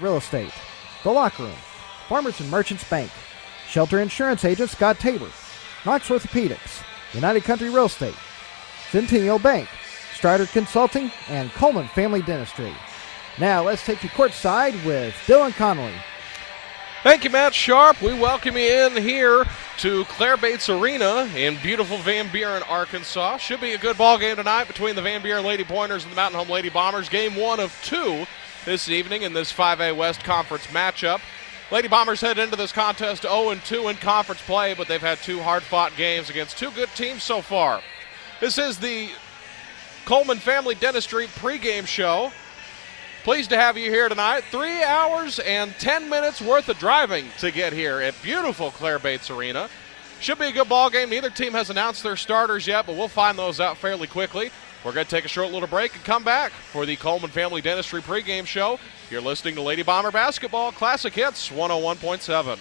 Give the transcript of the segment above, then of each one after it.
Real Estate, The Locker Room, Farmers and Merchants Bank, Shelter Insurance Agent Scott Tabor, Knox Orthopedics, United Country Real Estate, Centennial Bank, Strider Consulting, and Coleman Family Dentistry. Now let's take you courtside with Dylan Connolly. Thank you, Matt Sharp. We welcome you in here to Claire Bates Arena in beautiful Van Buren, Arkansas. Should be a good ball game tonight between the Van Buren Lady Pointers and the Mountain Home Lady Bombers. Game 1 of 2 this evening in this 5A West Conference matchup. Lady Bombers head into this contest 0-2 in conference play, but they've had 2 hard-fought games against 2 good teams so far. This is the Coleman Family Dentistry pregame show. Pleased to have you here tonight. 3 hours and 10 minutes worth of driving to get here at beautiful Claire Bates Arena. Should be a good ball game. Neither team has announced their starters yet, but we'll find those out fairly quickly. We're going to take a short little break and come back for the Coleman Family Dentistry pregame show. You're listening to Lady Bomber Basketball Classic Hits 101.7.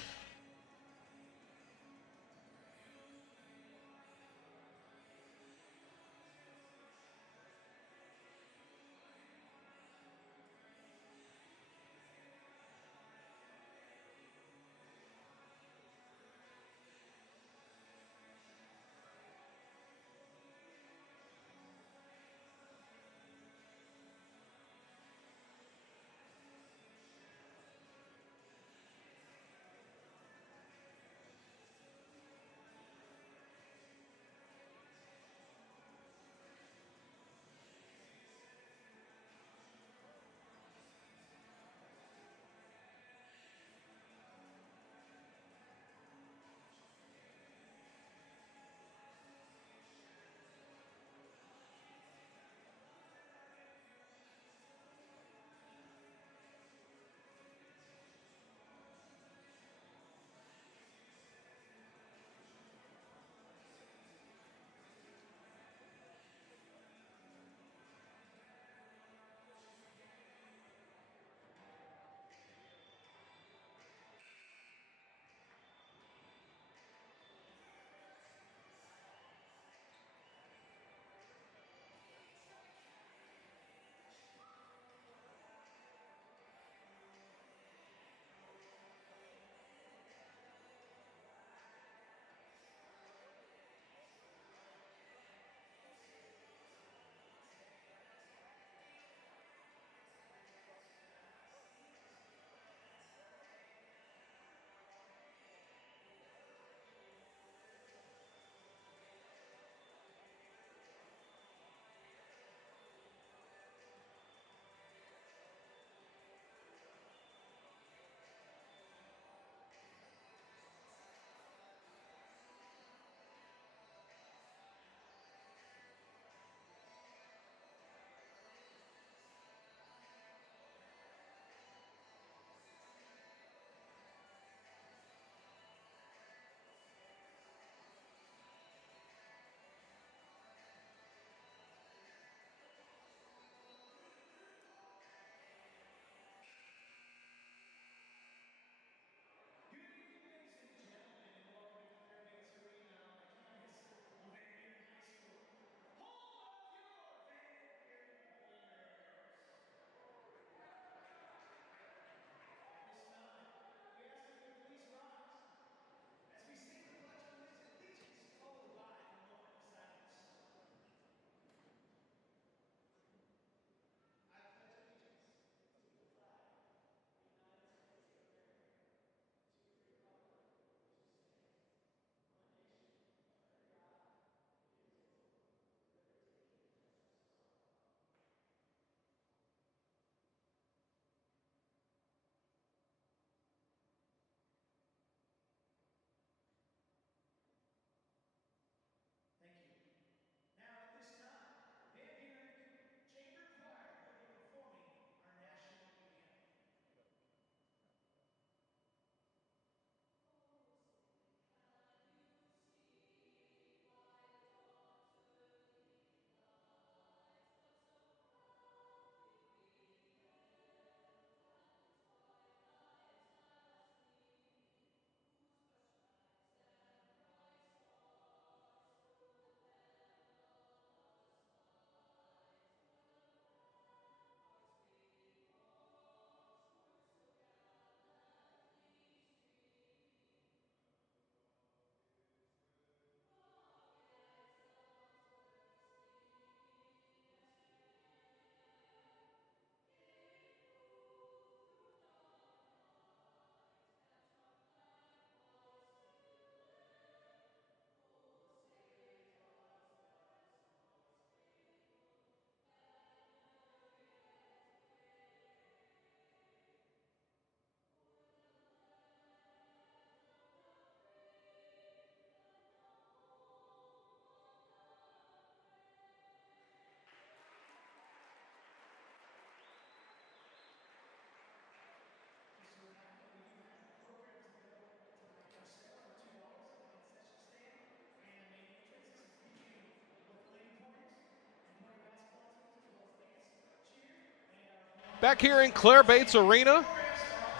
Back here in Claire Bates Arena.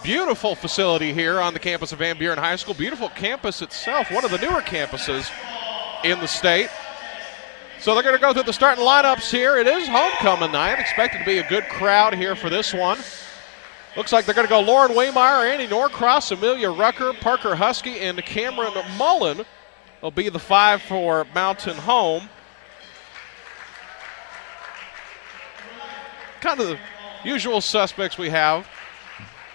Beautiful facility here on the campus of Van Buren High School. Beautiful campus itself, one of the newer campuses in the state. So they're going to go through the starting lineups here. It is homecoming night. Expected to be a good crowd here for this one. Looks like they're going to go Lauren Waymeyer, Annie Norcross, Amelia Rucker, Parker Husky, and Cameron Mullen will be the 5 for Mountain Home. Kind of the usual suspects we have.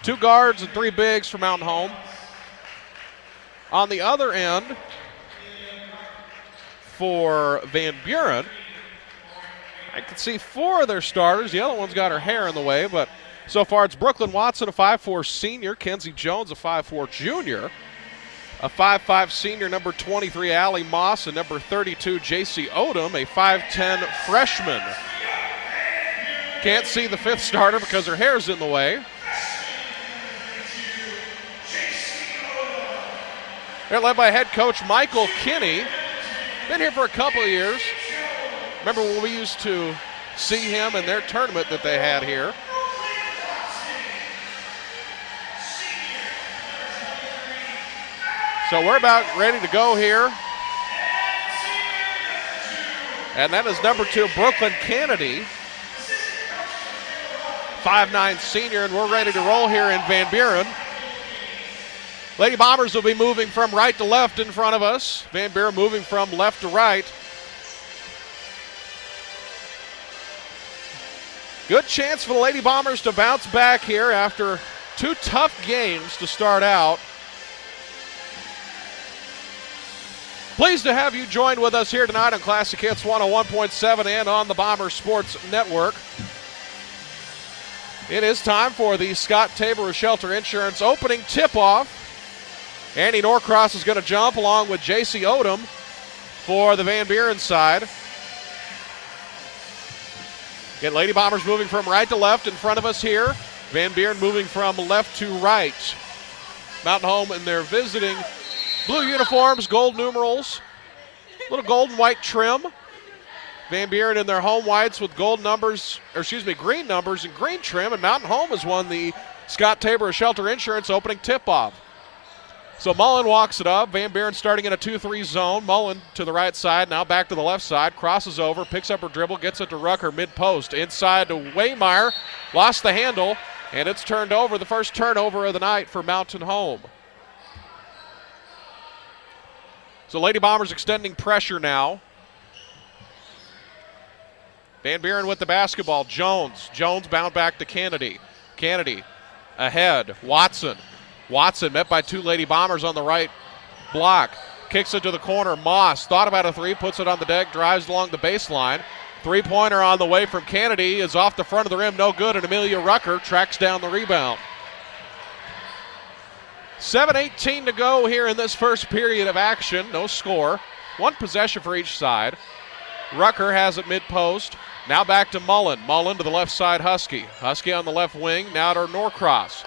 2 guards and 3 bigs for Mountain Home. On the other end, for Van Buren, I can see 4 of their starters. The other one's got her hair in the way, but so far it's Brooklyn Watson, a 5'4 senior, Kenzie Jones, a 5'4 junior, a 5'5 senior, number 23, Allie Moss, and number 32, J.C. Odom, a 5'10 freshman. Can't see the 5th starter because her hair's in the way. They're led by head coach Michael Kinney. Been here for a couple of years. Remember when we used to see him in their tournament that they had here. So we're about ready to go here. And that is number 2, Brooklyn Kennedy, 5'9 senior, and we're ready to roll here in Van Buren. Lady Bombers will be moving from right to left in front of us. Van Buren moving from left to right. Good chance for the Lady Bombers to bounce back here after 2 tough games to start out. Pleased to have you join with us here tonight on Classic Hits 101.7 and on the Bomber Sports Network. It is time for the Scott Tabor of Shelter Insurance opening tip-off. Annie Norcross is going to jump along with J.C. Odom for the Van Buren side. Again, Lady Bombers moving from right to left in front of us here. Van Buren moving from left to right. Mountain Home in their visiting blue uniforms, gold numerals, little gold and white trim. Van Buren in their home whites with gold numbers, green numbers and green trim. And Mountain Home has won the Scott Tabor of Shelter Insurance opening tip-off. So Mullen walks it up. Van Buren starting in a 2-3 zone. Mullen to the right side, now back to the left side. Crosses over, picks up her dribble, gets it to Rucker mid-post. Inside to Waymeyer. Lost the handle, and it's turned over. The first turnover of the night for Mountain Home. So Lady Bombers extending pressure now. Van Buren with the basketball. Jones bound back to Kennedy. Kennedy ahead. Watson met by 2 Lady Bombers on the right block. Kicks it to the corner. Moss thought about a 3, puts it on the deck, drives along the baseline. 3-pointer on the way from Kennedy is off the front of the rim, no good, and Amelia Rucker tracks down the rebound. 7:18 to go here in this first period of action. No score. 1 possession for each side. Rucker has it mid-post. Now back to Mullen. Mullen to the left side, Husky. Husky on the left wing, now to Norcross.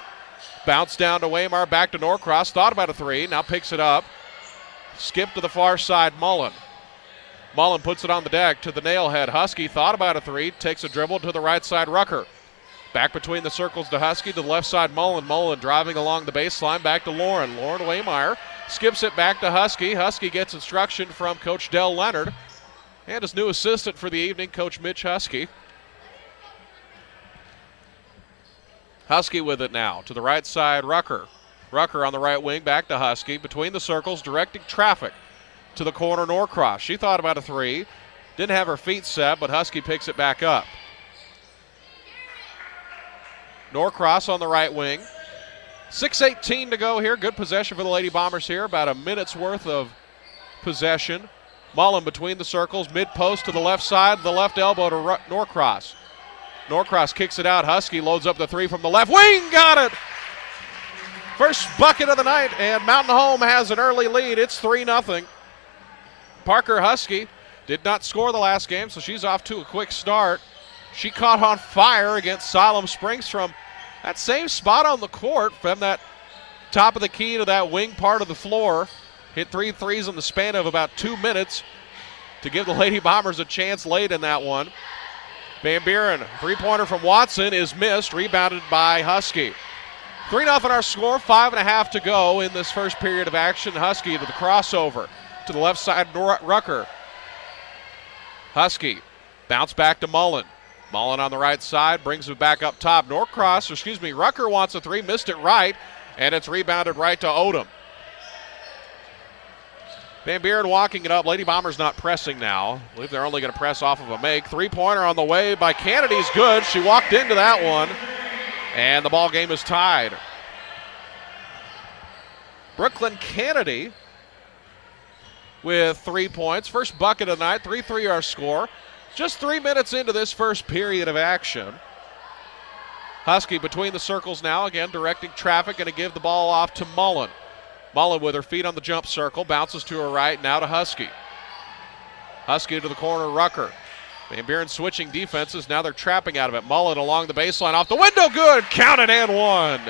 Bounce down to Waymeyer, back to Norcross. Thought about a 3, now picks it up. Skip to the far side, Mullen. Mullen puts it on the deck to the nailhead. Husky thought about a 3, takes a dribble to the right side, Rucker. Back between the circles to Husky, to the left side, Mullen. Mullen driving along the baseline, back to Lauren. Lauren Waymeyer skips it back to Husky. Husky gets instruction from Coach Dell Leonard and his new assistant for the evening, Coach Mitch Husky. Husky with it now. To the right side, Rucker. Rucker on the right wing, back to Husky. Between the circles, directing traffic to the corner, Norcross. She thought about a 3. Didn't have her feet set, but Husky picks it back up. Norcross on the right wing. 6:18 to go here. Good possession for the Lady Bombers here. About a minute's worth of possession. Mullen between the circles, mid-post to the left side, the left elbow to Norcross. Norcross kicks it out. Husky loads up the 3 from the left wing. Got it! First bucket of the night, and Mountain Home has an early lead. It's 3-0. Parker Husky did not score the last game, so she's off to a quick start. She caught on fire against Siloam Springs from that same spot on the court, from that top of the key to that wing part of the floor. Hit 3 threes in the span of about 2 minutes to give the Lady Bombers a chance late in that one. Van Buren, three-pointer from Watson is missed, rebounded by Husky. 3-0 our score, 5.5 to go in this first period of action. Husky to the crossover to the left side, Rucker. Husky, bounce back to Mullen. Mullen on the right side, brings it back up top. Rucker wants a three, missed it right, and it's rebounded right to Odom. Van Buren walking it up. Lady Bombers not pressing now. I believe they're only going to press off of a make. Three-pointer on the way by Kennedy's good. She walked into that one, and the ball game is tied. Brooklyn Kennedy with 3 points. First bucket of the night, 3-3 our score. Just 3 minutes into this first period of action. Husky between the circles now, again directing traffic, going to give the ball off to Mullen. Mullen with her feet on the jump circle, bounces to her right, now to Husky. Husky to the corner, Rucker. Van Buren switching defenses, now they're trapping out of it. Mullen along the baseline, off the window, good, counted and one.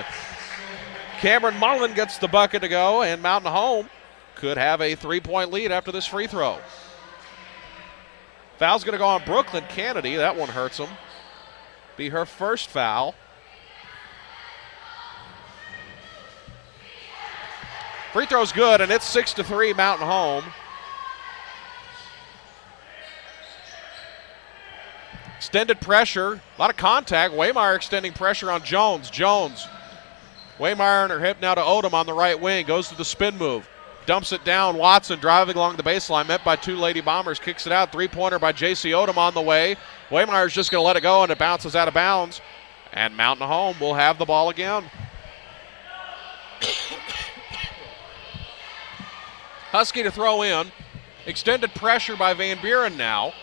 Cameron Mullen gets the bucket to go, and Mountain Home could have a 3-point lead after this free throw. Foul's going to go on Brooklyn Kennedy. That one hurts him. Be her first foul. Free throw's good, and it's 6-3 Mountain Home. Extended pressure, a lot of contact. Waymeyer extending pressure on Jones. Waymeyer on her hip now to Odom on the right wing. Goes to the spin move. Dumps it down. Watson driving along the baseline. Met by two Lady Bombers. Kicks it out. Three-pointer by J.C. Odom on the way. Waymeyer's just going to let it go, and it bounces out of bounds. And Mountain Home will have the ball again. Husky to throw in. Extended pressure by Van Buren now.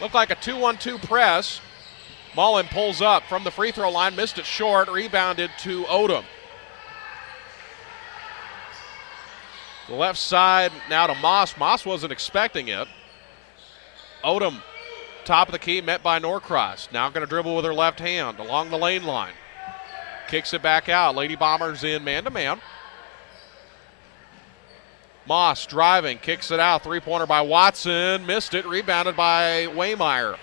Looked like a 2-1-2 press. Mullen pulls up from the free throw line. Missed it short. Rebounded to Odom. The left side now to Moss. Moss wasn't expecting it. Odom, top of the key, met by Norcross. Now going to dribble with her left hand along the lane line. Kicks it back out. Lady Bombers in man-to-man. Moss driving, kicks it out. Three-pointer by Watson. Missed it. Rebounded by Waymeyer.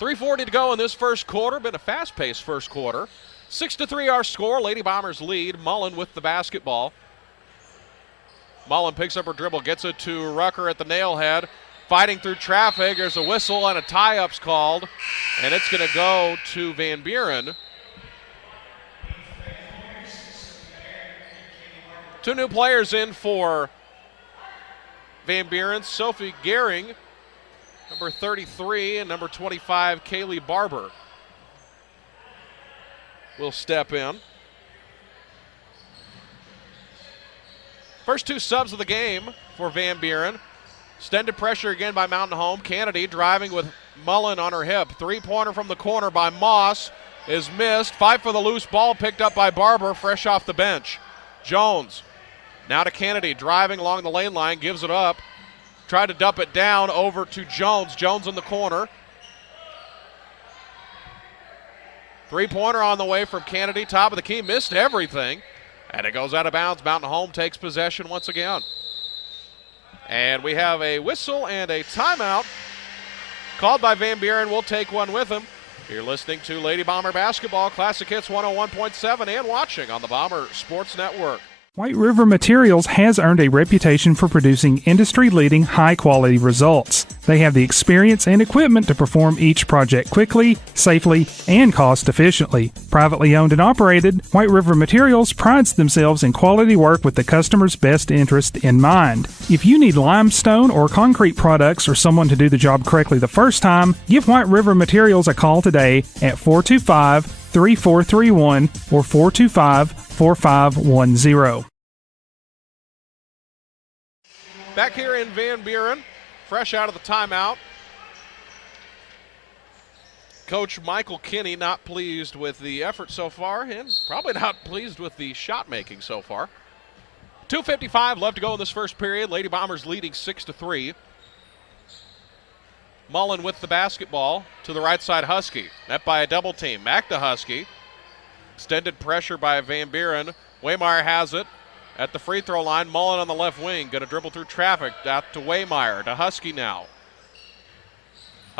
3:40 to go in this first quarter. Been a fast-paced first quarter. 6-3 our score. Lady Bombers lead. Mullen with the basketball. Mullen picks up her dribble, gets it to Rucker at the nail head. Fighting through traffic. There's a whistle and a tie-up's called. And it's going to go to Van Buren. Two new players in for Van Buren. Sophie Gehring, number 33, and number 25, Kaylee Barber will step in. First two subs of the game for Van Buren. Extended pressure again by Mountain Home. Kennedy driving with Mullen on her hip. Three-pointer from the corner by Moss is missed. Fight for the loose ball picked up by Barber, fresh off the bench. Jones now to Kennedy, driving along the lane line, gives it up. Tried to dump it down over to Jones. Jones in the corner. Three-pointer on the way from Kennedy, top of the key, missed everything. And it goes out of bounds. Mountain Home takes possession once again. And we have a whistle and a timeout called by Van Buren. We'll take one with him. You're listening to Lady Bomber Basketball, Classic Hits 101.7, and watching on the Bomber Sports Network. White River Materials has earned a reputation for producing industry-leading, high-quality results. They have the experience and equipment to perform each project quickly, safely, and cost-efficiently. Privately owned and operated, White River Materials prides themselves in quality work with the customer's best interest in mind. If you need limestone or concrete products or someone to do the job correctly the first time, give White River Materials a call today at 425-3431 or 425-4510. Back here in Van Buren, fresh out of the timeout. Coach Michael Kinney not pleased with the effort so far and probably not pleased with the shot making so far. 2:55 left to go in this first period. Lady Bombers leading 6-3. Mullen with the basketball to the right side, Husky. Met by a double team. Back to Husky. Extended pressure by Van Buren. Waymeyer has it at the free throw line. Mullen on the left wing. Going to dribble through traffic. Out to Waymeyer. To Husky now.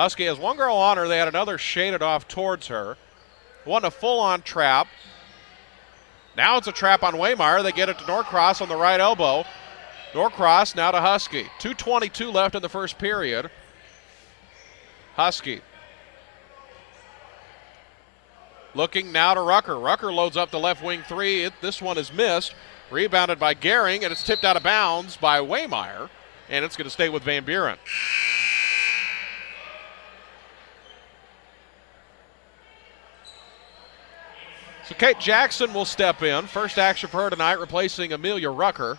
Husky has one girl on her. They had another shaded off towards her. One a full-on trap. Now it's a trap on Waymire. They get it to Norcross on the right elbow. Norcross now to Husky. 2:22 left in the first period. Husky looking now to Rucker. Rucker loads up the left wing three. This one is missed. Rebounded by Gehring, and it's tipped out of bounds by Waymire, and it's going to stay with Van Buren. So Kate Jackson will step in. First action for her tonight, replacing Amelia Rucker.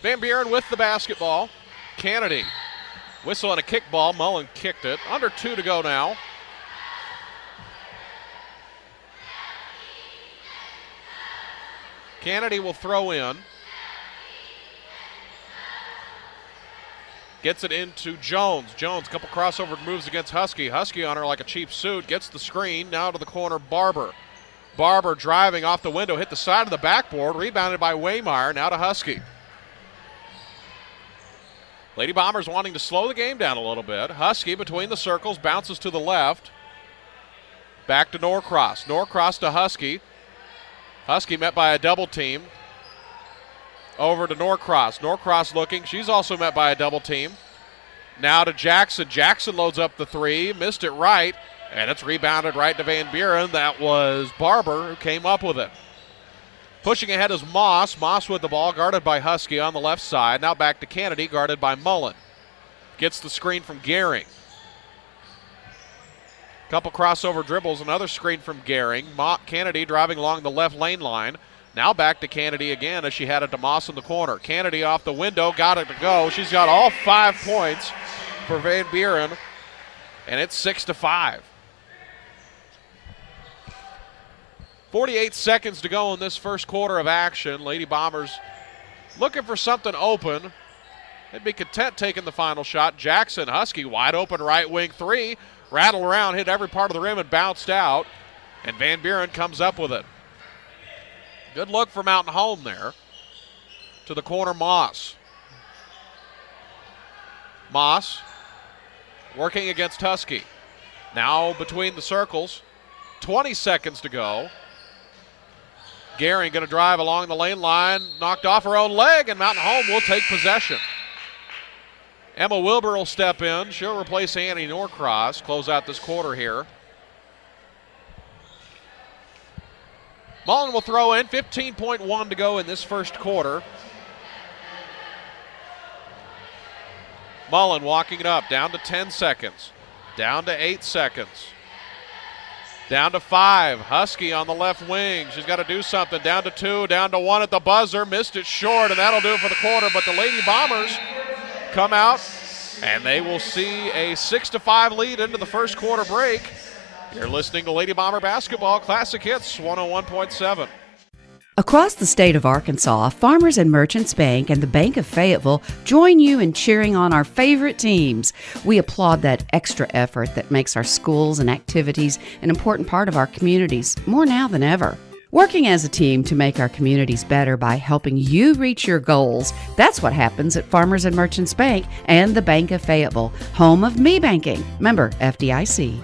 Van Buren with the basketball. Kennedy, whistle and a kickball. Mullen kicked it. Under 2 to go now. Kennedy will throw in. Gets it into Jones. Jones, couple crossover moves against Husky. Husky on her like a cheap suit. Gets the screen. Now to the corner, Barber. Barber driving off the window. Hit the side of the backboard. Rebounded by Waymire. Now to Husky. Lady Bombers wanting to slow the game down a little bit. Husky between the circles, bounces to the left. Back to Norcross. Norcross to Husky. Husky met by a double team. Over to Norcross. Norcross looking. She's also met by a double team. Now to Jackson. Jackson loads up the three. Missed it right. And it's rebounded right to Van Buren. That was Barber who came up with it. Pushing ahead is Moss. Moss with the ball, guarded by Husky on the left side. Now back to Kennedy, guarded by Mullen. Gets the screen from Gehring. Couple crossover dribbles, another screen from Gehring. Kennedy driving along the left lane line. Now back to Kennedy again as she had it to Moss in the corner. Kennedy off the window, got it to go. She's got all 5 points for Van Buren, and it's 6-5. 48 seconds to go in this first quarter of action. Lady Bombers looking for something open. They'd be content taking the final shot. Jackson, Husky, wide open right wing three. Rattled around, hit every part of the rim and bounced out. And Van Buren comes up with it. Good look for Mountain Home there. To the corner, Moss. Moss working against Husky. Now between the circles. 20 seconds to go. Gehring going to drive along the lane line, knocked off her own leg, and Mountain Home will take possession. Emma Wilbur will step in. She'll replace Annie Norcross, close out this quarter here. Mullen will throw in, 15.1 to go in this first quarter. Mullen walking it up, down to 10 seconds, down to 8 seconds. Down to 5. Husky on the left wing. She's got to do something. Down to 2, down to 1 at the buzzer. Missed it short, and that'll do it for the quarter. But the Lady Bombers come out, and they will see a 6-5 lead into the first quarter break. You're listening to Lady Bomber Basketball Classic Hits 101.7. Across the state of Arkansas, Farmers and Merchants Bank and the Bank of Fayetteville join you in cheering on our favorite teams. We applaud that extra effort that makes our schools and activities an important part of our communities, more now than ever. Working as a team to make our communities better by helping you reach your goals, that's what happens at Farmers and Merchants Bank and the Bank of Fayetteville, home of me banking. Member FDIC.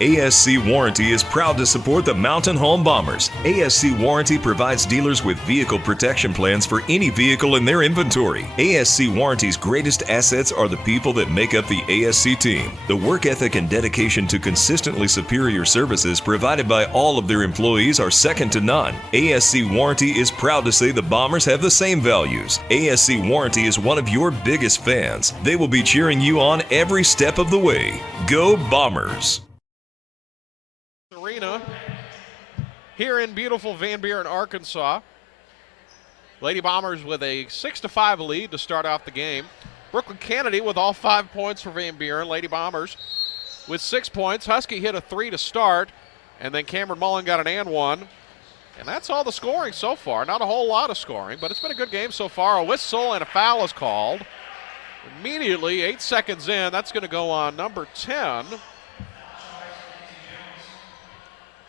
ASC Warranty is proud to support the Mountain Home Bombers. ASC Warranty provides dealers with vehicle protection plans for any vehicle in their inventory. ASC Warranty's greatest assets are the people that make up the ASC team. The work ethic and dedication to consistently superior services provided by all of their employees are second to none. ASC Warranty is proud to say the Bombers have the same values. ASC Warranty is one of your biggest fans. They will be cheering you on every step of the way. Go Bombers! Arena here in beautiful Van Buren, Arkansas. Lady Bombers with a 6-5 lead to start off the game. Brooklyn Kennedy with all 5 points for Van Buren. Lady Bombers with 6 points. Husky hit a 3 to start, and then Cameron Mullen got an and one. And that's all the scoring so far. Not a whole lot of scoring, but it's been a good game so far. A whistle and a foul is called. Immediately, 8 seconds in, that's going to go on number 10.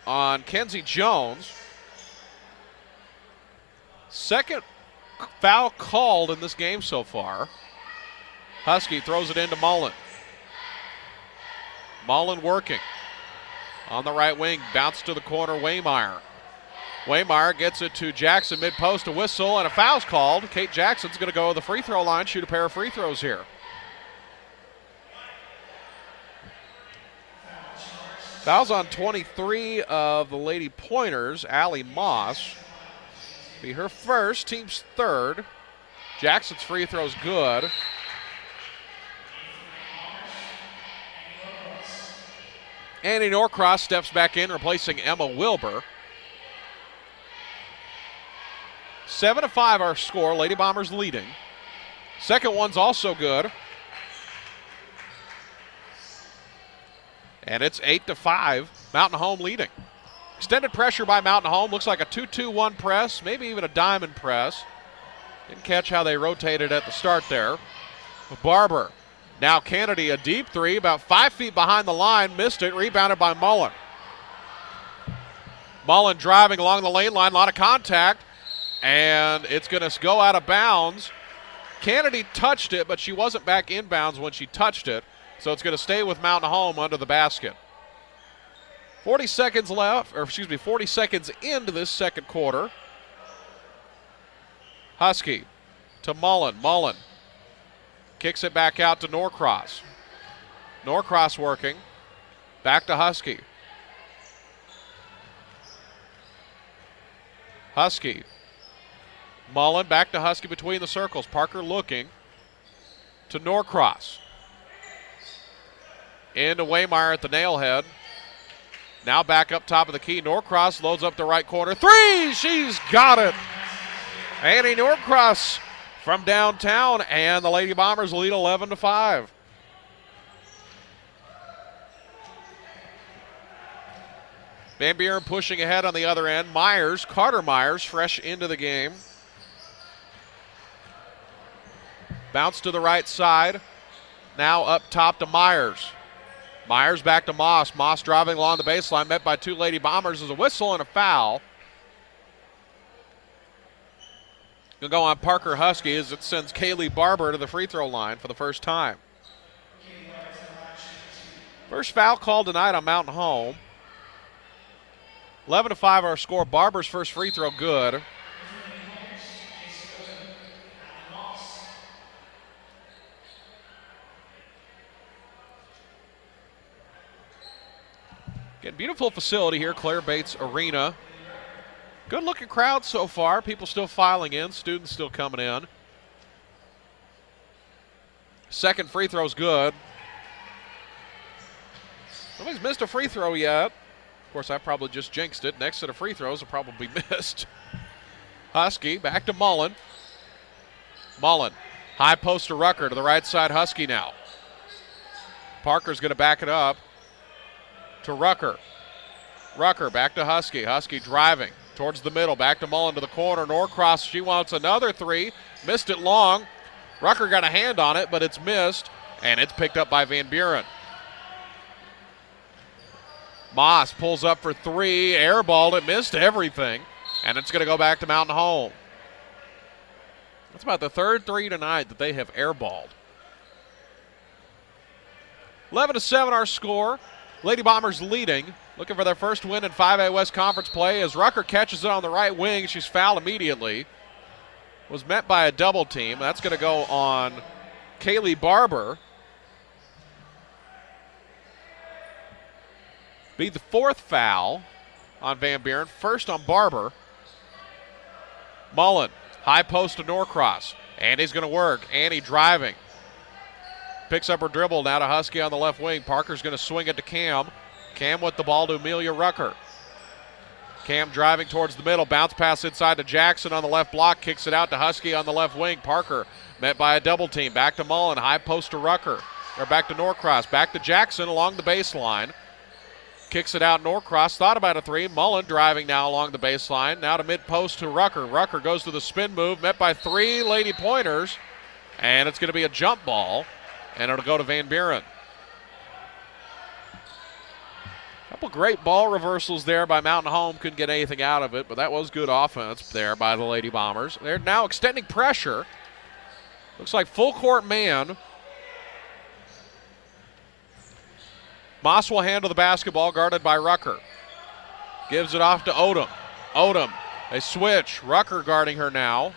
on Kenzie Jones. Second foul called in this game so far. Husky throws it into Mullen. Mullen working on the right wing, bounce to the corner, Waymeyer. Waymeyer gets it to Jackson, mid-post, a whistle, and a foul's called. Kate Jackson's going to go to the free throw line, shoot a pair of free throws here. Fouls on 23 of the Lady Pointers. Allie Moss. Be her first, team's third. Jackson's free throw's good. Annie Norcross steps back in, replacing Emma Wilbur. 7-5 our score. Lady Bombers leading. Second one's also good. And it's 8-5. Mountain Home leading. Extended pressure by Mountain Home. Looks like a 2-2-1 press, maybe even a diamond press. Didn't catch how they rotated at the start there. Barber. Now Kennedy, a deep three, about 5 feet behind the line. Missed it. Rebounded by Mullen. Mullen driving along the lane line. A lot of contact. And it's going to go out of bounds. Kennedy touched it, but she wasn't back inbounds when she touched it. So it's going to stay with Mountain Home under the basket. 40 seconds left, or 40 seconds into this second quarter. Husky to Mullen. Mullen kicks it back out to Norcross. Norcross working. Back to Husky. Husky. Mullen back to Husky between the circles. Parker looking to Norcross. Into Waymeyer at the nailhead. Now back up top of the key. Norcross loads up the right corner. Three! She's got it! Annie Norcross from downtown, and the Lady Bombers lead 11-5. Van Buren pushing ahead on the other end. Myers, Carter Myers, fresh into the game. Bounce to the right side. Now up top to Myers. Myers back to Moss. Moss driving along the baseline, met by two Lady Bombers. There's a whistle and a foul. Going to go on Parker Husky as it sends Kaylee Barber to the free throw line for the first time. First foul called tonight on Mountain Home. 11-5 our score. Barber's first free throw good. Again, beautiful facility here, Claire Bates Arena. Good looking crowd so far. People still filing in, students still coming in. Second free throw's good. Nobody's missed a free throw yet. Of course, I probably just jinxed it. Next set of free throws are probably missed. Husky back to Mullen. Mullen, high post to Rucker to the right side. Husky now. Parker's going to back it up to Rucker. Rucker back to Husky. Husky driving towards the middle. Back to Mullen to the corner. Norcross, she wants another three. Missed it long. Rucker got a hand on it, but it's missed, and it's picked up by Van Buren. Moss pulls up for three. Airballed it. Missed everything, and it's going to go back to Mountain Home. That's about the third three tonight that they have airballed. 11-7 our score. Lady Bombers leading, looking for their first win in 5A West Conference play as Rucker catches it on the right wing. She's fouled immediately. Was met by a double team. That's going to go on Kaylee Barber. Be the fourth foul on Van Buren. First on Barber. Mullen, high post to Norcross. Annie's going to work. Annie driving. Picks up her dribble now to Husky on the left wing. Parker's going to swing it to Cam. Cam with the ball to Amelia Rucker. Cam driving towards the middle. Bounce pass inside to Jackson on the left block. Kicks it out to Husky on the left wing. Parker met by a double team. Back to Mullen. High post to Rucker. Or back to Norcross. Back to Jackson along the baseline. Kicks it out Norcross. Thought about a three. Mullen driving now along the baseline. Now to mid post to Rucker. Rucker goes to the spin move. Met by three Lady Pointers. And it's going to be a jump ball. And it'll go to Van Buren. couple great ball reversals there by Mountain Home. Couldn't get anything out of it, but that was good offense there by the Lady Bombers. They're now extending pressure. Looks like full court man. Moss will handle the basketball, guarded by Rucker. Gives it off to Odom. Odom, they switch. Rucker guarding her now.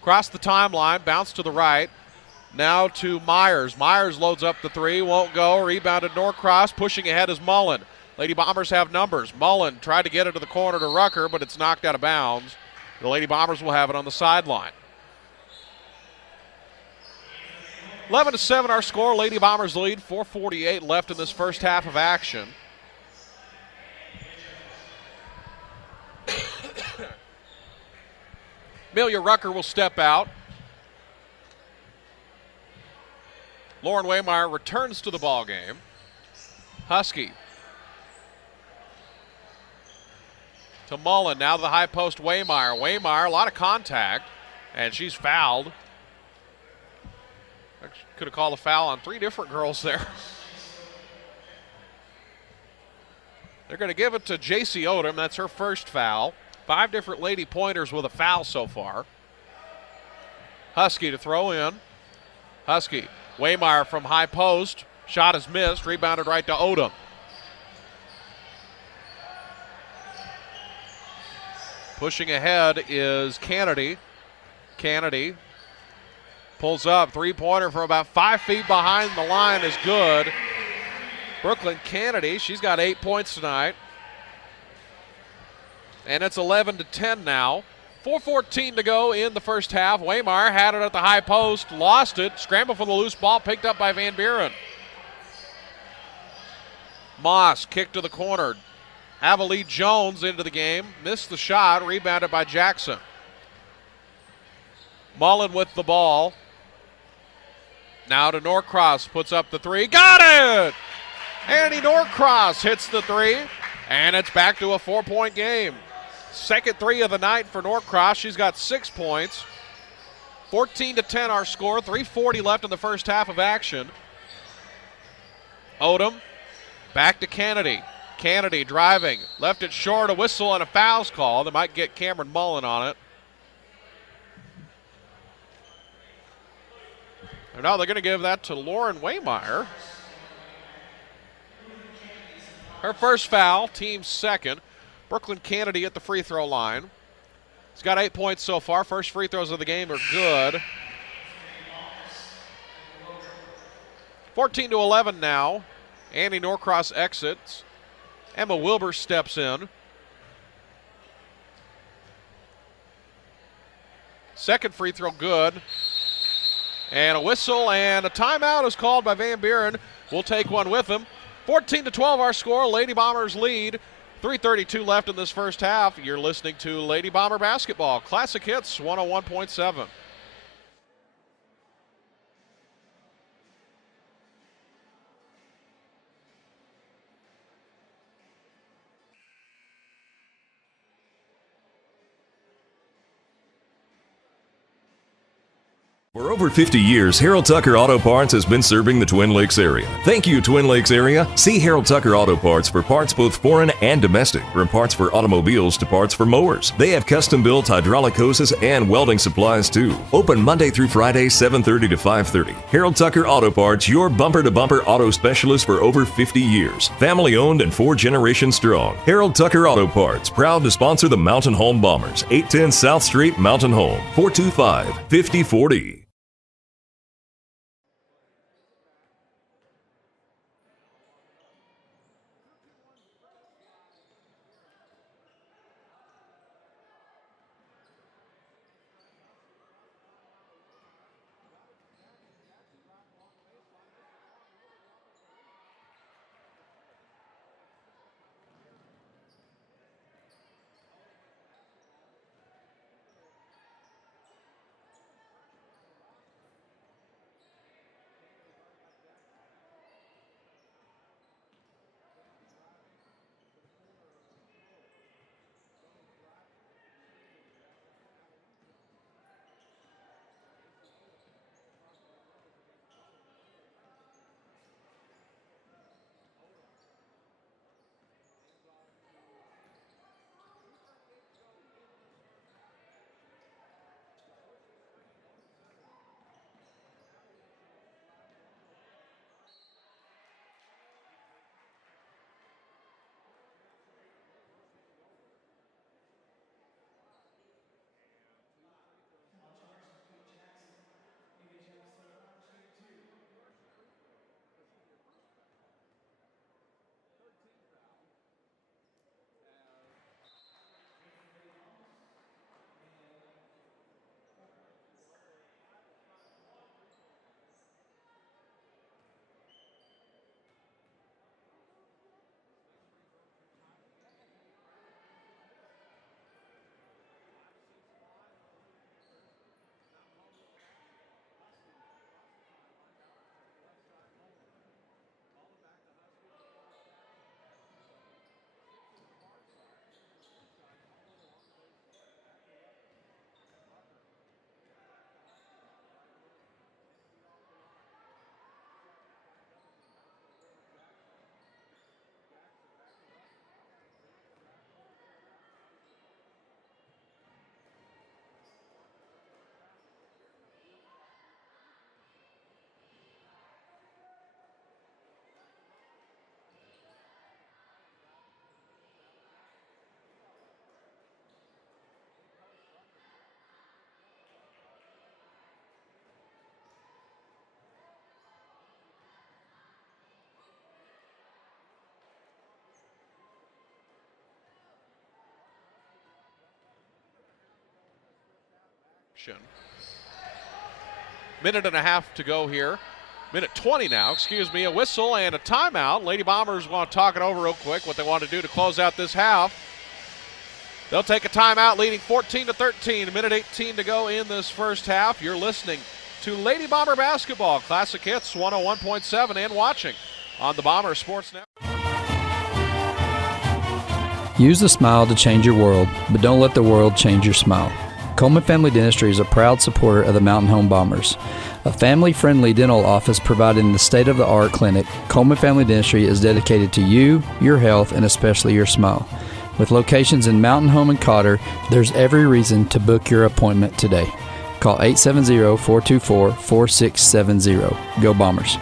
Across the timeline, bounce to the right. Now to Myers. Myers loads up the three, won't go. Rebounded Norcross, pushing ahead is Mullen. Lady Bombers have numbers. Mullen tried to get it to the corner to Rucker, but it's knocked out of bounds. The Lady Bombers will have it on the sideline. 11-7 our score. Lady Bombers lead. 4:48 left in this first half of action. Amelia Rucker will step out. Lauren Waymeyer returns to the ball game. Husky to Mullen. Now to the high post, Waymeyer. Waymeyer, a lot of contact, and she's fouled. Could have called a foul on three different girls there. They're going to give it to J.C. Odom. That's her first foul. 5 different Lady Pointers with a foul so far. Husky to throw in. Husky. Waymeyer from high post. Shot is missed. Rebounded right to Odom. Pushing ahead is Kennedy. Kennedy pulls up. Three-pointer from about 5 feet behind the line is good. Brooklyn Kennedy, she's got 8 points tonight. And it's 11-10 now. 4:14 to go in the first half. Waymeyer had it at the high post, lost it, scrambled for the loose ball, picked up by Van Buren. Moss kicked to the corner. Avalee Jones into the game, missed the shot, rebounded by Jackson. Mullen with the ball. Now to Norcross, puts up the three, got it! Annie Norcross hits the three, and it's back to a 4-point game. Second three of the night for Norcross. She's got 6 points. 14-10 our score. 3:40 left in the first half of action. Odom back to Kennedy. Kennedy driving. Left it short. A whistle and a foul's call. They might get Cameron Mullen on it. And now they're going to give that to Lauren Waymeyer. Her first foul, team second. Brooklyn Kennedy at the free throw line. He's got 8 points so far. First free throws of the game are good. 14-11 now. Annie Norcross exits. Emma Wilbur steps in. Second free throw good. And a whistle and a timeout is called by Van Buren. We'll take one with them. 14-12 our score. Lady Bombers lead. 3:32 left in this first half. You're listening to Lady Bomber Basketball. Classic Hits 101.7. For over 50 years, Harold Tucker Auto Parts has been serving the Twin Lakes area. Thank you, Twin Lakes area. See Harold Tucker Auto Parts for parts both foreign and domestic, from parts for automobiles to parts for mowers. They have custom-built hydraulic hoses and welding supplies too. Open Monday through Friday, 7:30 to 5:30. Harold Tucker Auto Parts, your bumper-to-bumper auto specialist for over 50 years. Family-owned and 4 generations strong. Harold Tucker Auto Parts, proud to sponsor the Mountain Home Bombers. 810 South Street, Mountain Home. 425-5040. action. Minute and a half to go here. Minute 20 now, excuse me. A whistle and a timeout. Lady Bombers want to talk it over real quick, what they want to do to close out this half. They'll take a timeout, leading 14-13. Minute 18 to go in this first half. You're listening to Lady Bomber Basketball, Classic Hits 101.7, and watching on the Bomber Sports Network. Use the smile to change your world, but don't let the world change your smile. Coleman Family Dentistry is a proud supporter of the Mountain Home Bombers. A family-friendly dental office providing the state-of-the-art clinic, Coleman Family Dentistry is dedicated to you, your health, and especially your smile. With locations in Mountain Home and Cotter, there's every reason to book your appointment today. Call 870-424-4670. Go Bombers.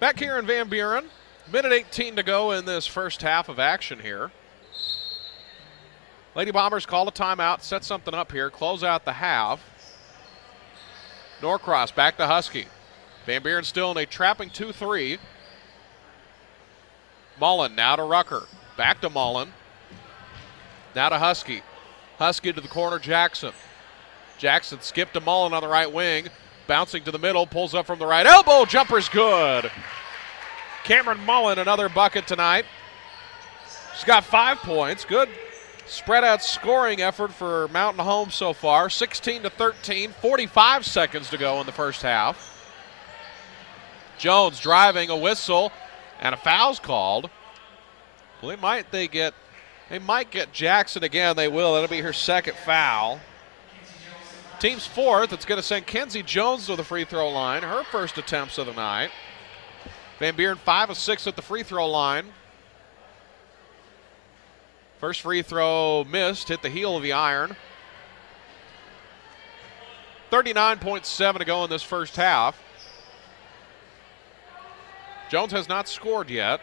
Back here in Van Buren, minute 18 to go in this first half of action here. Lady Bombers call a timeout, set something up here, close out the half. Norcross back to Husky. Van Buren still in a trapping 2-3. Mullen now to Rucker. Back to Mullen. Now to Husky. Husky to the corner, Jackson. Jackson skipped to Mullen on the right wing. Bouncing to the middle, pulls up from the right elbow. Jumper's good. Cameron Mullen, another bucket tonight. She's got 5 points. Good spread out scoring effort for Mountain Home so far. 16-13, 45 seconds to go in the first half. Jones driving, a whistle, and a foul's called. Well, they might get Jackson again. They will. That'll be her second foul. Team's fourth. It's going to send Kenzie Jones to the free throw line. Her first attempts of the night. Van Buren 5 of 6 at the free throw line. First free throw missed, hit the heel of the iron. 39.7 to go in this first half. Jones has not scored yet.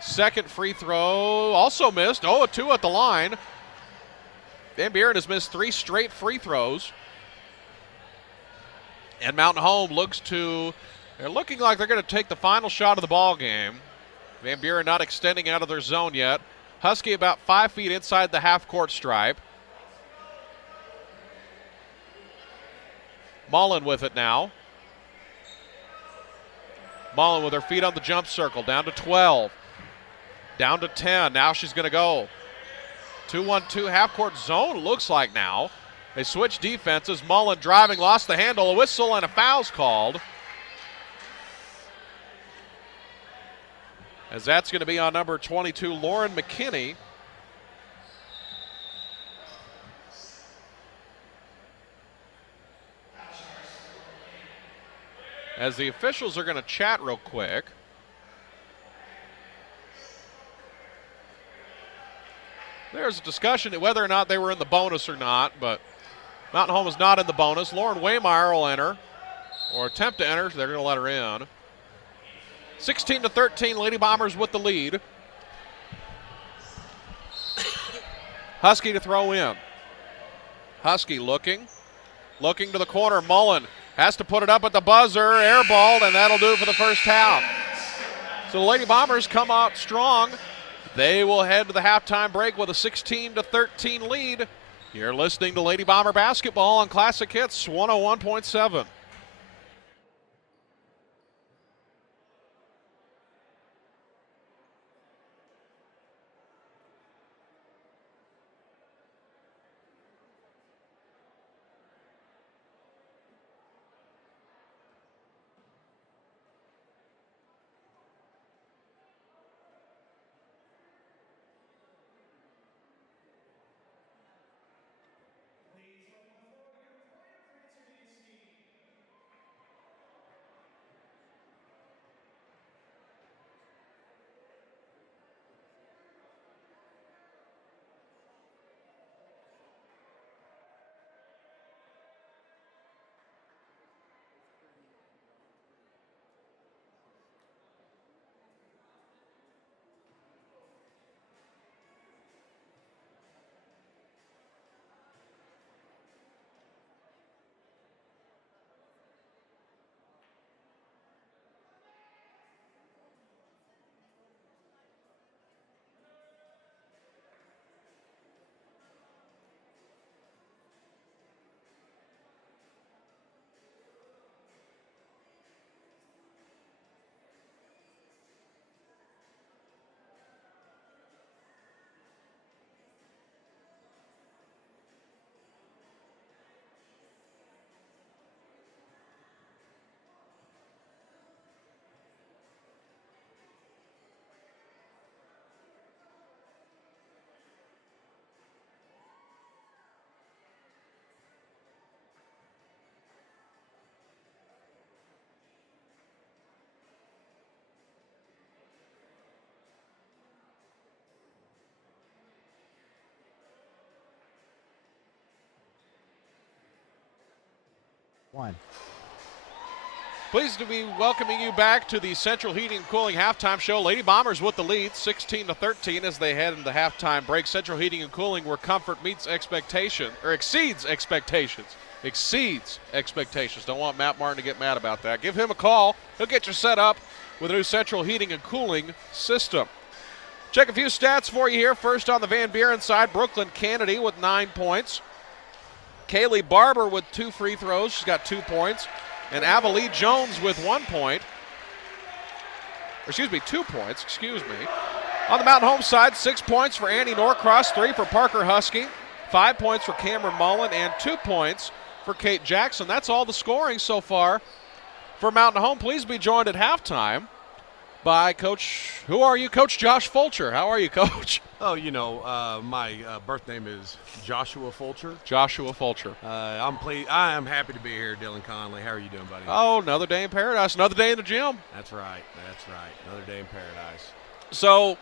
Second free throw also missed. 0-2 at the line. Van Buren has missed 3 straight free throws. And Mountain Home they're looking like they're going to take the final shot of the ball game. Van Buren not extending out of their zone yet. Husky about 5 feet inside the half-court stripe. Mullen with it now. Mullen with her feet on the jump circle, down to 12. Down to 10, now she's going to go. 2-1-2 half-court zone, looks like now. They switch defenses. Mullen driving, lost the handle, a whistle, and a foul's called. As that's going to be on number 22, Lauren McKinney. As the officials are going to chat real quick. There's a discussion whether or not they were in the bonus or not, but Mountain Home is not in the bonus. Lauren Waymeyer will enter, or attempt to enter, so they're going to let her in. 16-13, Lady Bombers with the lead. Husky to throw in. Husky looking to the corner. Mullen has to put it up at the buzzer, airballed, and that'll do it for the first half. So the Lady Bombers come out strong. They will head to the halftime break with a 16-13 lead. You're listening to Lady Bomber Basketball on Classic Hits 101.7. 1. Pleased to be welcoming you back to the Central Heating and Cooling halftime show. Lady Bombers with the lead, 16-13 as they head into the halftime break. Central Heating and Cooling, where comfort meets expectation, or exceeds expectations. Exceeds expectations. Don't want Matt Martin to get mad about that. Give him a call. He'll get you set up with a new Central Heating and Cooling system. Check a few stats for you here. First on the Van Buren side, Brooklyn Kennedy with 9 points. Kaylee Barber with 2 free throws. She's got 2 points. And Avalee Jones with 1 point. Or 2 points, excuse me. On the Mountain Home side, 6 points for Annie Norcross, 3 for Parker Husky, 5 points for Cameron Mullen, and 2 points for Kate Jackson. That's all the scoring so far for Mountain Home. Please be joined at halftime by Coach, who are you? Coach Josh Fulcher. How are you, Coach? Oh, my birth name is Joshua Fulcher. Joshua Fulcher. I am happy to be here, Dylan Conley. How are you doing, buddy? Oh, another day in paradise. Another day in the gym. That's right. Another day in paradise. So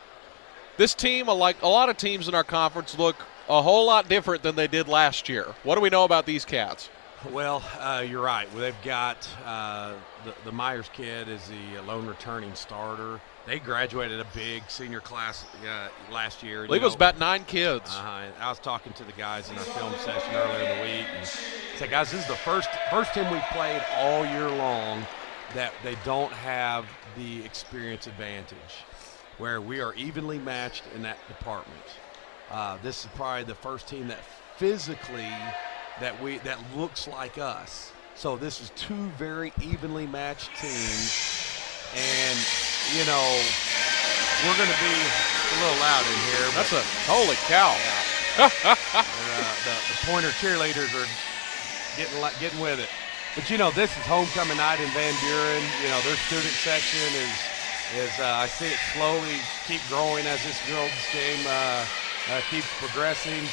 this team, like a lot of teams in our conference, look a whole lot different than they did last year. What do we know about these Cats? Well, you're right. They've got the Myers kid is the lone returning starter. They graduated a big senior class last year. I believe it was about 9 kids. I was talking to the guys in our film session earlier in the week and said, guys, this is the first team we've played all year long that they don't have the experience advantage, where we are evenly matched in that department. This is probably the first team that physically that looks like us. So this is 2 very evenly matched teams. And, we're going to be a little loud in here. That's holy cow. Yeah. The Pointer cheerleaders are getting with it. But, this is homecoming night in Van Buren. Their student section is I see it slowly keep growing as this girls game keeps progressing.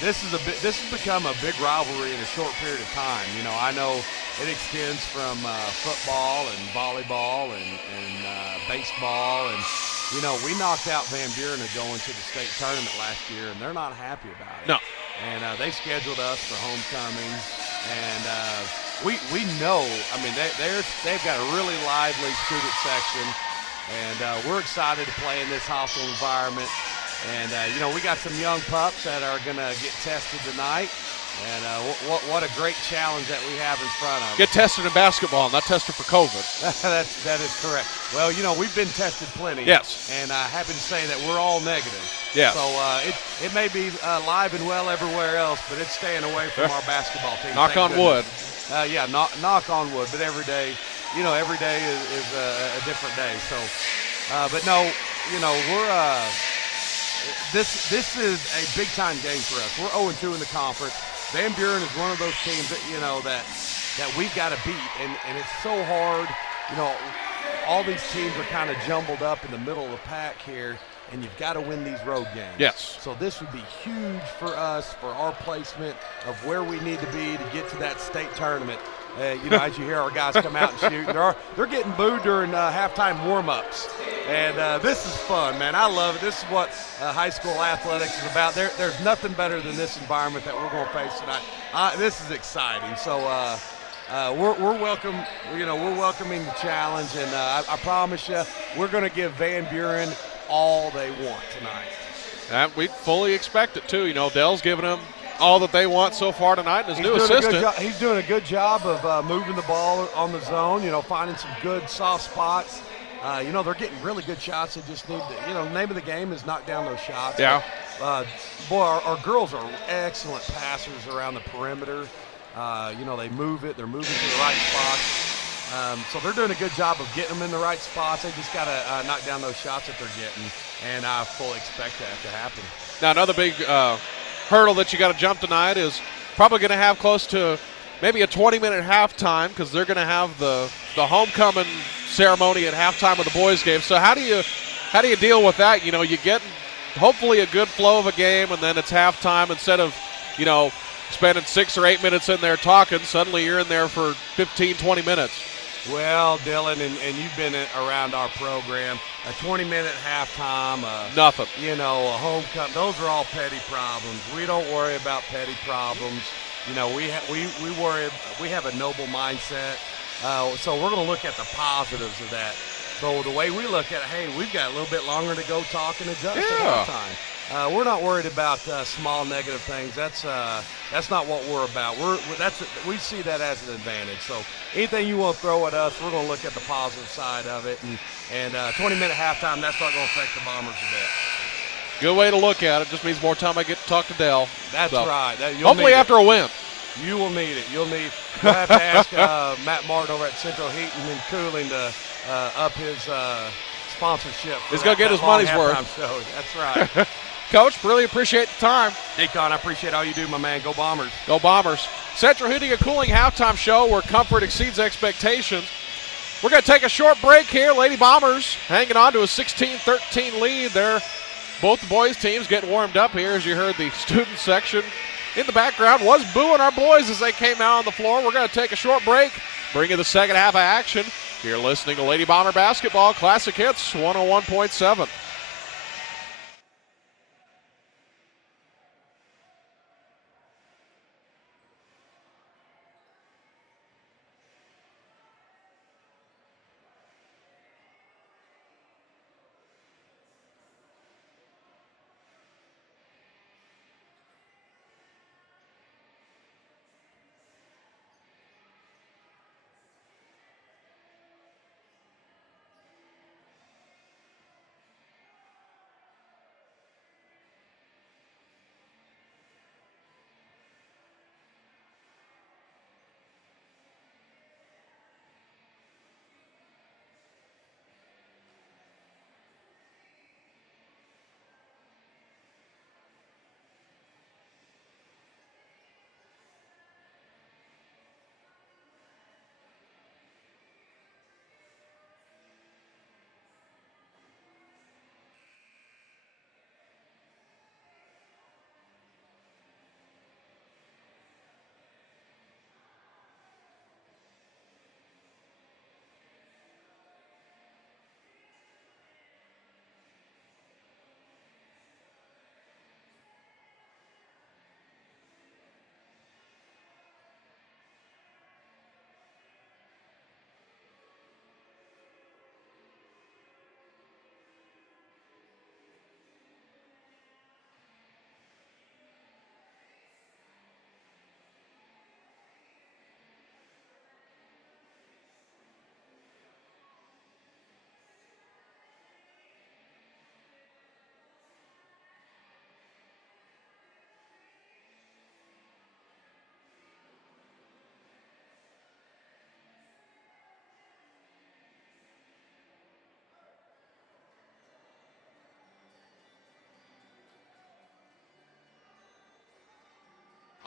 This has become a big rivalry in a short period of time. I know it extends from football and volleyball and baseball. And, we knocked out Van Buren to go into the state tournament last year, and they're not happy about it. No. And they scheduled us for homecoming. And we know, they've got a really lively student section. And we're excited to play in this hostile environment. And, we got some young pups that are going to get tested tonight. And what a great challenge that we have in front of us. Get tested in basketball, not tested for COVID. that is correct. Well, we've been tested plenty. Yes. And happy to say that we're all negative. Yeah. So it may be live and well everywhere else, but it's staying away from our basketball team. Knock on wood. Knock on wood. But every day, every day is a different day. So, but no, we're this is a big time game for us. We're 0-2 in the conference. Van Buren is one of those teams that that we've got to beat, and it's so hard. All these teams are kind of jumbled up in the middle of the pack here, and you've got to win these road games. Yes. So this would be huge for us, for our placement of where we need to be to get to that state tournament. As you hear our guys come out and shoot, they're getting booed during halftime warm-ups. And this is fun, man. I love it. This is what high school athletics is about. There's nothing better than this environment that we're going to face tonight. This is exciting. So we're welcome. We're welcoming the challenge, and I promise you, we're going to give Van Buren all they want tonight. We fully expect it too. Dell's giving them all that they want so far tonight, and his new assistant. He's doing a good job of moving the ball on the zone, finding some good soft spots. They're getting really good shots. They just need to, the name of the game is knock down those shots. Yeah. But, our girls are excellent passers around the perimeter. They move it. They're moving to the right spots. So they're doing a good job of getting them in the right spots. They just got to knock down those shots that they're getting, and I fully expect that to happen. Now, another big hurdle that you got to jump tonight is probably going to have close to maybe a 20-minute halftime, because they're going to have the homecoming ceremony at halftime of the boys' game. So how do you deal with that? You get hopefully a good flow of a game, and then it's halftime. Instead of spending 6 or 8 minutes in there talking, suddenly you're in there for 15, 20 minutes. Well, Dylan, and you've been around our program, a 20-minute halftime, nothing. A homecoming, those are all petty problems. We don't worry about petty problems. we worry. We have a noble mindset, so we're going to look at the positives of that. So the way we look at it, hey, we've got a little bit longer to go, talk and adjust at halftime. We're not worried about small negative things. That's not what we're about. We see that as an advantage. So anything you want to throw at us, we're going to look at the positive side of it. And 20-minute halftime, that's not going to affect the Bombers a bit. Good way to look at it. Just means more time I get to talk to Dell. That's right. Hopefully after a win. You will need it. You'll have to ask Matt Martin over at Central Heating and Cooling to up his sponsorship. He's going to get his money's worth. Show. That's right. Coach, really appreciate the time. Hey, Con, I appreciate all you do, my man. Go Bombers. Go Bombers. Central Heating and Cooling halftime show where comfort exceeds expectations. We're going to take a short break here. Lady Bombers hanging on to a 16-13 lead there. Both the boys' teams getting warmed up here. As you heard, the student section in the background was booing our boys as they came out on the floor. We're going to take a short break, bring you the second half of action. You're listening to Lady Bomber Basketball Classic Hits 101.7.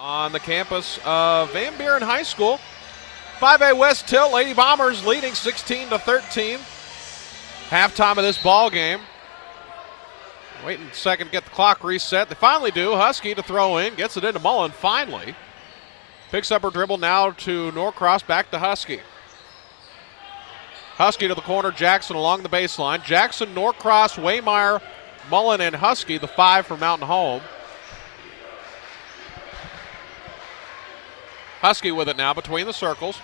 On the campus of Van Buren High School, 5A West Tilt, Lady Bombers leading 16-13. Halftime of this ball game. Waiting a second to get the clock reset. They finally do. Husky to throw in, gets it into Mullen finally. Picks up her dribble now to Norcross, back to Husky. Husky to the corner, Jackson along the baseline. Jackson, Norcross, Waymeyer, Mullen, and Husky, the five for Mountain Home. Husky with it now between the circles.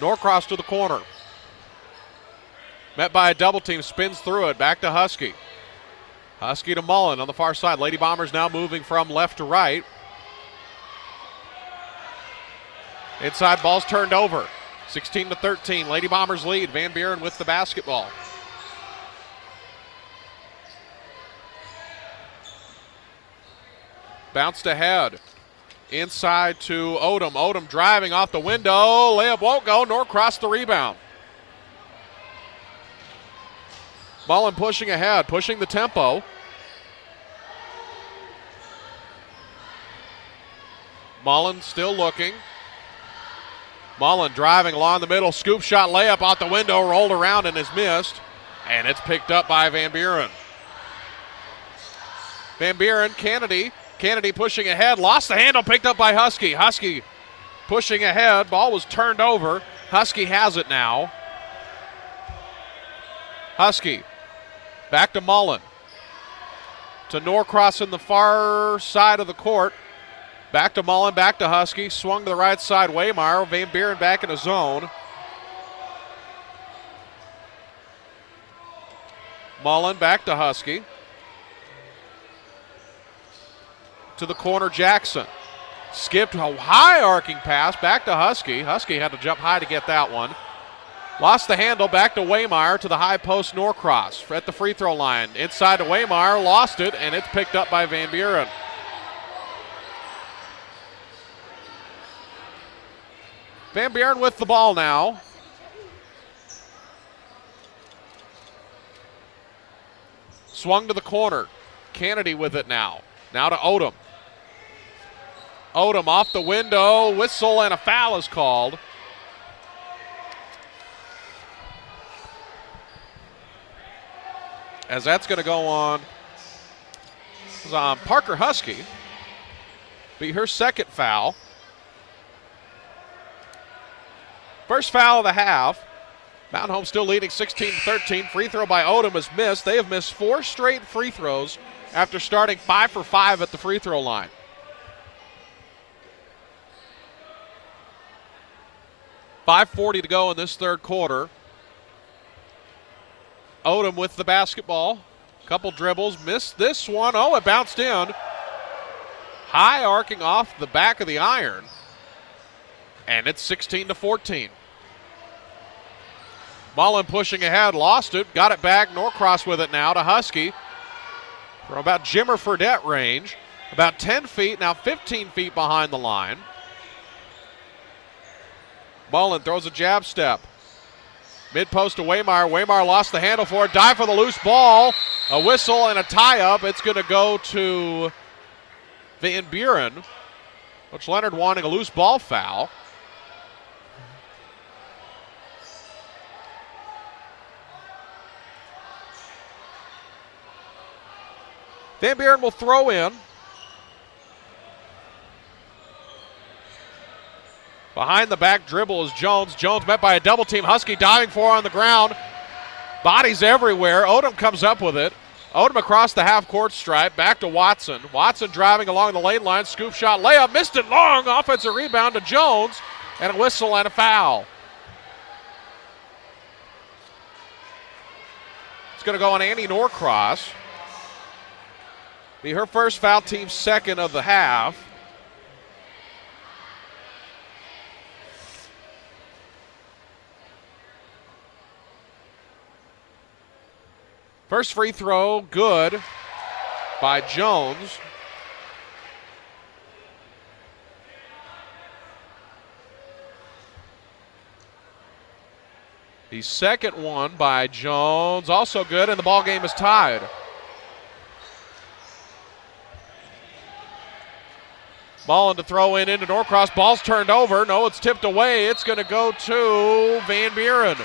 Norcross to the corner. Met by a double team, spins through it, back to Husky. Husky to Mullen on the far side. Lady Bombers now moving from left to right. Inside ball's turned over. 16-13, Lady Bombers lead. Van Buren with the basketball. Bounced ahead. Inside to Odom. Odom driving off the window. Layup won't go. Norcross the rebound. Mullen pushing ahead, pushing the tempo. Mullen still looking. Mullen driving along the middle. Scoop shot layup out the window. Rolled around and is missed. And it's picked up by Van Buren. Van Buren, Kennedy. Kennedy pushing ahead, lost the handle, picked up by Husky. Husky pushing ahead, ball was turned over. Husky has it now. Husky back to Mullen. to Norcross in the far side of the court. Back to Mullen, back to Husky. Swung to the right side, Waymire. Van Buren back in a zone. Mullen back to Husky. To the corner, Jackson. Skipped a high arcing pass back to Husky. Husky had to jump high to get that one. Lost the handle, back to Waymire to the high post, Norcross at the free throw line. Inside to Waymire, lost it, and it's picked up by Van Buren. Van Buren with the ball now. Swung to the corner. Kennedy with it now. Now to Odom. Odom off the window. Whistle and a foul is called. As that's going to go on Parker Husky. Be her second foul. First foul of the half. Mountain Home still leading 16-13. Free throw by Odom is missed. They have missed 4 straight free throws after starting 5 for 5 at the free throw line. .540 to go in this third quarter. Odom with the basketball. Couple dribbles. Missed this one. Oh, it bounced in. High arcing off the back of the iron. And it's 16-14. Mullen pushing ahead. Lost it. Got it back. Norcross with it now to Husky. From about Jimmer Fredette range. About 10 feet, now 15 feet behind the line. Mullen throws a jab step. Mid-post to Waymire. Waymire lost the handle for it. Dive for the loose ball. A whistle and a tie-up. It's going to go to Van Buren. Coach Leonard wanting a loose ball foul. Van Buren will throw in. Behind the back dribble is Jones. Jones met by a double team. Husky diving for on the ground. Bodies everywhere. Odom comes up with it. Odom across the half court stripe. Back to Watson. Watson driving along the lane line. Scoop shot layup. Missed it long. Offensive rebound to Jones. And a whistle and a foul. It's going to go on Annie Norcross. Be her first foul, team's second of the half. First free throw, good by Jones. The second one by Jones, also good, and the ball game is tied. Mullen to throw in into Norcross. Ball's turned over. No, it's tipped away. It's going to go to Van Buren.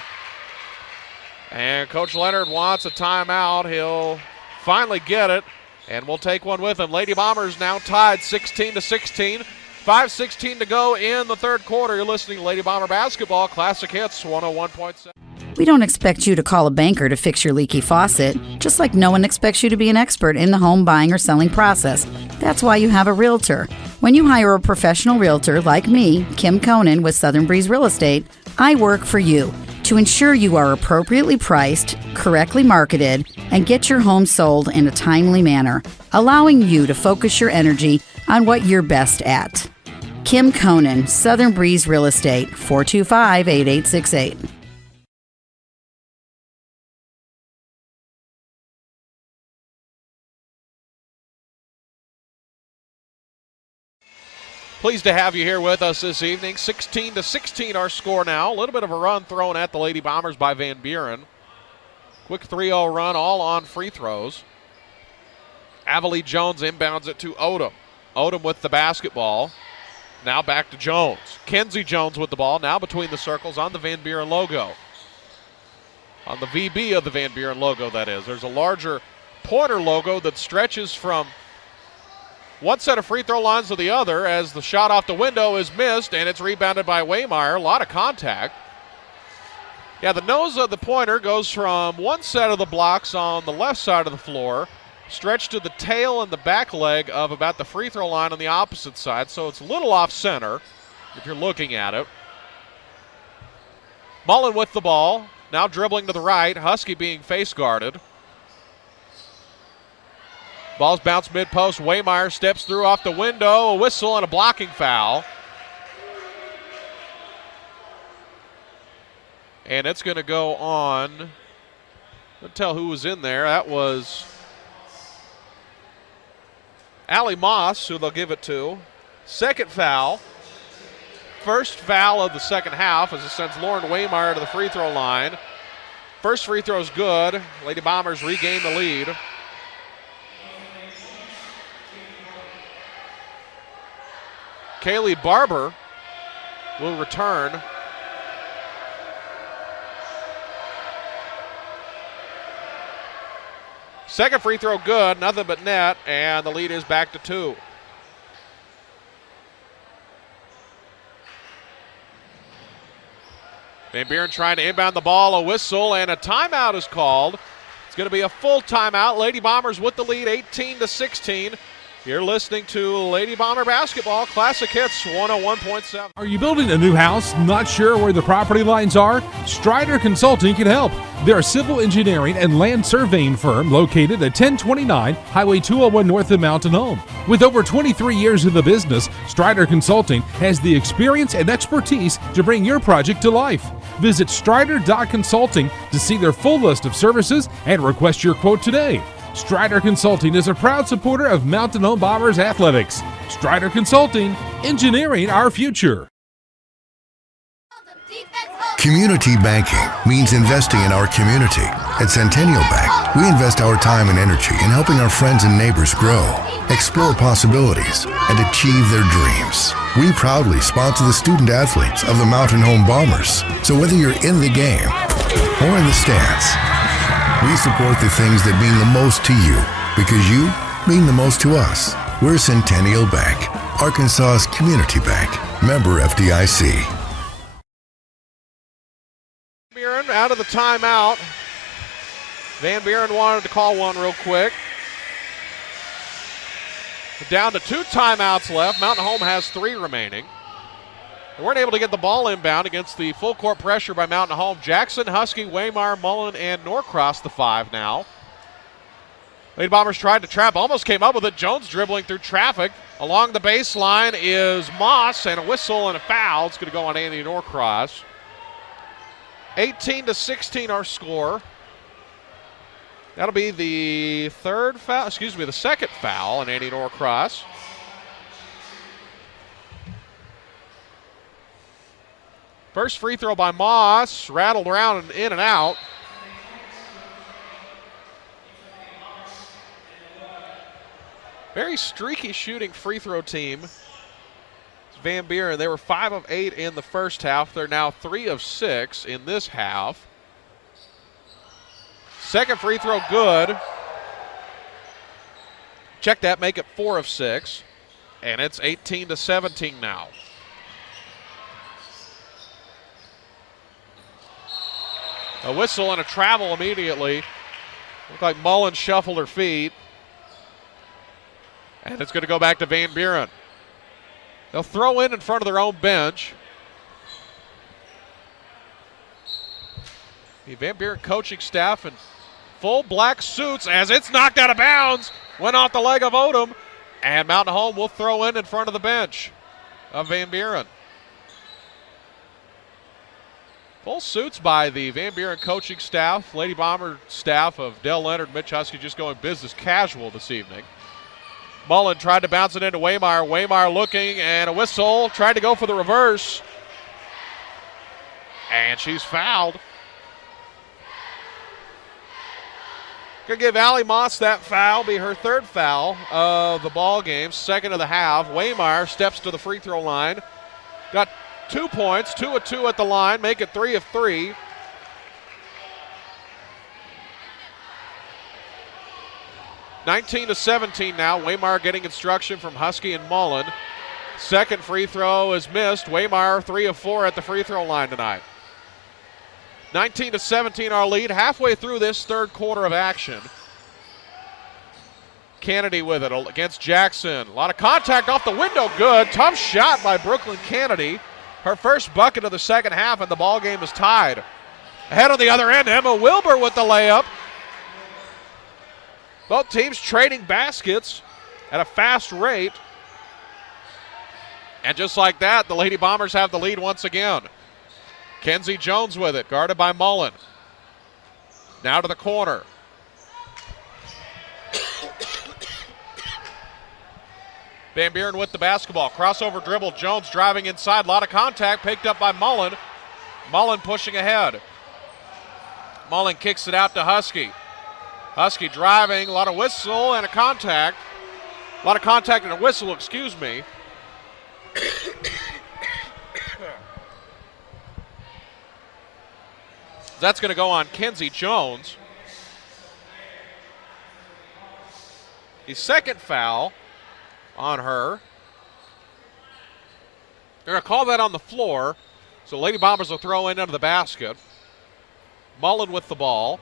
And Coach Leonard wants a timeout. He'll finally get it, and we'll take one with him. Lady Bombers now tied 16-16. 5:16 to go in the third quarter. You're listening to Lady Bomber Basketball Classic Hits 101.7. We don't expect you to call a banker to fix your leaky faucet, just like no one expects you to be an expert in the home buying or selling process. That's why you have a realtor. When you hire a professional realtor like me, Kim Conan with Southern Breeze Real Estate, I work for you to ensure you are appropriately priced, correctly marketed, and get your home sold in a timely manner, allowing you to focus your energy on what you're best at. Kim Conan, Southern Breeze Real Estate, 425-8868. Pleased to have you here with us this evening. 16-16 our score now. A little bit of a run thrown at the Lady Bombers by Van Buren. Quick 3-0 run, all on free throws. Avalee Jones inbounds it to Odom. Odom with the basketball. Now back to Jones. Kenzie Jones with the ball, now between the circles on the Van Buren logo. On the VB of the Van Buren logo, that is. There's a larger pointer logo that stretches from one set of free throw lines to the other as the shot off the window is missed, and it's rebounded by Waymire. A lot of contact. Yeah, the nose of the pointer goes from one set of the blocks on the left side of the floor stretched to the tail and the back leg of about the free throw line on the opposite side, so it's a little off center if you're looking at it. Mullen with the ball, now dribbling to the right, Husky being face guarded. Ball's bounced mid-post, Waymeyer steps through off the window, a whistle and a blocking foul. And it's going to go on, couldn't tell who was in there, that was Allie Moss, who they'll give it to. Second foul. First foul of the second half as it sends Lauren Waymeyer to the free throw line. First free throw is good. Lady Bombers regain the lead. Kaylee Barber will return. Second free throw good, nothing but net, and the lead is back to 2. Van Buren trying to inbound the ball, a whistle, and a timeout is called. It's going to be a full timeout. Lady Bombers with the lead, 18-16. You're listening to Lady Bomber Basketball, Classic Hits 101.7. Are you building a new house, not sure where the property lines are? Strider Consulting can help. They're a civil engineering and land surveying firm located at 1029 Highway 201 north of Mountain Home. With over 23 years in the business, Strider Consulting has the experience and expertise to bring your project to life. Visit strider.consulting to see their full list of services and request your quote today. Strider Consulting is a proud supporter of Mountain Home Bombers athletics. Strider Consulting, engineering our future. Community banking means investing in our community. At Centennial Bank, we invest our time and energy in helping our friends and neighbors grow, explore possibilities, and achieve their dreams. We proudly sponsor the student athletes of the Mountain Home Bombers. So whether you're in the game or in the stands, we support the things that mean the most to you because you mean the most to us. We're Centennial Bank, Arkansas's community bank. Member FDIC. Buren out of the timeout. Van Buren wanted to call one real quick. Down to 2 timeouts left. Mountain Home has 3 remaining. They weren't able to get the ball inbound against the full court pressure by Mountain Home. Jackson, Husky, Waymeyer, Mullen, and Norcross, the 5 now. Lady Bombers tried to trap, almost came up with it. Jones dribbling through traffic. Along the baseline is Moss, and a whistle and a foul. It's going to go on Andy Norcross. 18-16 our score. That'll be the second foul on Andy Norcross. First free throw by Moss, rattled around and in and out. Very streaky shooting free throw team. It's Van Buren. They were 5 of 8 in the first half. They're now 3 of 6 in this half. Second free throw good. Check that, make it 4 of 6. And it's 18-17 now. A whistle and a travel immediately. Looked like Mullen shuffled her feet. And it's going to go back to Van Buren. They'll throw in front of their own bench. The Van Buren coaching staff in full black suits as it's knocked out of bounds. Went off the leg of Odom. And Mountain Home will throw in front of the bench of Van Buren. Full suits by the Van Buren coaching staff. Lady Bomber staff of Dell Leonard, Mitch Husky just going business casual this evening. Mullen tried to bounce it into Waymeyer. Waymeyer looking and a whistle. Tried to go for the reverse. And she's fouled. Gonna give Allie Moss that foul. Be her 3rd foul of the ball game. 2nd of the half. Waymeyer steps to the free throw line. Got 2 points, 2 of 2 at the line, make it 3 of 3. (19-17) now. Waymeyer getting instruction from Husky and Mullen. Second free throw is missed. Waymeyer 3 of 4 at the free throw line tonight. 19-17 our lead. Halfway through this 3rd quarter of action. Kennedy with it against Jackson. A lot of contact off the window. Good. Tough shot by Brooklyn Kennedy. Her first bucket of the second half, and the ball game is tied. Ahead on the other end, Emma Wilbur with the layup. Both teams trading baskets at a fast rate. And just like that, the Lady Bombers have the lead once again. Kenzie Jones with it, guarded by Mullen. Now to the corner. Van Buren with the basketball. Crossover dribble. Jones driving inside. A lot of contact. Picked up by Mullen. Mullen pushing ahead. Mullen kicks it out to Husky. Husky driving. A lot of whistle and a contact. A lot of contact and a whistle, excuse me. That's going to go on Kenzie Jones. The second foul on her. They're going to call that on the floor. So Lady Bombers will throw in under the basket. Mullen with the ball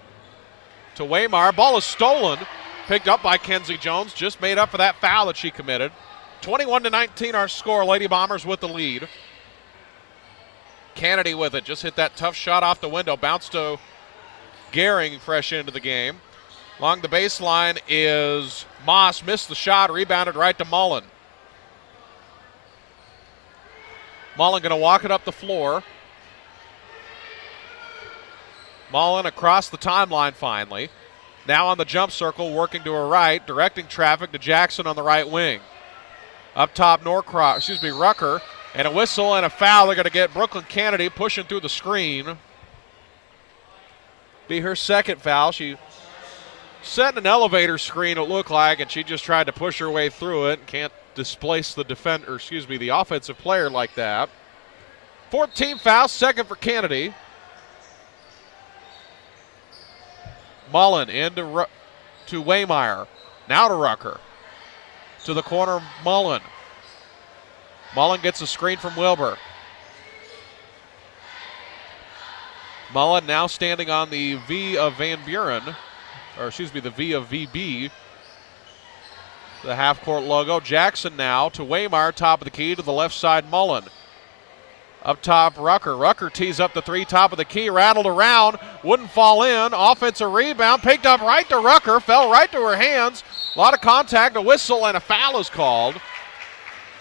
to Waymar. Ball is stolen. Picked up by Kenzie Jones. Just made up for that foul that she committed. 21-19 our score. Lady Bombers with the lead. Kennedy with it. Just hit that tough shot off the window. Bounced to Gehring fresh into the game. Along the baseline is Moss. Missed the shot. Rebounded right to Mullen. Mullen going to walk it up the floor. Mullen across the timeline finally. Now on the jump circle, working to her right, directing traffic to Jackson on the right wing. Up top, Rucker, and a whistle and a foul. They're going to get Brooklyn Kennedy pushing through the screen. Be her second foul. She set an elevator screen, it looked like, and she just tried to push her way through it. Can't displace the offensive player like that. 14th foul, second for Kennedy. Mullen into to Waymire. Now to Rucker. To the corner, Mullen. Mullen gets a screen from Wilbur. Mullen now standing on the V of Van Buren, the V of VB. The half-court logo. Jackson now to Waymire, top of the key, to the left side, Mullen. Up top, Rucker. Rucker tees up the three, top of the key, rattled around, wouldn't fall in. Offensive rebound, picked up right to Rucker, fell right to her hands. A lot of contact, a whistle, and a foul is called.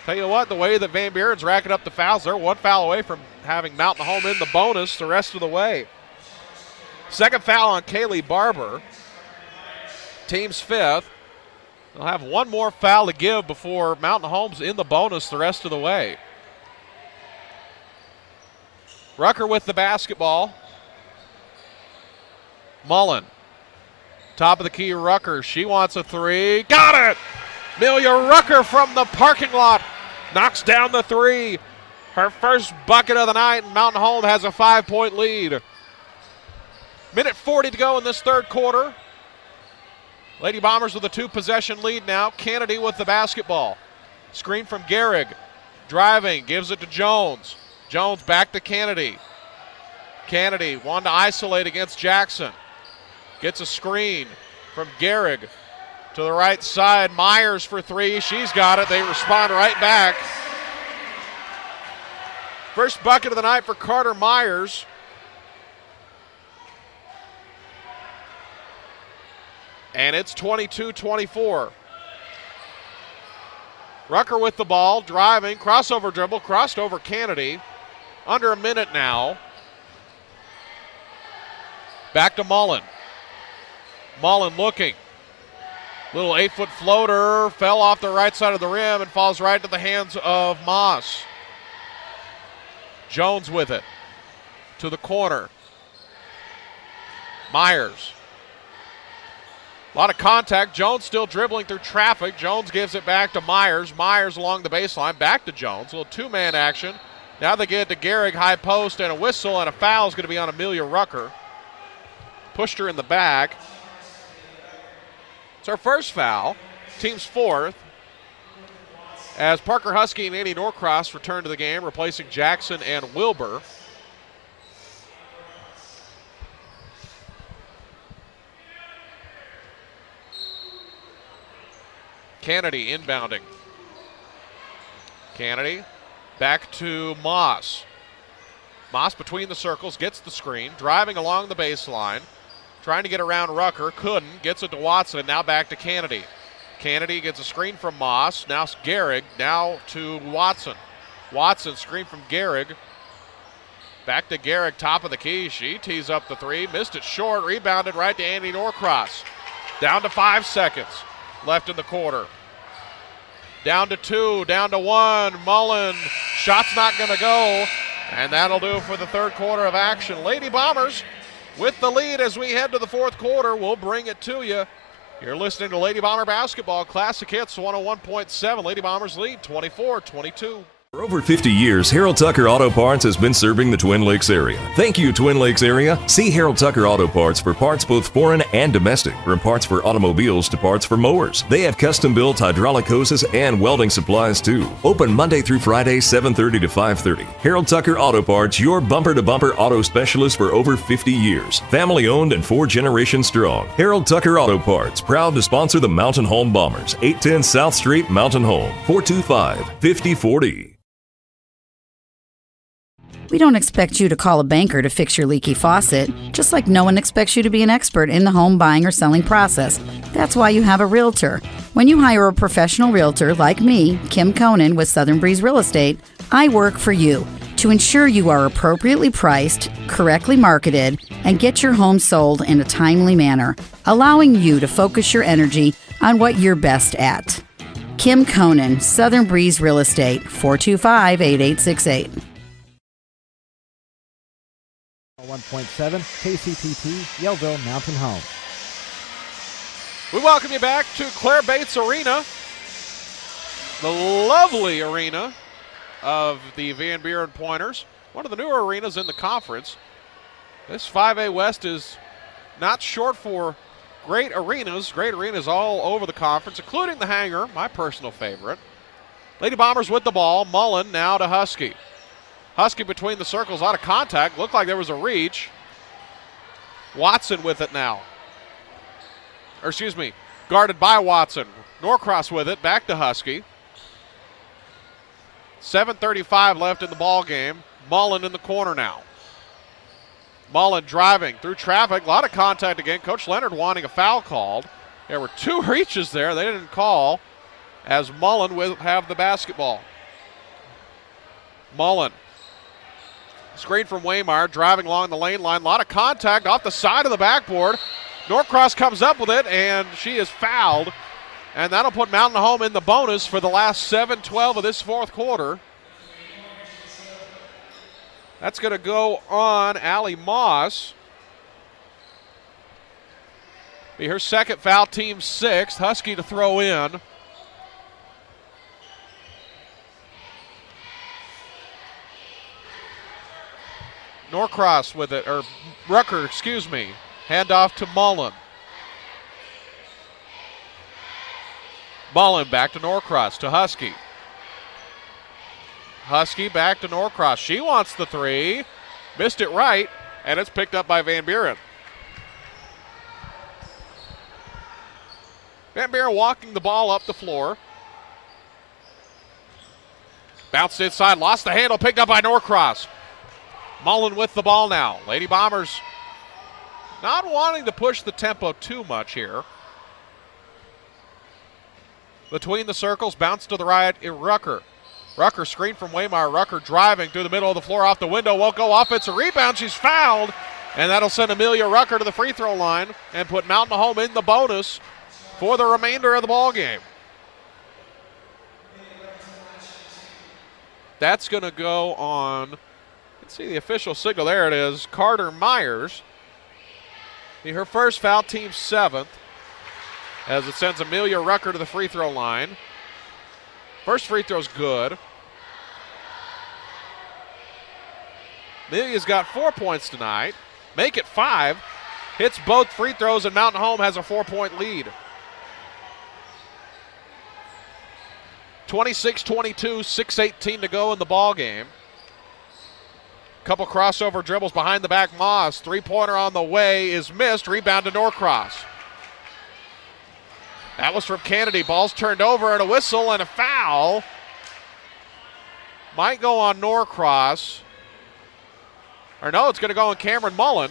Tell you what, the way that Van Buren's racking up the fouls, they're one foul away from having Mountain Home in the bonus the rest of the way. Second foul on Kaylee Barber. Team's fifth. They'll have one more foul to give before Mountain Home's in the bonus the rest of the way. Rucker with the basketball. Mullen. Top of the key, Rucker. She wants a three. Got it! Amelia Rucker from the parking lot knocks down the three. Her first bucket of the night, and Mountain Home has a 5-point lead. Minute 40 to go in this third quarter. Lady Bombers with a 2-possession lead now. Kennedy with the basketball. Screen from Gehrig. Driving, gives it to Jones. Jones back to Kennedy. Kennedy wanted to isolate against Jackson. Gets a screen from Gehrig to the right side. Myers for three. She's got it. They respond right back. First bucket of the night for Carter Myers. And it's 22-24. Rucker with the ball, driving, crossover dribble, crossed over Kennedy. Under a minute now. Back to Mullen. Mullen looking. Little 8-foot floater, fell off the right side of the rim and falls right into the hands of Moss. Jones with it. To the corner. Myers. A lot of contact. Jones still dribbling through traffic. Jones gives it back to Myers. Myers along the baseline. Back to Jones. A little two-man action. Now they get it to Gehrig, high post, and a whistle, and a foul is going to be on Amelia Rucker. Pushed her in the back. It's our first foul. Team's fourth. As Parker Husky and Annie Norcross return to the game, replacing Jackson and Wilbur. Kennedy inbounding. Kennedy back to Moss. Moss between the circles, gets the screen, driving along the baseline, trying to get around Rucker, couldn't, gets it to Watson, now back to Kennedy. Kennedy gets a screen from Moss, now Gehrig, now to Watson. Watson, screen from Gehrig. Back to Gehrig, top of the key. She tees up the three, missed it short, rebounded right to Andy Norcross. Down to 5 seconds left in the quarter. Down to 2, down to 1. Mullen, shot's not going to go, and that'll do for the third quarter of action. Lady Bombers with the lead as we head to the fourth quarter. We'll bring it to you. You're listening to Lady Bomber Basketball Classic Hits 101.7. Lady Bombers lead 24-22. For over 50 years, Harold Tucker Auto Parts has been serving the Twin Lakes area. Thank you, Twin Lakes area. See Harold Tucker Auto Parts for parts both foreign and domestic, from parts for automobiles to parts for mowers. They have custom-built hydraulic hoses and welding supplies, too. Open Monday through Friday, 7:30 to 5:30. Harold Tucker Auto Parts, your bumper-to-bumper auto specialist for over 50 years. Family-owned and 4 generations strong. Harold Tucker Auto Parts, proud to sponsor the Mountain Home Bombers. 810 South Street, Mountain Home. 425-5040. We don't expect you to call a banker to fix your leaky faucet, just like no one expects you to be an expert in the home buying or selling process. That's why you have a realtor. When you hire a professional realtor like me, Kim Conan with Southern Breeze Real Estate, I work for you to ensure you are appropriately priced, correctly marketed, and get your home sold in a timely manner, allowing you to focus your energy on what you're best at. Kim Conan, Southern Breeze Real Estate, 425-8868. 1.7 KCTT, Yellville Mountain Home. We welcome you back to Claire Bates Arena, the lovely arena of the Van Buren Pointers, one of the newer arenas in the conference. This 5A West is not short for great arenas all over the conference, including the Hangar, my personal favorite. Lady Bombers with the ball. Mullen now to Husky. Husky between the circles, out of contact. Looked like there was a reach. Watson with it now. Guarded by Watson. Norcross with it, back to Husky. 7:35 left in the ball game. Mullen in the corner now. Mullen driving through traffic. A lot of contact again. Coach Leonard wanting a foul called. There were 2 reaches there. They didn't call as Mullen will have the basketball. Mullen. Screen from Waymire, driving along the lane line. A lot of contact off the side of the backboard. Norcross comes up with it, and she is fouled. And that'll put Mountain Home in the bonus for the last 7:12 of this fourth quarter. That's going to go on Allie Moss. Be her second foul, team 6th. Husky to throw in. Norcross with it, or Rucker, Hand off to Mullen. Mullen back to Norcross, to Husky. Husky back to Norcross. She wants the 3. Missed it right, and it's picked up by Van Buren. Van Buren walking the ball up the floor. Bounced inside, lost the handle, picked up by Norcross. Mullen with the ball now. Lady Bombers not wanting to push the tempo too much here. Between the circles, bounce to the right, Rucker. Rucker screen from Waymire. Rucker driving through the middle of the floor off the window. Won't go. Offensive rebound. She's fouled. And that'll send Amelia Rucker to the free throw line and put Mountain Home in the bonus for the remainder of the ball game. That's going to go on. Let's see the official signal. There it is. Carter Myers. Her first foul, team 7th, as it sends Amelia Rucker to the free throw line. First free throw's good. Amelia's got 4 points tonight. Make it 5. Hits both free throws, and Mountain Home has a 4-point lead. 26-22, 6:18 to go in the ball game. Couple crossover dribbles behind the back. Moss, 3-pointer on the way is missed. Rebound to Norcross. That was from Kennedy. Ball's turned over and a whistle and a foul. Might go on Norcross. Or no, it's going to go on Cameron Mullen.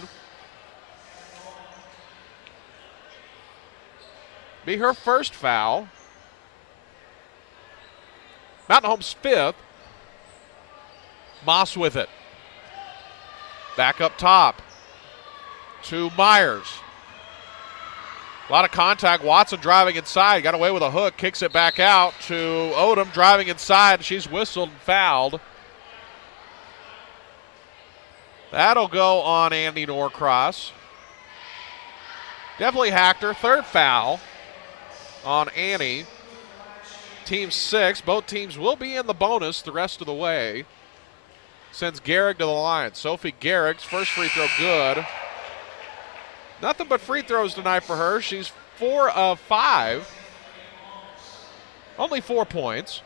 Be her first foul. Mountain Home's 5th. Moss with it. Back up top to Myers. A lot of contact. Watson driving inside. Got away with a hook. Kicks it back out to Odom driving inside. She's whistled and fouled. That'll go on Andy Norcross. Definitely hacked her. 3rd foul on Annie. Team 6. Both teams will be in the bonus the rest of the way. Sends Garrick to the line. Sophie Garrick's first free throw good. Nothing but free throws tonight for her. She's 4 of 5. Only 4 points.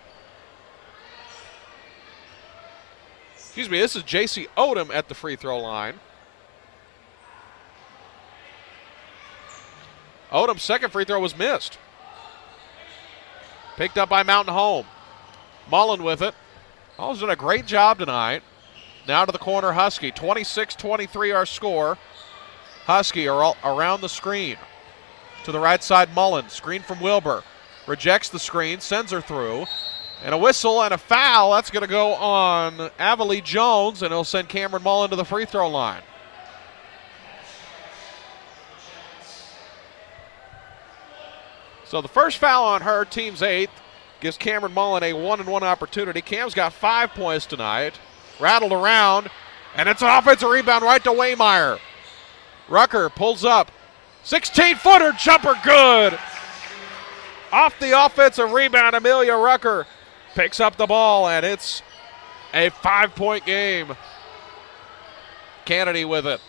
Excuse me, this is J.C. Odom at the free throw line. Odom's second free throw was missed. Picked up by Mountain Home. Mullen with it. Mullen's done a great job tonight. Now to the corner, Husky. 26-23 our score. Husky are all around the screen. To the right side, Mullen. Screen from Wilbur. Rejects the screen, sends her through. And a whistle and a foul. That's going to go on Avalee Jones, and it'll send Cameron Mullen to the free throw line. So the first foul on her, team's 8th, gives Cameron Mullen a 1-and-1 opportunity. Cam's got 5 points tonight. Rattled around, and it's an offensive rebound right to Waymeyer. Rucker pulls up. 16-footer jumper good. Off the offensive rebound, Amelia Rucker picks up the ball, and it's a 5-point game. Kennedy with it.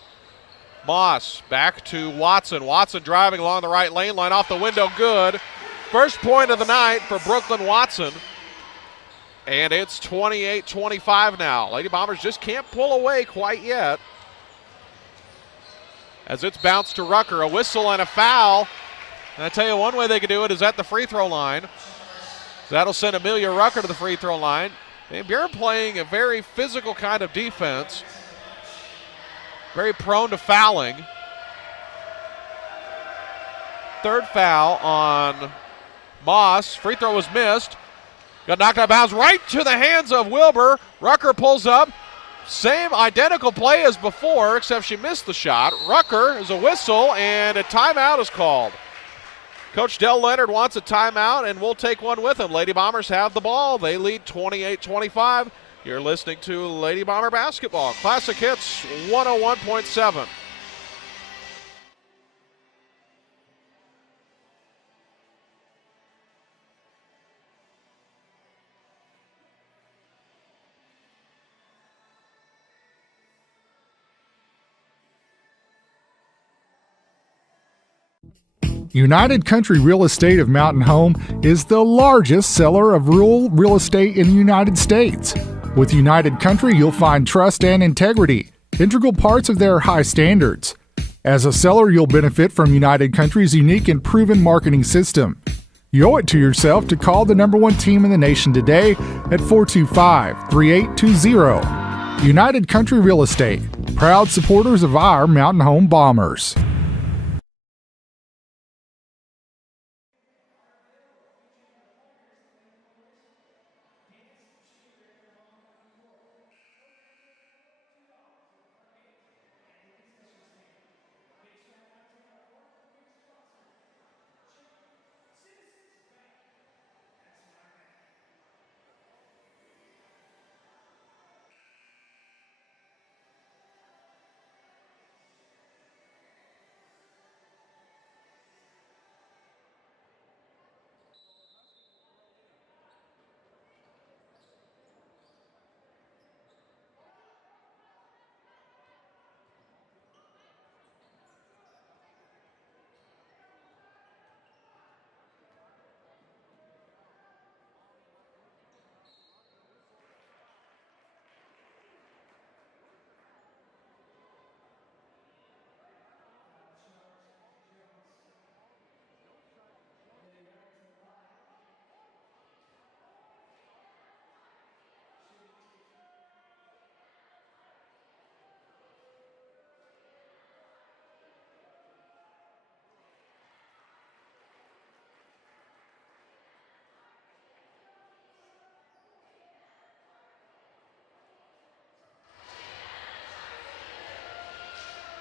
Moss back to Watson. Watson driving along the right lane line off the window, good. First point of the night for Brooklyn Watson. And it's 28-25 now. Lady Bombers just can't pull away quite yet. As it's bounced to Rucker, a whistle and a foul. And I tell you, one way they can do it is at the free throw line. So that'll send Amelia Rucker to the free throw line. And Buren playing a very physical kind of defense. Very prone to fouling. 3rd foul on Moss. Free throw was missed. Got knocked out of bounds right to the hands of Wilbur. Rucker pulls up. Same identical play as before, except she missed the shot. Rucker is a whistle, and a timeout is called. Coach Del Leonard wants a timeout, and we'll take one with him. Lady Bombers have the ball. They lead 28-25. You're listening to Lady Bomber Basketball. Classic Hits 101.7. United Country Real Estate of Mountain Home is the largest seller of rural real estate in the United States. With United Country, you'll find trust and integrity, integral parts of their high standards. As a seller, you'll benefit from United Country's unique and proven marketing system. You owe it to yourself to call the #1 team in the nation today at 425-3820. United Country Real Estate, proud supporters of our Mountain Home Bombers.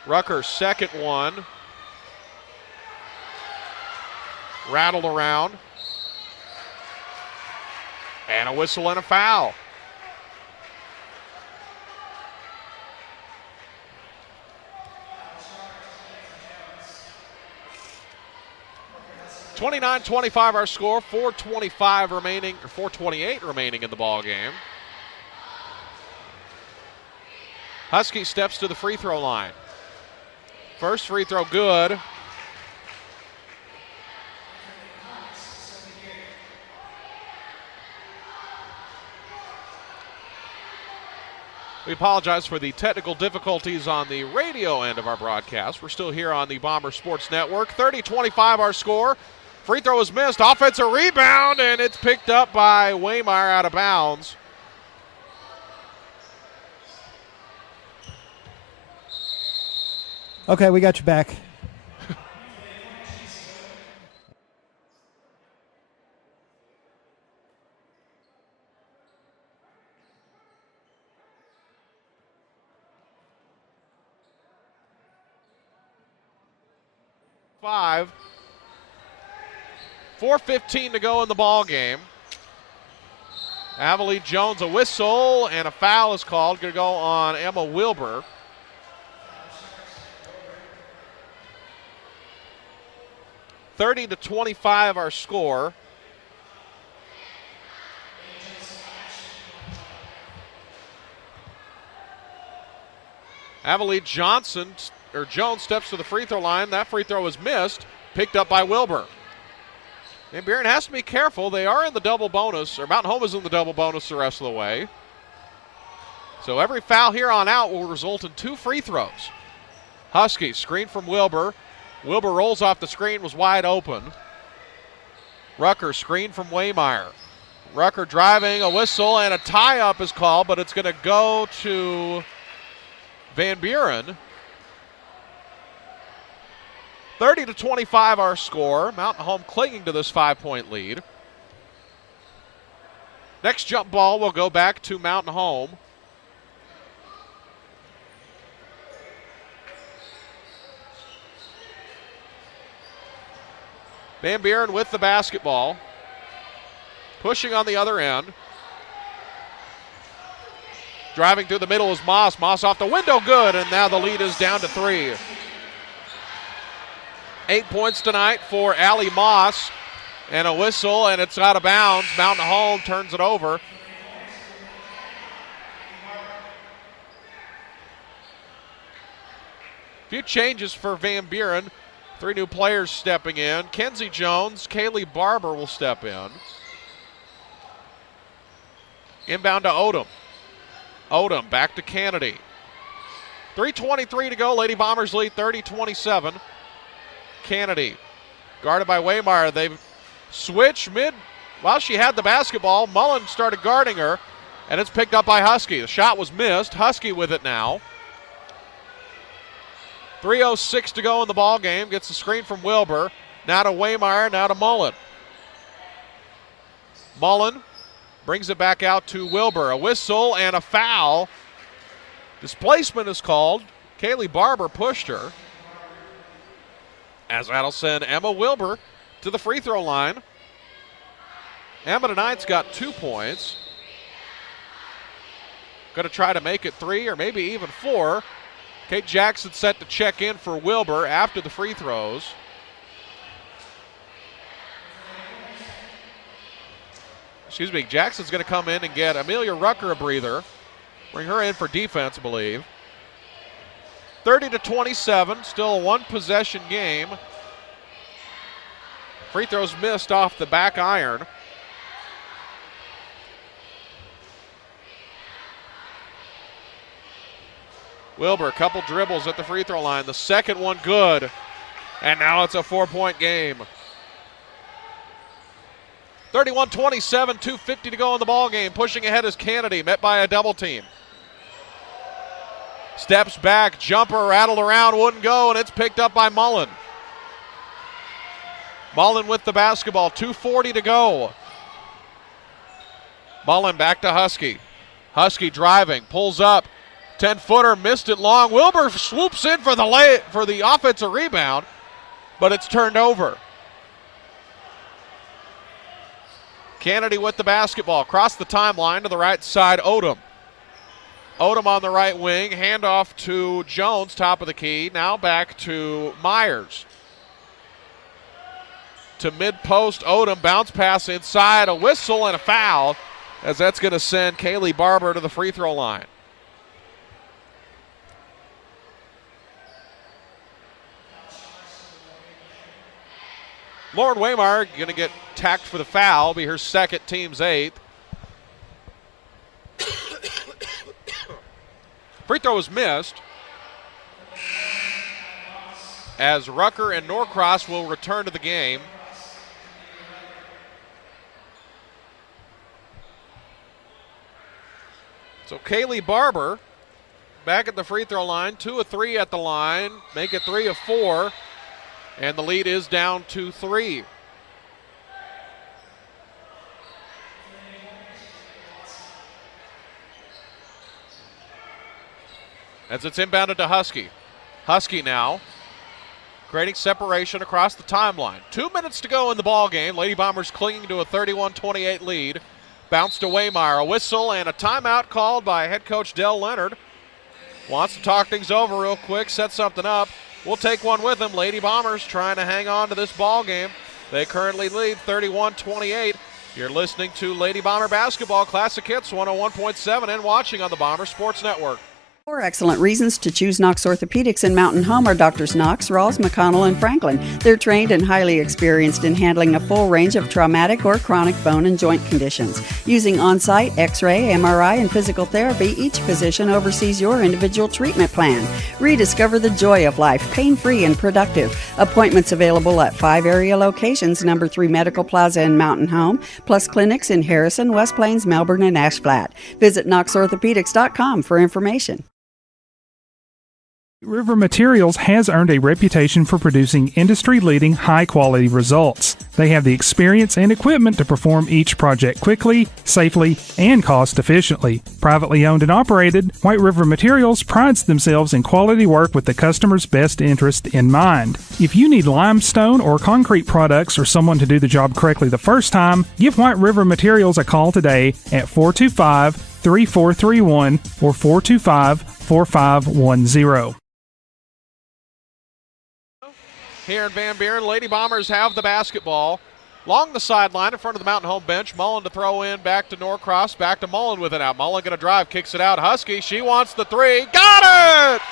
Rucker's second one. Rattled around. And a whistle and a foul. (29-25) our score. 4:25 remaining, or 4:28 remaining in the ball game. Husky steps to the free throw line. First free throw good. We apologize for the technical difficulties on the radio end of our broadcast. We're still here on the Bomber Sports Network. 30-25 our score. Free throw is missed. Offensive rebound, and it's picked up by Waymire out of bounds. Okay, we got you back. 4:15 to go in the ball game. Avalee Jones, a whistle, and a foul is called. Going to go on Emma Wilbur. (30-25) our score. Avalee Jones steps to the free throw line. That free throw is missed. Picked up by Wilbur. And Buren has to be careful. They are in the double bonus, or Mountain Home is in the double bonus the rest of the way. So every foul here on out will result in 2 free throws. Husky, screen from Wilbur. Wilbur rolls off the screen, was wide open. Rucker, screen from Waymire. Rucker driving, a whistle, and a tie-up is called, but it's going to go to Van Buren. 30-25 our score. Mountain Home clinging to this 5-point lead. Next jump ball will go back to Mountain Home. Van Buren with the basketball. Pushing on the other end. Driving through the middle is Moss. Moss off the window, good, and now the lead is down to 3. 8 points tonight for Allie Moss, and a whistle, and it's out of bounds. Mountain Home turns it over. A few changes for Van Buren. 3 new players stepping in. Kenzie Jones, Kaylee Barber will step in. Inbound to Odom. Odom back to Kennedy. 3:23 to go. Lady Bombers lead 30-27. Kennedy guarded by Waymire. They've switched mid while she had the basketball. Mullen started guarding her, and it's picked up by Husky. The shot was missed. Husky with it now. 3:06 to go in the ball game. Gets the screen from Wilbur. Now to Waymire, now to Mullen. Mullen brings it back out to Wilbur. A whistle and a foul. Displacement is called. Kaylee Barber pushed her. As that'll send Emma Wilbur to the free throw line. Emma tonight's got 2 points. Going to try to make it 3 or maybe even 4. Kate Jackson set to check in for Wilbur after the free throws. Excuse me, Jackson's going to come in and get Amelia Rucker a breather. Bring her in for defense, I believe. 30-27, still a 1-possession game. Free throws missed off the back iron. Wilbur, couple dribbles at the free throw line. The second one good. And now it's a 4-point game. 31-27, 2:50 to go in the ball game. Pushing ahead is Kennedy, met by a double team. Steps back, jumper rattled around, wouldn't go, and it's picked up by Mullen. Mullen with the basketball, 2:40 to go. Mullen back to Husky. Husky driving, pulls up, 10-footer, missed it long. Wilbur swoops in for the offensive rebound, but it's turned over. Kennedy with the basketball. Across the timeline to the right side, Odom. Odom on the right wing. Handoff to Jones, top of the key. Now back to Myers. To mid-post, Odom. Bounce pass inside. A whistle and a foul, as that's going to send Kaylee Barber to the free throw line. Lauren Waymar going to get tacked for the foul. Be her second, team's 8th. Free throw was missed, as Rucker and Norcross will return to the game. So Kaylee Barber back at the free throw line, 2 of 3 at the line, make it 3 of 4. And the lead is down to 3. As it's inbounded to Husky. Husky now creating separation across the timeline. 2 minutes to go in the ball game. Lady Bombers clinging to a 31-28 lead. Bounce to Waymire. A whistle and a timeout called by head coach Dell Leonard. Wants to talk things over real quick, set something up. We'll take one with him. Lady Bombers trying to hang on to this ball game. They currently lead 31-28. You're listening to Lady Bomber Basketball Classic Hits 101.7 and watching on the Bomber Sports Network. 4 excellent reasons to choose Knox Orthopedics in Mountain Home are Doctors Knox, Rawls, McConnell, and Franklin. They're trained and highly experienced in handling a full range of traumatic or chronic bone and joint conditions. Using on-site X-ray, MRI, and physical therapy, each physician oversees your individual treatment plan. Rediscover the joy of life, pain-free and productive. Appointments available at 5 area locations, number 3 Medical Plaza in Mountain Home, plus clinics in Harrison, West Plains, Melbourne, and Ashflat. Visit knoxorthopedics.com for information. River Materials has earned a reputation for producing industry-leading high-quality results. They have the experience and equipment to perform each project quickly, safely, and cost-efficiently. Privately owned and operated, White River Materials prides themselves in quality work with the customer's best interest in mind. If you need limestone or concrete products or someone to do the job correctly the first time, give White River Materials a call today at 425-3431 or 425-4510. Here in Van Buren, Lady Bombers have the basketball along the sideline in front of the Mountain Home bench. Mullen to throw in, back to Norcross, back to Mullen with it out. Mullen going to drive, kicks it out. Husky, she wants the 3. Got it!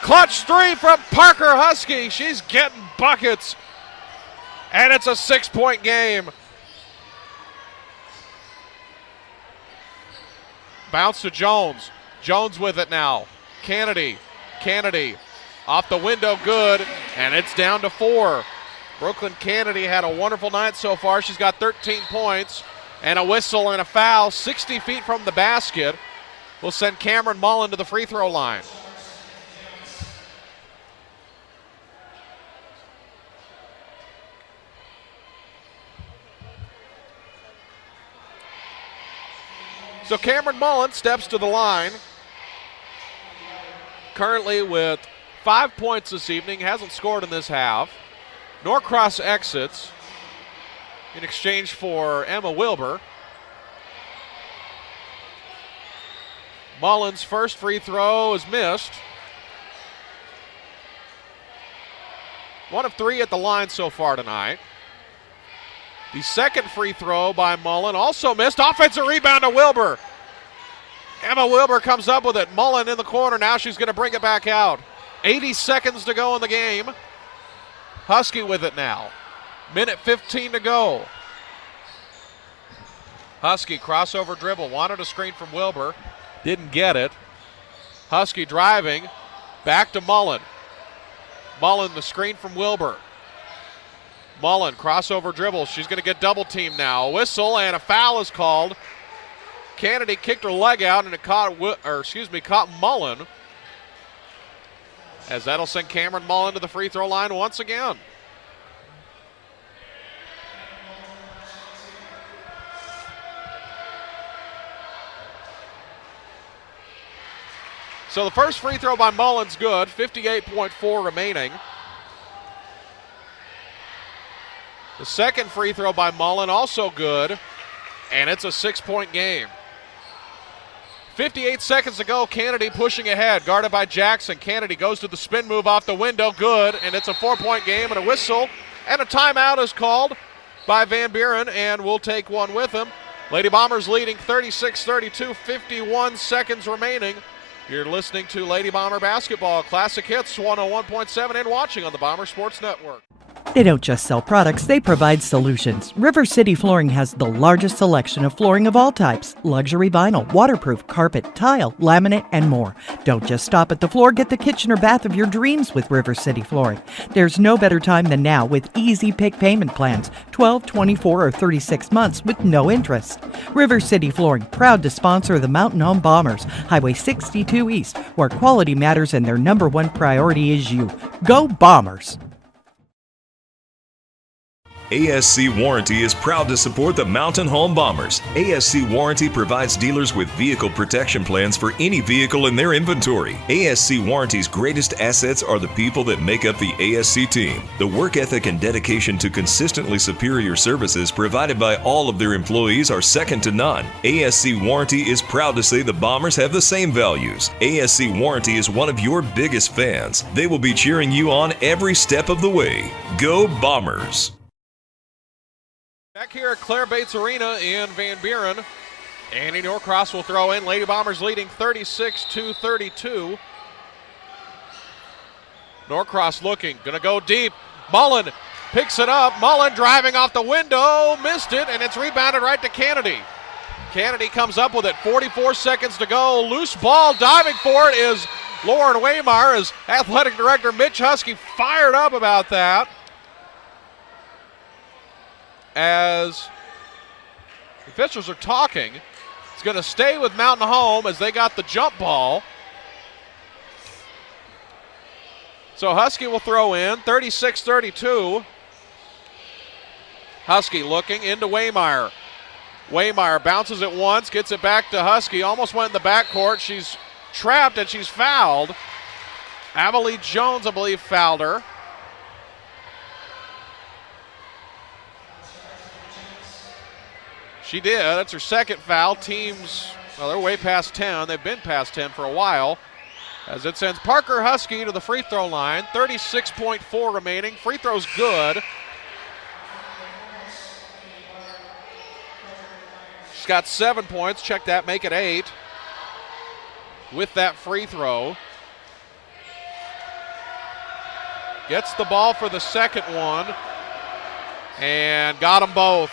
Clutch 3 from Parker Husky. She's getting buckets. And it's a 6-point game. Bounce to Jones. Jones with it now. Kennedy. Off the window, good, and it's down to 4. Brooklyn Kennedy had a wonderful night so far. She's got 13 points, and a whistle and a foul 60 feet from the basket will send Cameron Mullen to the free throw line. So Cameron Mullen steps to the line, currently with 5 points this evening, hasn't scored in this half. Norcross exits in exchange for Emma Wilbur. Mullen's first free throw is missed. 1 of 3 at the line so far tonight. The second free throw by Mullen also missed. Offensive rebound to Wilbur. Emma Wilbur comes up with it. Mullen in the corner. Now she's going to bring it back out. 80 seconds to go in the game. Husky with it now. Minute 15 to go. Husky crossover dribble. Wanted a screen from Wilbur. Didn't get it. Husky driving. Back to Mullen. Mullen the screen from Wilbur. Mullen crossover dribble. She's going to get double teamed now. A whistle and a foul is called. Kennedy kicked her leg out and it caught Mullen. As that'll send Cameron Mullen to the free throw line once again. So the first free throw by Mullen's good, 58.4 remaining. The second free throw by Mullen also good, and it's a 6-point game. 58 seconds to go. Kennedy pushing ahead, guarded by Jackson. Kennedy goes to the spin move off the window, good, and it's a 4-point game, and a whistle and a timeout is called by Van Buren, and we'll take one with him. Lady Bombers leading 36-32, 51 seconds remaining. You're listening to Lady Bomber Basketball Classic Hits 101.7 and watching on the Bomber Sports Network. They don't just sell products, they provide solutions. River City Flooring has the largest selection of flooring of all types: luxury vinyl, waterproof, carpet, tile, laminate, and more. Don't just stop at the floor, get the kitchen or bath of your dreams with River City Flooring. There's no better time than now with easy pick payment plans, 12, 24, or 36 months with no interest. River City Flooring, proud to sponsor the Mountain Home Bombers, Highway 62 East, where quality matters and their number one priority is you. Go Bombers! ASC Warranty is proud to support the Mountain Home Bombers. ASC Warranty provides dealers with vehicle protection plans for any vehicle in their inventory. ASC Warranty's greatest assets are the people that make up the ASC team. The work ethic and dedication to consistently superior services provided by all of their employees are second to none. ASC Warranty is proud to say the Bombers have the same values. ASC Warranty is one of your biggest fans. They will be cheering you on every step of the way. Go Bombers! Back here at Claire Bates Arena in Van Buren, Annie Norcross will throw in. Lady Bombers leading 36-32. Norcross looking, gonna go deep. Mullen picks it up. Mullen driving off the window, missed it, and it's rebounded right to Kennedy. Kennedy comes up with it, 44 seconds to go. Loose ball, diving for it is Lauren Waymar. As athletic director Mitch Husky fired up about that. As the officials are talking, it's going to stay with Mountain Home as they got the jump ball. So Husky will throw in, 36-32. Husky looking into Waymire. Waymire bounces it once, gets it back to Husky, almost went in the backcourt. She's trapped and she's fouled. Avalie Jones, I believe, fouled her. She did. That's her second foul. Teams, well, they're way past 10. They've been past 10 for a while. As it sends Parker Husky to the free throw line. 36.4 remaining. Free throw's good. She's got 7 points. Check that, make it 8. With that free throw. Gets the ball for the second one. And got them both.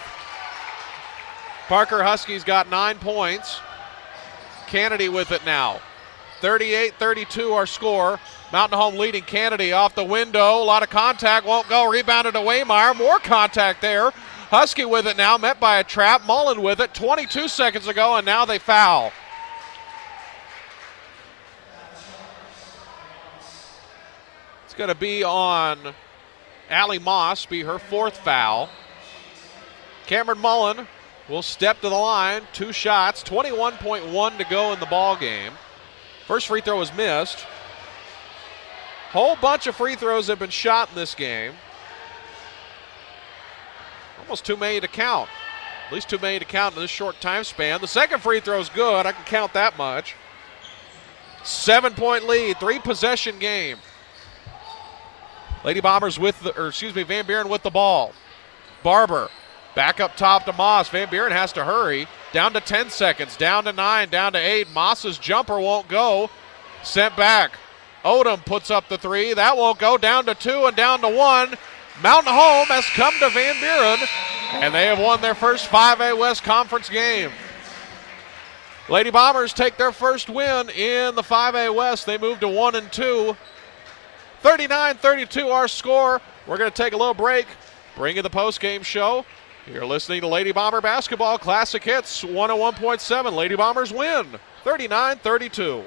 Parker Husky's got 9 points. Kennedy with it now. 38-32 our score. Mountain Home leading. Kennedy off the window. A lot of contact, won't go. Rebounded to Waymire. More contact there. Husky with it now, met by a trap. Mullen with it 22 seconds ago, and now they foul. It's going to be on Allie Moss, be her 4th foul. Cameron Mullen will step to the line, 2 shots, 21.1 to go in the ball game. First free throw was missed. Whole bunch of free throws have been shot in this game. Almost too many to count. At least too many to count in this short time span. The second free throw is good. I can count that much. 7-point lead, 3-possession game. Lady Bombers Van Buren with the ball. Barber. Back up top to Moss. Van Buren has to hurry. Down to 10 seconds. Down to 9. Down to 8. Moss's jumper won't go. Sent back. Odom puts up the 3. That won't go. Down to 2 and down to 1. Mountain Home has come to Van Buren, and they have won their first 5A West Conference game. Lady Bombers take their first win in the 5A West. They move to 1-2. 39-32 our score. We're going to take a little break. Bring you the post-game show. You're listening to Lady Bomber Basketball Classic Hits 101.7. Lady Bombers win 39-32.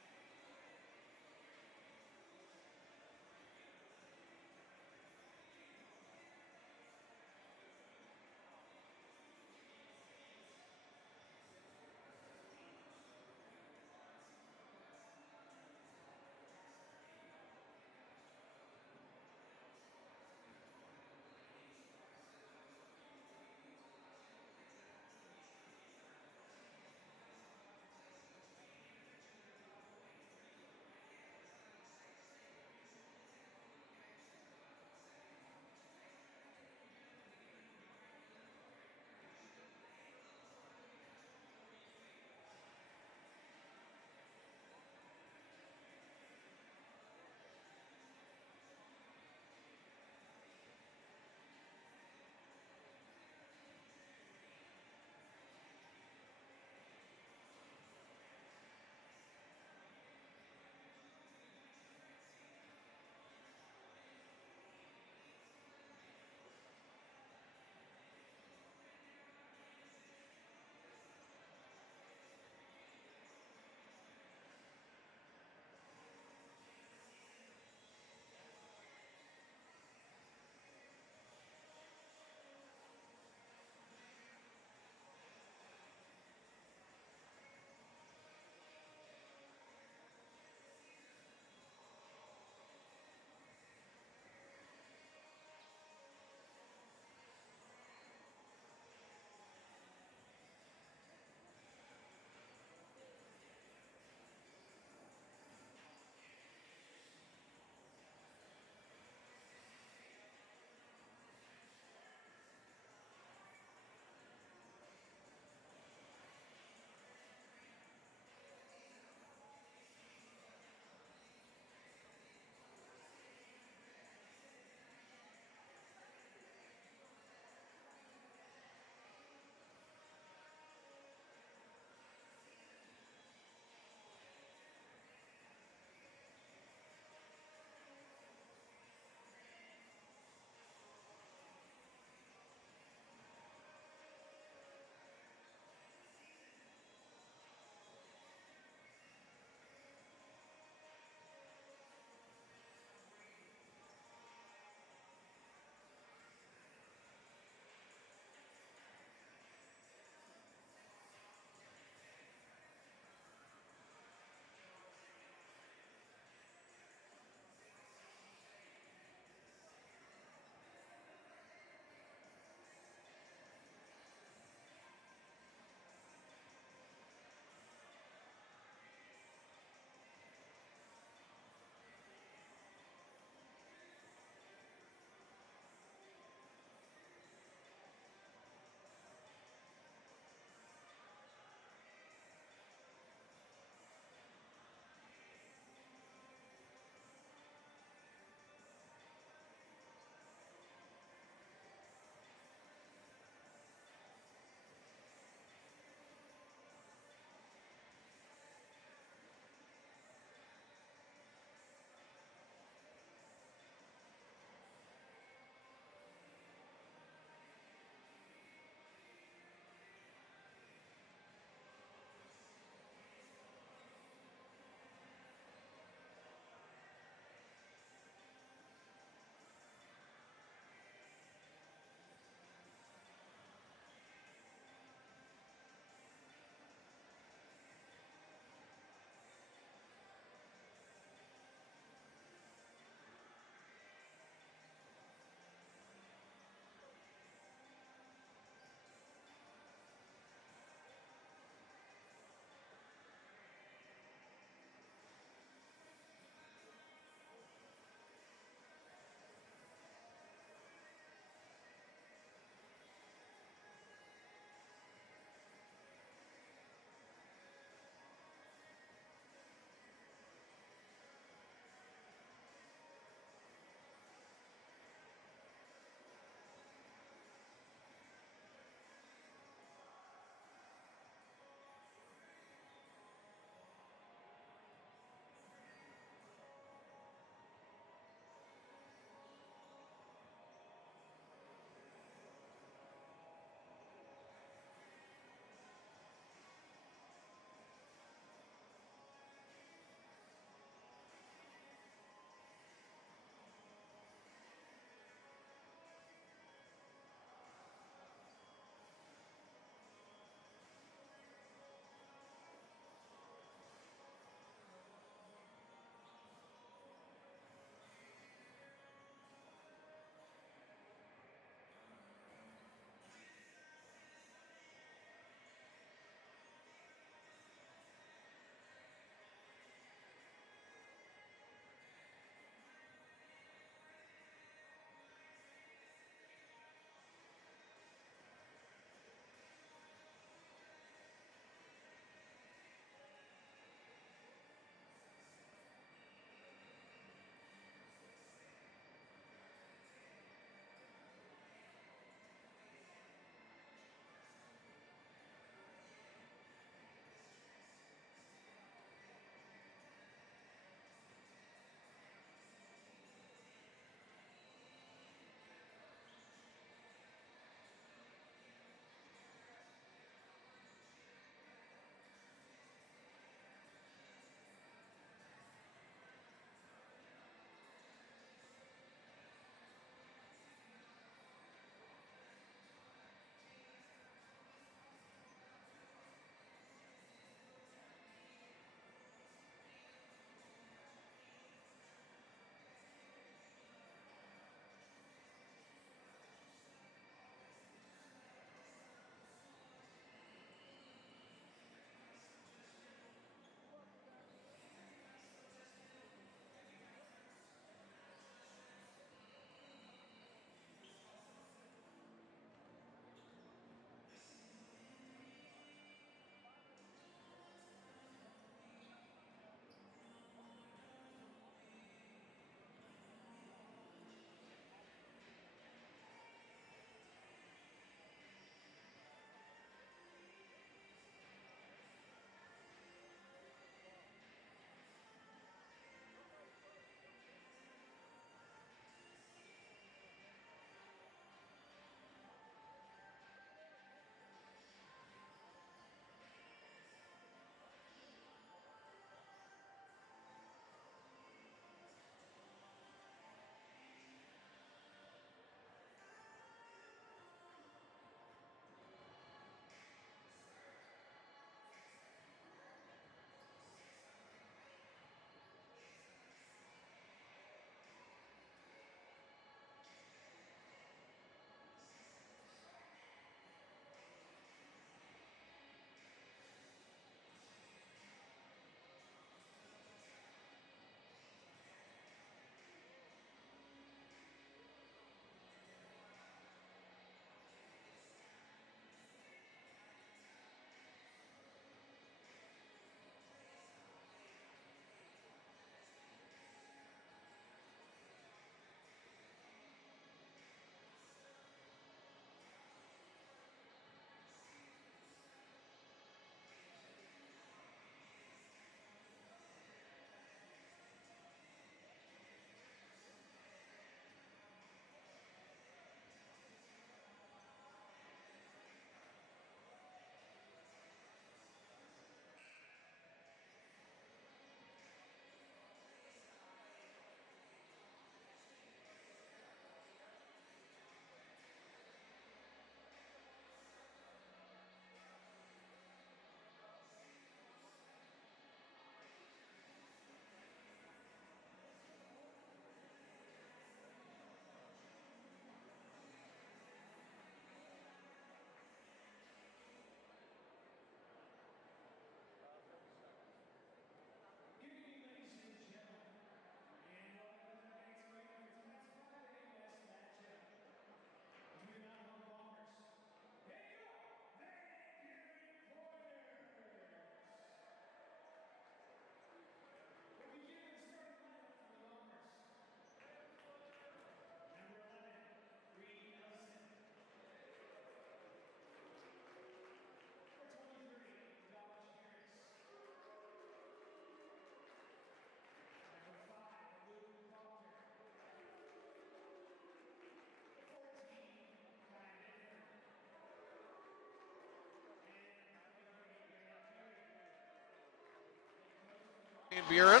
Van Buren.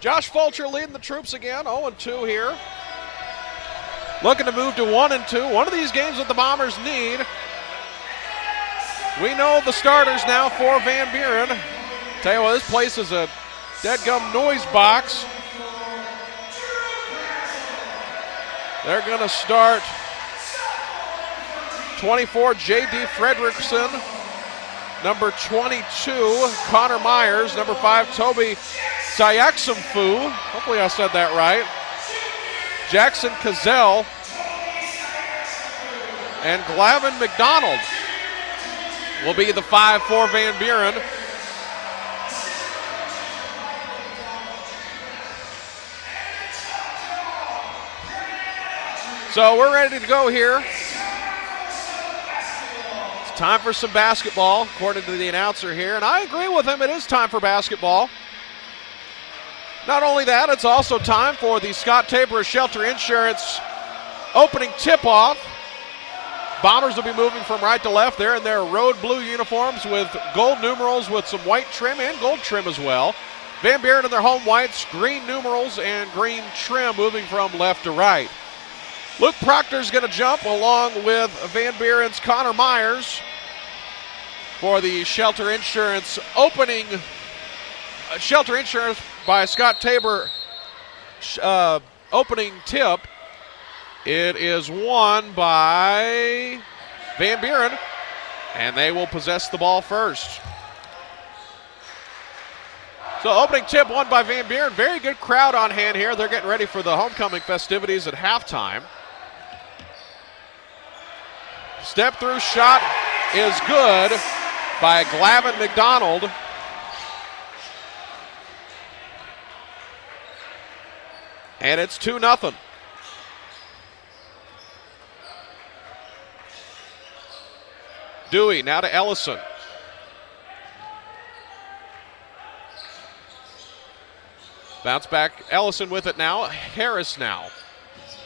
Josh Fulcher leading the troops again, 0-2 here. Looking to move to 1-2. One of these games that the Bombers need. We know the starters now for Van Buren. Tell you what, this place is a deadgum noise box. They're going to start 24, J.D. Fredrickson. Number 22, Connor Myers. Number 5, Toby Sayaxamfu. Hopefully I said that right. Jackson Cazell. And Glavin McDonald will be the 5 for Van Buren. So we're ready to go here. It's time for some basketball, according to the announcer here, and I agree with him. It is time for basketball. Not only that, it's also time for the Scott Tabor Shelter Insurance opening tip-off. Bombers will be moving from right to left there in their road blue uniforms with gold numerals with some white trim and gold trim as well. Van Buren in their home whites, green numerals and green trim moving from left to right. Luke Proctor's going to jump along with Van Buren's Connor Myers for the Shelter Insurance opening. Shelter Insurance by Scott Tabor opening tip. It is won by Van Buren, and they will possess the ball first. So opening tip won by Van Buren. Very good crowd on hand here. They're getting ready for the homecoming festivities at halftime. Step through shot is good by Glavin McDonald. And it's 2-0. Dewey now to Ellison. Bounce back, Ellison with it now. Harris now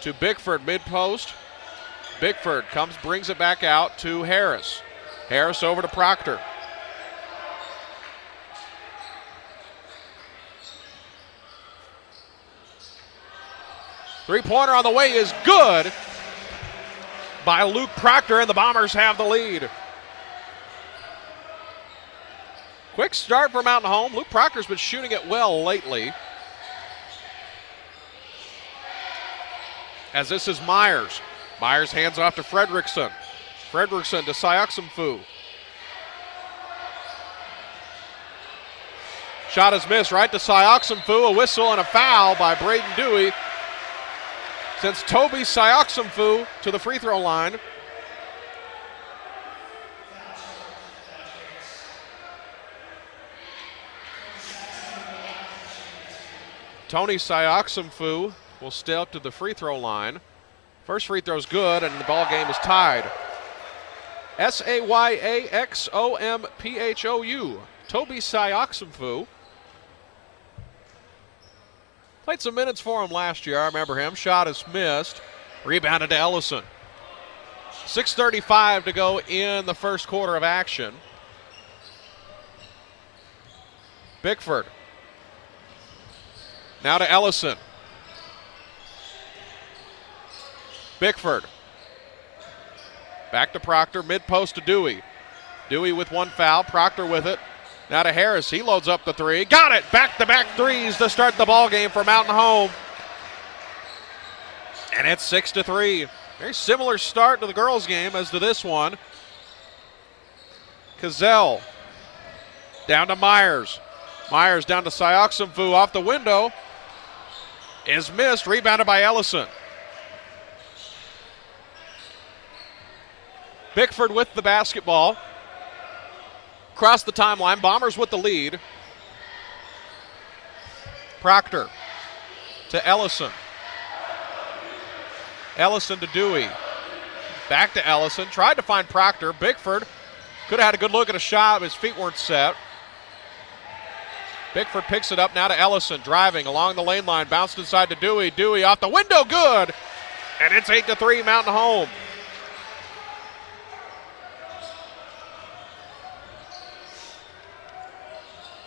to Bickford mid-post. Bickford brings it back out to Harris. Harris over to Proctor. Three-pointer on the way is good by Luke Proctor, and the Bombers have the lead. Quick start for Mountain Home. Luke Proctor's been shooting it well lately. As this is Myers. Myers hands off to Fredrickson. Fredrickson to Sayaxamfu. Shot is missed right to Sayaxamfu. A whistle and a foul by Braden Dewey. Sends Toby Sayaxamfu to the free throw line. Tony Sayaxamfu will step to the free throw line. First free throw's good, and the ball game is tied. Sayaxomphu. Toby Sayaxamfu. Played some minutes for him last year. I remember him. Shot is missed. Rebounded to Ellison. 6:35 to go in the first quarter of action. Bickford. Now to Ellison. Bickford. Back to Proctor, mid-post to Dewey. Dewey with one foul, Proctor with it. Now to Harris, he loads up the three. Got it! Back-to-back threes to start the ball game for Mountain Home. And it's 6-3. Very similar start to the girls' game as to this one. Cazell down to Myers. Myers down to Sayaxamfu off the window. Is missed, rebounded by Ellison. Bickford with the basketball. Across the timeline, Bombers with the lead. Proctor to Ellison. Ellison to Dewey. Back to Ellison. Tried to find Proctor. Bickford could have had a good look at a shot, but his feet weren't set. Bickford picks it up now to Ellison. Driving along the lane line. Bounced inside to Dewey. Dewey off the window. Good. And it's 8-3 Mountain Home.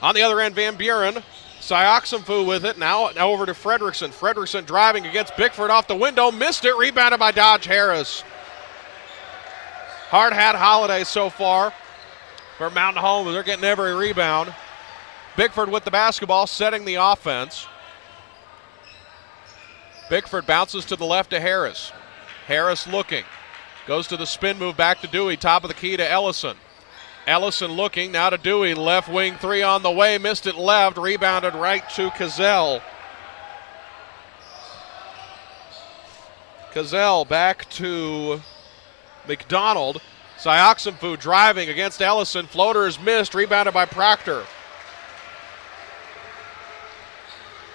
On the other end, Van Buren. Sioxenfu with it. Now over to Frederickson. Frederickson driving against Bickford off the window. Missed it. Rebounded by Dodge Harris. Hard hat holiday so far for Mountain Home. They're getting every rebound. Bickford with the basketball, setting the offense. Bickford bounces to the left to Harris. Harris looking. Goes to the spin move back to Dewey. Top of the key to Ellison. Ellison looking, now to Dewey. Left wing three on the way. Missed it left. Rebounded right to Cazell. Cazell back to McDonald. Sioxenfu driving against Ellison. Floater is missed. Rebounded by Proctor.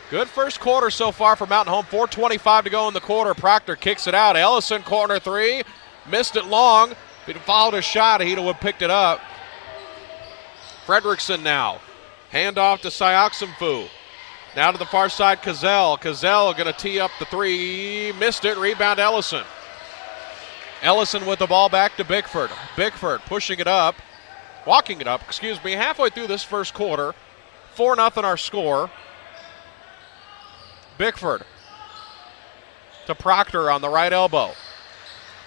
Good first quarter so far for Mountain Home. 4:25 to go in the quarter. Proctor kicks it out. Ellison, corner three. Missed it long. If he'd followed his shot, he'd have picked it up. Frederickson now. Hand off to Sioxenfu. Now to the far side, Cazell. Cazell going to tee up the three. Missed it. Rebound Ellison. Ellison with the ball back to Bickford. Bickford pushing it up. Walking it up, halfway through this first quarter. 4-0 our score. Bickford to Proctor on the right elbow.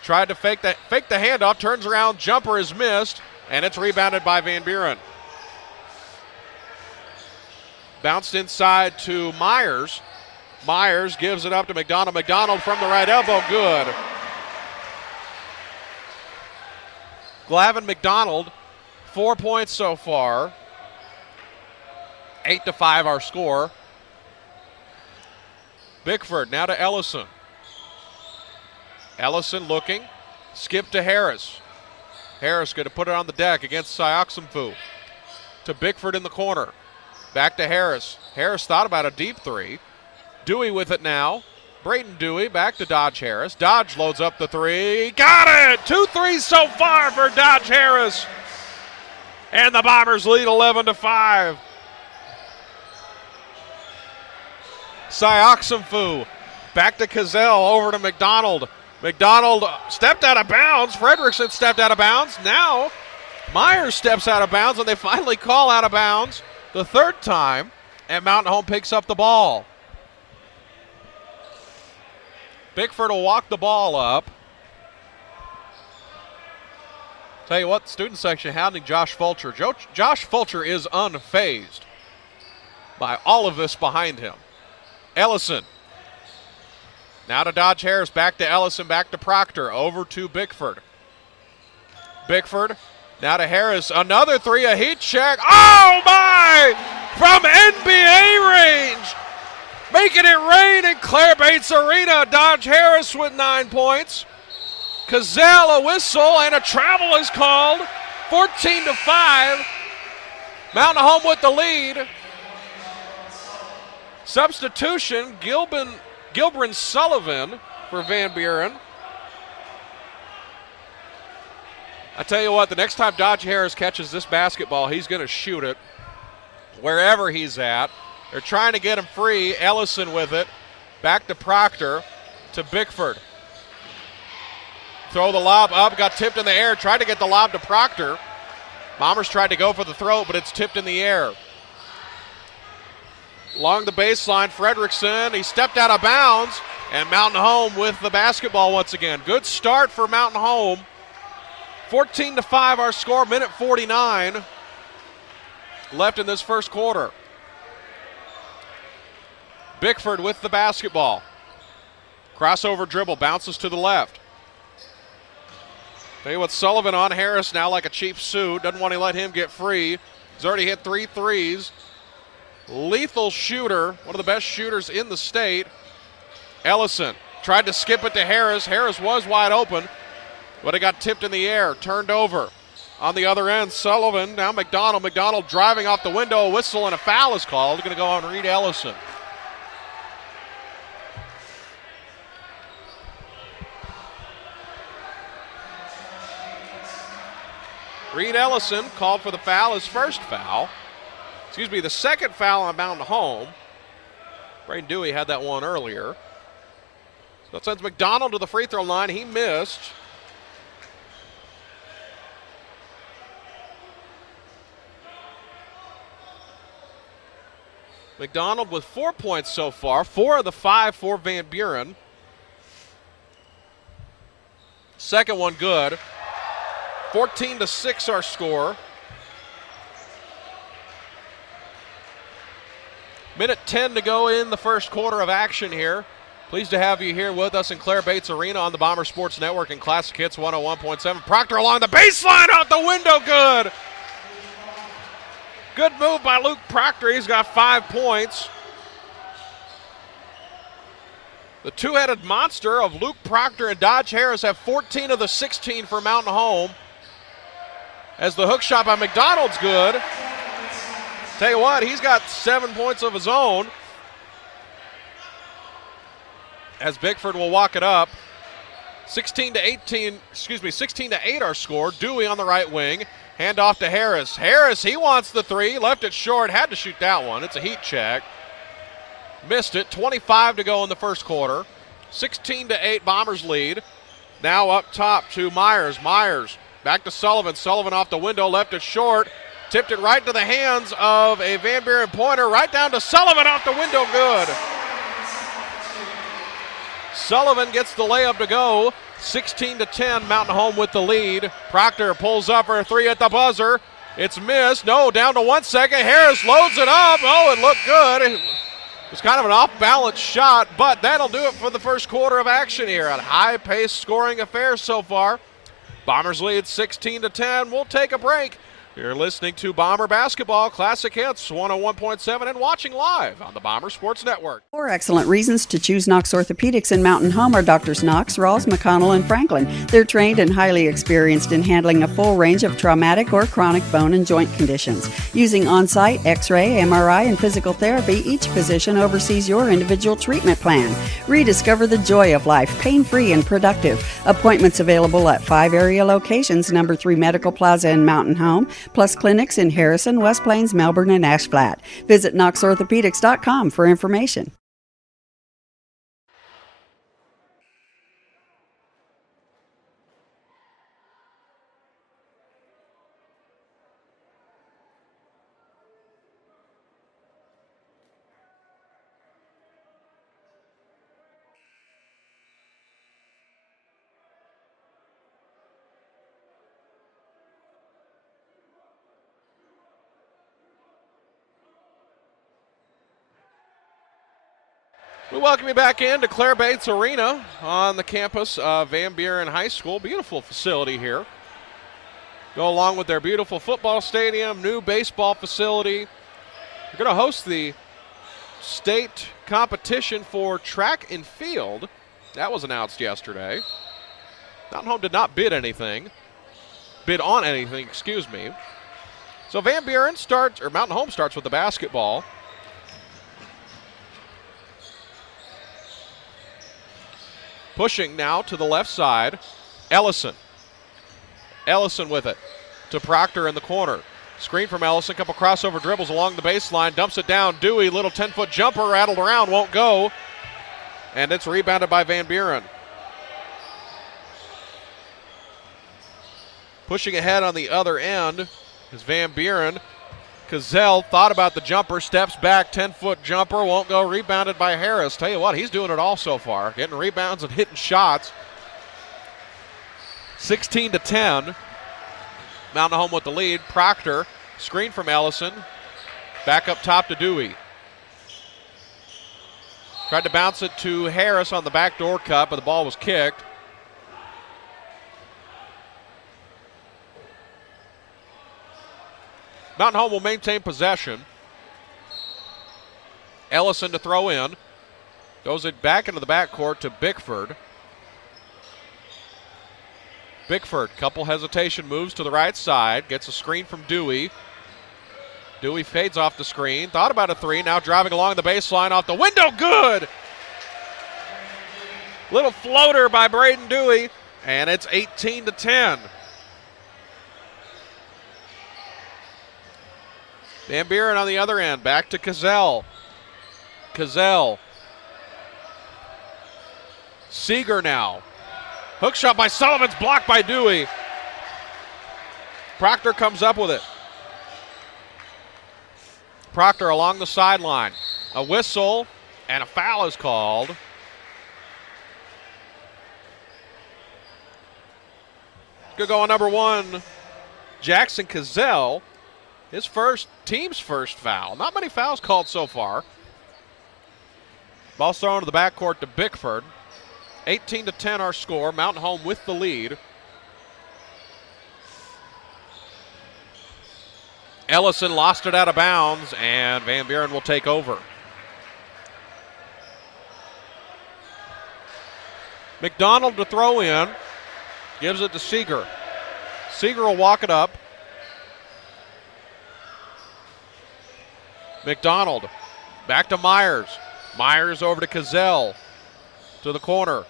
Tried to fake the handoff, turns around, jumper is missed, and it's rebounded by Van Buren. Bounced inside to Myers. Myers gives it up to McDonald. McDonald from the right elbow, good. Glavin McDonald, 4 points so far. 8-5 our score. Bickford now to Ellison. Ellison looking. Skip to Harris. Harris going to put it on the deck against Sioxenfu. To Bickford in the corner. Back to Harris. Harris thought about a deep three. Dewey with it now. Braden Dewey back to Dodge Harris. Dodge loads up the three. Got it! 2 threes so far for Dodge Harris. And the Bombers lead 11-5. Sioxenfu back to Cazell, over to McDonald. McDonald stepped out of bounds. Frederickson stepped out of bounds. Now Myers steps out of bounds, and they finally call out of bounds the third time, and Mountain Home picks up the ball. Bickford will walk the ball up. Tell you what, student section hounding Josh Fulcher. Josh Fulcher is unfazed by all of this behind him. Ellison. Now to Dodge Harris, back to Ellison, back to Proctor, over to Bickford. Bickford, now to Harris, another three, a heat check. Oh my! From NBA range! Making it rain in Claire Bates Arena. Dodge Harris with 9 points. Cazell, a whistle, and a travel is called. 14-5. Mountain Home with the lead. Substitution, Gilbrin Sullivan for Van Buren. I tell you what, the next time Dodge Harris catches this basketball, he's going to shoot it wherever he's at. They're trying to get him free. Ellison with it. Back to Proctor, to Bickford. Throw the lob up, got tipped in the air. Tried to get the lob to Proctor. Bombers tried to go for the throw, but it's tipped in the air. Along the baseline, Frederickson, he stepped out of bounds, and Mountain Home with the basketball once again. Good start for Mountain Home. 14-5 our score, minute 49 left in this first quarter. Bickford with the basketball. Crossover dribble, bounces to the left. Tell you what, Sullivan on Harris now like a cheap suit. Doesn't want to let him get free. He's already hit 3 threes. Lethal shooter, one of the best shooters in the state. Ellison tried to skip it to Harris. Harris was wide open, but it got tipped in the air, turned over. On the other end, Sullivan, now McDonald. McDonald driving off the window, a whistle and a foul is called. Going to go on Reed Ellison. Reed Ellison called for the foul, his first foul. The second foul on Mountain Home. Braden Dewey had that one earlier. So that sends McDonald to the free throw line. He missed. McDonald with 4 points so far, 4 of the 5 for Van Buren. Second one good. 14-6 our score. Minute 10 to go in the first quarter of action here. Pleased to have you here with us in Claire Bates Arena on the Bomber Sports Network and Classic Hits 101.7. Proctor along the baseline, out the window, good. Good move by Luke Proctor. He's got 5 points. The two-headed monster of Luke Proctor and Dodge Harris have 14 of the 16 for Mountain Home. As the hook shot by McDonald's good. Tell you what, he's got 7 points of his own. As Bickford will walk it up. 16 to 8 our score. Dewey on the right wing. Hand off to Harris. Harris, he wants the three. Left it short. Had to shoot that one. It's a heat check. Missed it. 25 to go in the first quarter. 16 to 8 Bombers lead. Now up top to Myers. Myers back to Sullivan. Sullivan off the window. Left it short. Tipped it right to the hands of a Van Buren pointer. Right down to Sullivan off the window. Good. Sullivan gets the layup to go. 16 to 10, Mountain Home with the lead. Proctor pulls up her three at the buzzer. It's missed. No, down to 1 second. Harris loads it up. Oh, it looked good. It was kind of an off-balance shot, but that'll do it for the first quarter of action here. A high-paced scoring affair so far. Bombers lead 16 to 10. We'll take a break. You're listening to Bomber Basketball Classic Hits 101.7 and watching live on the Bomber Sports Network. 4 excellent reasons to choose Knox Orthopedics in Mountain Home are Drs. Knox, Rawls, McConnell, and Franklin. They're trained and highly experienced in handling a full range of traumatic or chronic bone and joint conditions. Using on-site X-ray, MRI, and physical therapy, each physician oversees your individual treatment plan. Rediscover the joy of life, pain-free and productive. Appointments available at 5 area locations, number 3 Medical Plaza in Mountain Home, plus clinics in Harrison, West Plains, Melbourne, and Ash Flat. Visit knoxorthopedics.com for information. We welcome you back into Claire Bates Arena on the campus of Van Buren High School. Beautiful facility here. Go along with their beautiful football stadium, new baseball facility. We're going to host the state competition for track and field. That was announced yesterday. Mountain Home did not bid on anything, excuse me. So Mountain Home starts with the basketball. Pushing now to the left side, Ellison. Ellison with it to Proctor in the corner. Screen from Ellison, couple crossover dribbles along the baseline, dumps it down. Dewey, little 10-foot jumper, rattled around, won't go. And it's rebounded by Van Buren. Pushing ahead on the other end is Van Buren. Cazell thought about the jumper, steps back, 10-foot jumper, won't go, rebounded by Harris. Tell you what, he's doing it all so far, getting rebounds and hitting shots. 16 to 10. Mountain Home with the lead. Proctor, screen from Ellison, back up top to Dewey. Tried to bounce it to Harris on the backdoor cut, but the ball was kicked. Mountain Home will maintain possession. Ellison to throw in. Goes it back into the backcourt to Bickford. Bickford, couple hesitation moves to the right side. Gets a screen from Dewey. Dewey fades off the screen. Thought about a three. Now driving along the baseline off the window. Good! Little floater by Braden Dewey. And it's 18 to 10. Van Buren on the other end, back to Cazell. Cazell. Seeger now. Hook shot by Sullivan's blocked by Dewey. Proctor comes up with it. Proctor along the sideline. A whistle and a foul is called. Good go on number 1, Jackson Cazell. His team's first foul. Not many fouls called so far. Ball thrown to the backcourt to Bickford. 18-10 our score. Mountain Home with the lead. Ellison lost it out of bounds, and Van Buren will take over. McDonald to throw in. Gives it to Seeger. Seeger will walk it up. McDonald back to Myers. Myers over to Cazell. To the corner.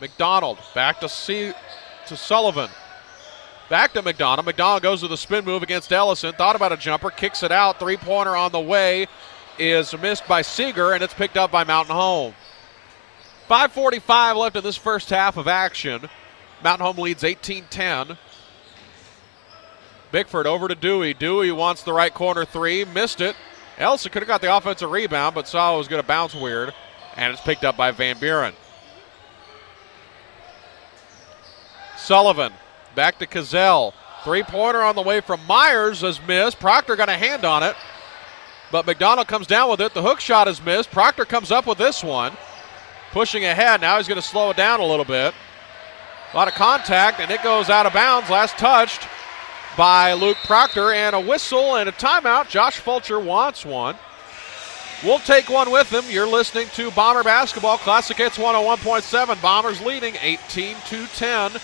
McDonald back to Sullivan. Back to McDonald. McDonald goes to the spin move against Ellison. Thought about a jumper. Kicks it out. Three-pointer on the way is missed by Seeger, and it's picked up by Mountain Home. 5:45 left in this first half of action. Mountain Home leads 18-10. Bickford over to Dewey. Dewey wants the right corner three. Missed it. Ellison could have got the offensive rebound, but saw it was going to bounce weird, and it's picked up by Van Buren. Sullivan back to Cazell. Three-pointer on the way from Myers is missed. Proctor got a hand on it, but McDonald comes down with it. The hook shot is missed. Proctor comes up with this one. Pushing ahead. Now he's going to slow it down a little bit. A lot of contact, and it goes out of bounds. Last touched by Luke Proctor, and a whistle and a timeout. Josh Fulcher wants one. We'll take one with him. You're listening to Bomber Basketball, Classic Hits 101.7. Bombers leading 18-10.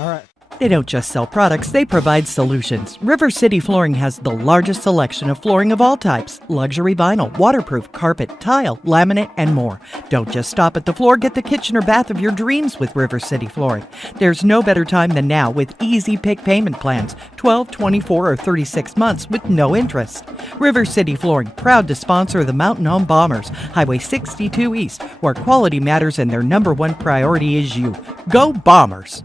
All right. They don't just sell products, they provide solutions. River City Flooring has the largest selection of flooring of all types. Luxury vinyl, waterproof, carpet, tile, laminate, and more. Don't just stop at the floor, get the kitchen or bath of your dreams with River City Flooring. There's no better time than now with easy pick payment plans, 12, 24, or 36 months with no interest. River City Flooring, proud to sponsor the Mountain Home Bombers, Highway 62 East, where quality matters and their number one priority is you. Go Bombers!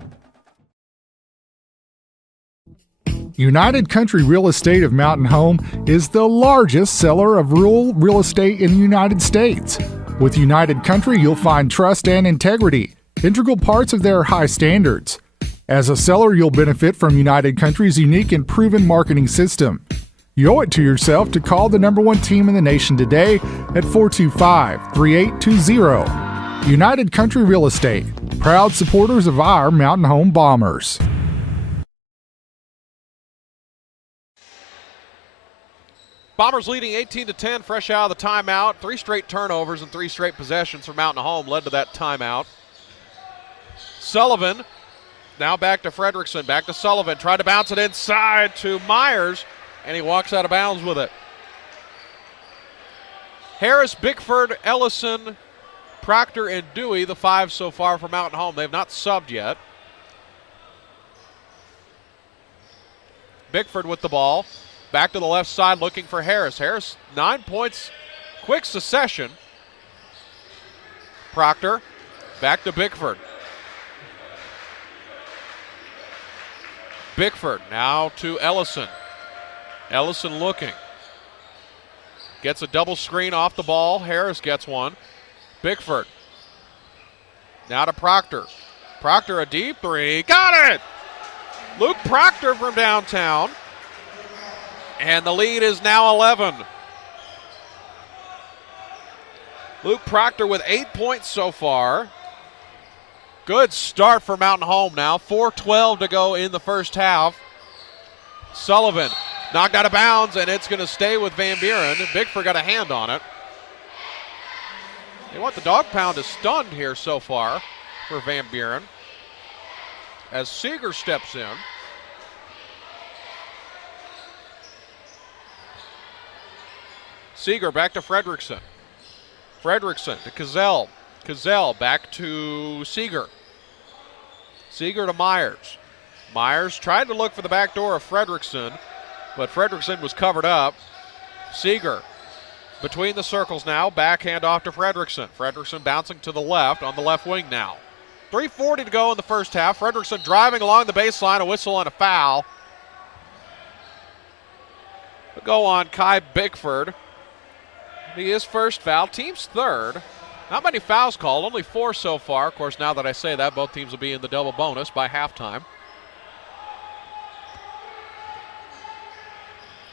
United Country Real Estate of Mountain Home is the largest seller of rural real estate in the United States. With United Country, you'll find trust and integrity, integral parts of their high standards. As a seller, you'll benefit from United Country's unique and proven marketing system. You owe it to yourself to call the number one team in the nation today at 425-3820. United Country Real Estate, proud supporters of our Mountain Home Bombers. Bombers leading 18-10, fresh out of the timeout. 3 straight turnovers and 3 straight possessions for Mountain Home led to that timeout. Sullivan now back to Fredrickson, back to Sullivan. Tried to bounce it inside to Myers, and he walks out of bounds with it. Harris, Bickford, Ellison, Proctor, and Dewey, the 5 so far for Mountain Home. They have not subbed yet. Bickford with the ball. Back to the left side looking for Harris. Harris, 9 points, quick succession. Proctor, back to Bickford. Bickford now to Ellison. Ellison looking. Gets a double screen off the ball. Harris gets one. Bickford. Now to Proctor. Proctor a deep three. Got it! Luke Proctor from downtown. And the lead is now 11. Luke Proctor with 8 points so far. Good start for Mountain Home now. 4:12 to go in the first half. Sullivan knocked out of bounds, and it's going to stay with Van Buren. Bickford got a hand on it. They want the dog pound is stunned here so far for Van Buren as Seeger steps in. Seeger back to Fredrickson. Fredrickson to Cazell. Cazell back to Seeger. Seeger to Myers. Myers tried to look for the back door of Fredrickson, but Fredrickson was covered up. Seeger between the circles now. Backhand off to Fredrickson. Fredrickson bouncing to the left on the left wing now. 3:40 to go in the first half. Fredrickson driving along the baseline. A whistle and a foul. go on Kai Bickford. He is first foul, team's third. Not many fouls called, only 4 so far. Of course, now that I say that, both teams will be in the double bonus by halftime.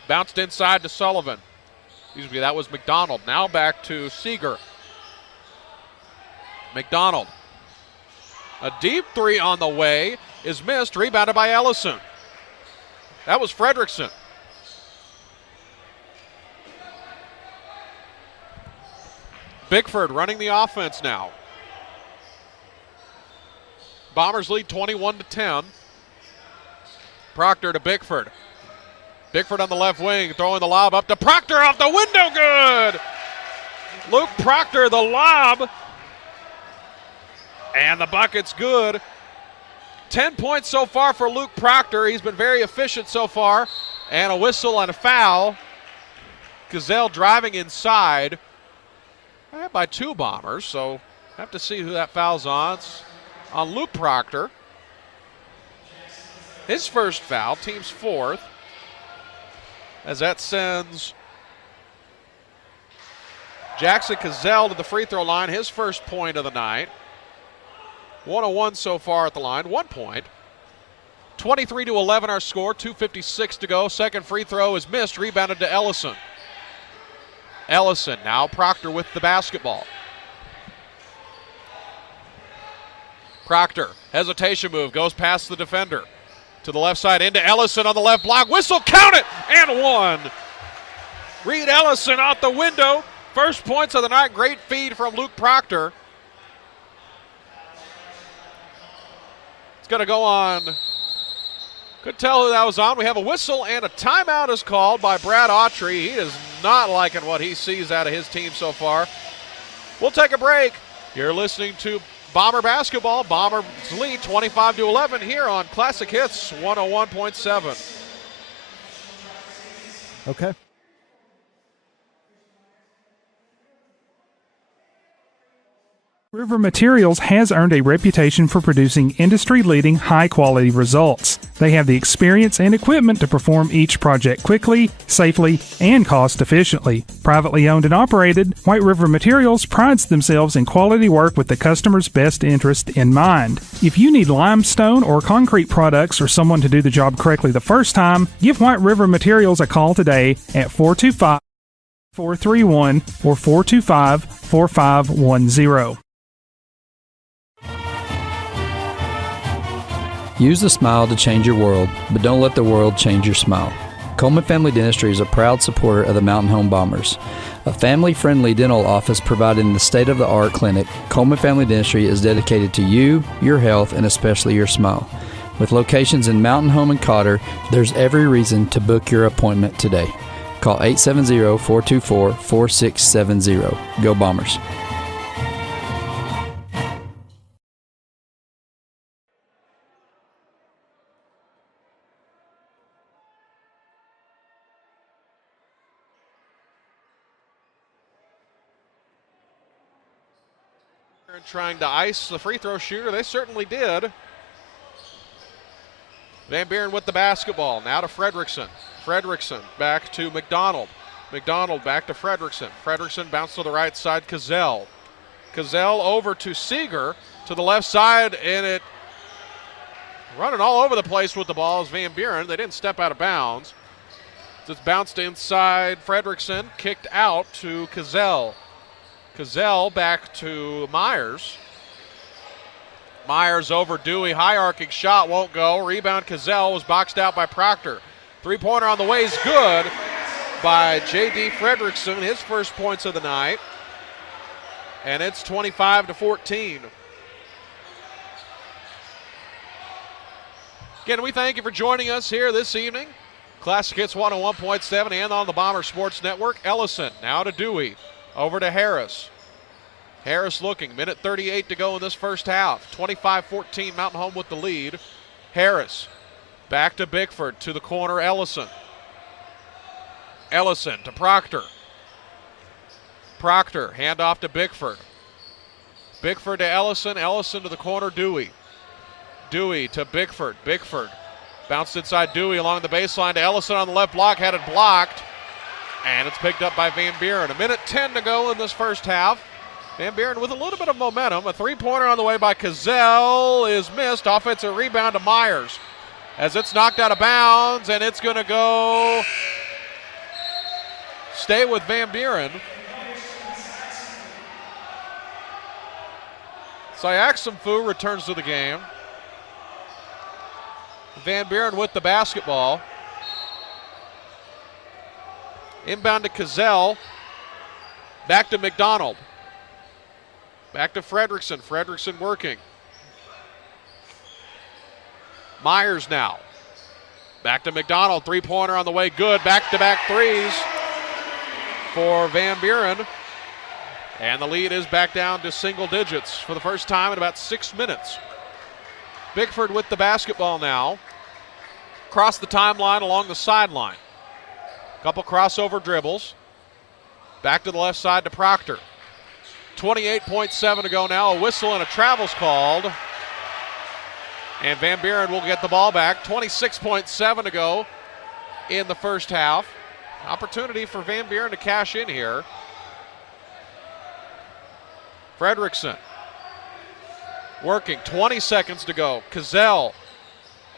Bounced inside to Sullivan. Excuse me, that was McDonald. Now back to Seeger. McDonald. A deep three on the way is missed, rebounded by Ellison. That was Fredrickson. Bickford running the offense now. Bombers lead 21-10. Proctor to Bickford. Bickford on the left wing, throwing the lob up to Proctor, off the window, good! Luke Proctor, the lob. And the bucket's good. 10 points so far for Luke Proctor. He's been very efficient so far. And a whistle and a foul. Gazelle driving inside by 2 Bombers, so have to see who that foul's on. It's on Luke Proctor. His first foul, team's 4th. As that sends Jackson Gazelle to the free throw line, his first point of the night. 101 so far at the line, 1 point. 23-11 our score, 2:56 to go. Second free throw is missed, rebounded to Ellison. Ellison, now Proctor with the basketball. Proctor, hesitation move, goes past the defender. To the left side, into Ellison on the left block. Whistle, count it, and 1. Reed Ellison out the window. First points of the night, great feed from Luke Proctor. It's going to go on. Couldn't tell who that was on. We have a whistle and a timeout is called by Brad Autry. He is not liking what he sees out of his team so far. We'll take a break. You're listening to Bomber Basketball. Bombers lead 25-11 here on Classic Hits 101.7. Okay. River Materials has earned a reputation for producing industry-leading, high-quality results. They have the experience and equipment to perform each project quickly, safely, and cost-efficiently. Privately owned and operated, White River Materials prides themselves in quality work with the customer's best interest in mind. If you need limestone or concrete products or someone to do the job correctly the first time, give White River Materials a call today at 425-431 or 425-4510. Use the smile to change your world, but don't let the world change your smile. Coleman Family Dentistry is a proud supporter of the Mountain Home Bombers. A family-friendly dental office provided in the state-of-the-art clinic, Coleman Family Dentistry is dedicated to you, your health, and especially your smile. With locations in Mountain Home and Cotter, there's every reason to book your appointment today. Call 870-424-4670. Go Bombers. Trying to ice the free throw shooter. They certainly did. Van Buren with the basketball. Now to Fredrickson. Fredrickson back to McDonald. McDonald back to Fredrickson. Fredrickson bounced to the right side. Gazelle. Gazelle over to Seeger to the left side, and it running all over the place with the ball is Van Buren. They didn't step out of bounds. It's bounced inside Fredrickson, kicked out to Gazelle. Gazelle back to Myers. Myers over Dewey. High arcing shot won't go. Rebound Gazelle was boxed out by Proctor. Three-pointer on the way is good by J.D. Fredrickson. His first points of the night. And it's 25-14. Again, we thank you for joining us here this evening. Classic Hits 101.7 and on the Bomber Sports Network. Ellison now to Dewey. Over to Harris. Harris looking. Minute 38 to go in this first half. 25-14, Mountain Home with the lead. Harris back to Bickford to the corner. Ellison. Ellison to Proctor. Proctor, handoff to Bickford. Bickford to Ellison. Ellison to the corner. Dewey. Dewey to Bickford. Bickford bounced inside Dewey along the baseline to Ellison on the left block. Had it blocked. And it's picked up by Van Buren. 1:10 to go in this first half. Van Buren with a little bit of momentum. A three-pointer on the way by Cazell is missed. Offensive rebound to Myers as it's knocked out of bounds, and it's going to go stay with Van Buren. Sayaxamfu returns to the game. Van Buren with the basketball. Inbound to Cazell. Back to McDonald. Back to Fredrickson. Fredrickson working. Myers now. Back to McDonald. Three-pointer on the way. Good. Back-to-back threes for Van Buren. And the lead is back down to single digits for the first time in about 6 minutes. Bickford with the basketball now. Across the timeline along the sideline. Couple crossover dribbles. Back to the left side to Proctor. 28.7 to go now. A whistle and a travel's called. And Van Buren will get the ball back. 26.7 to go in the first half. Opportunity for Van Buren to cash in here. Fredrickson working. 20 seconds to go. Cazell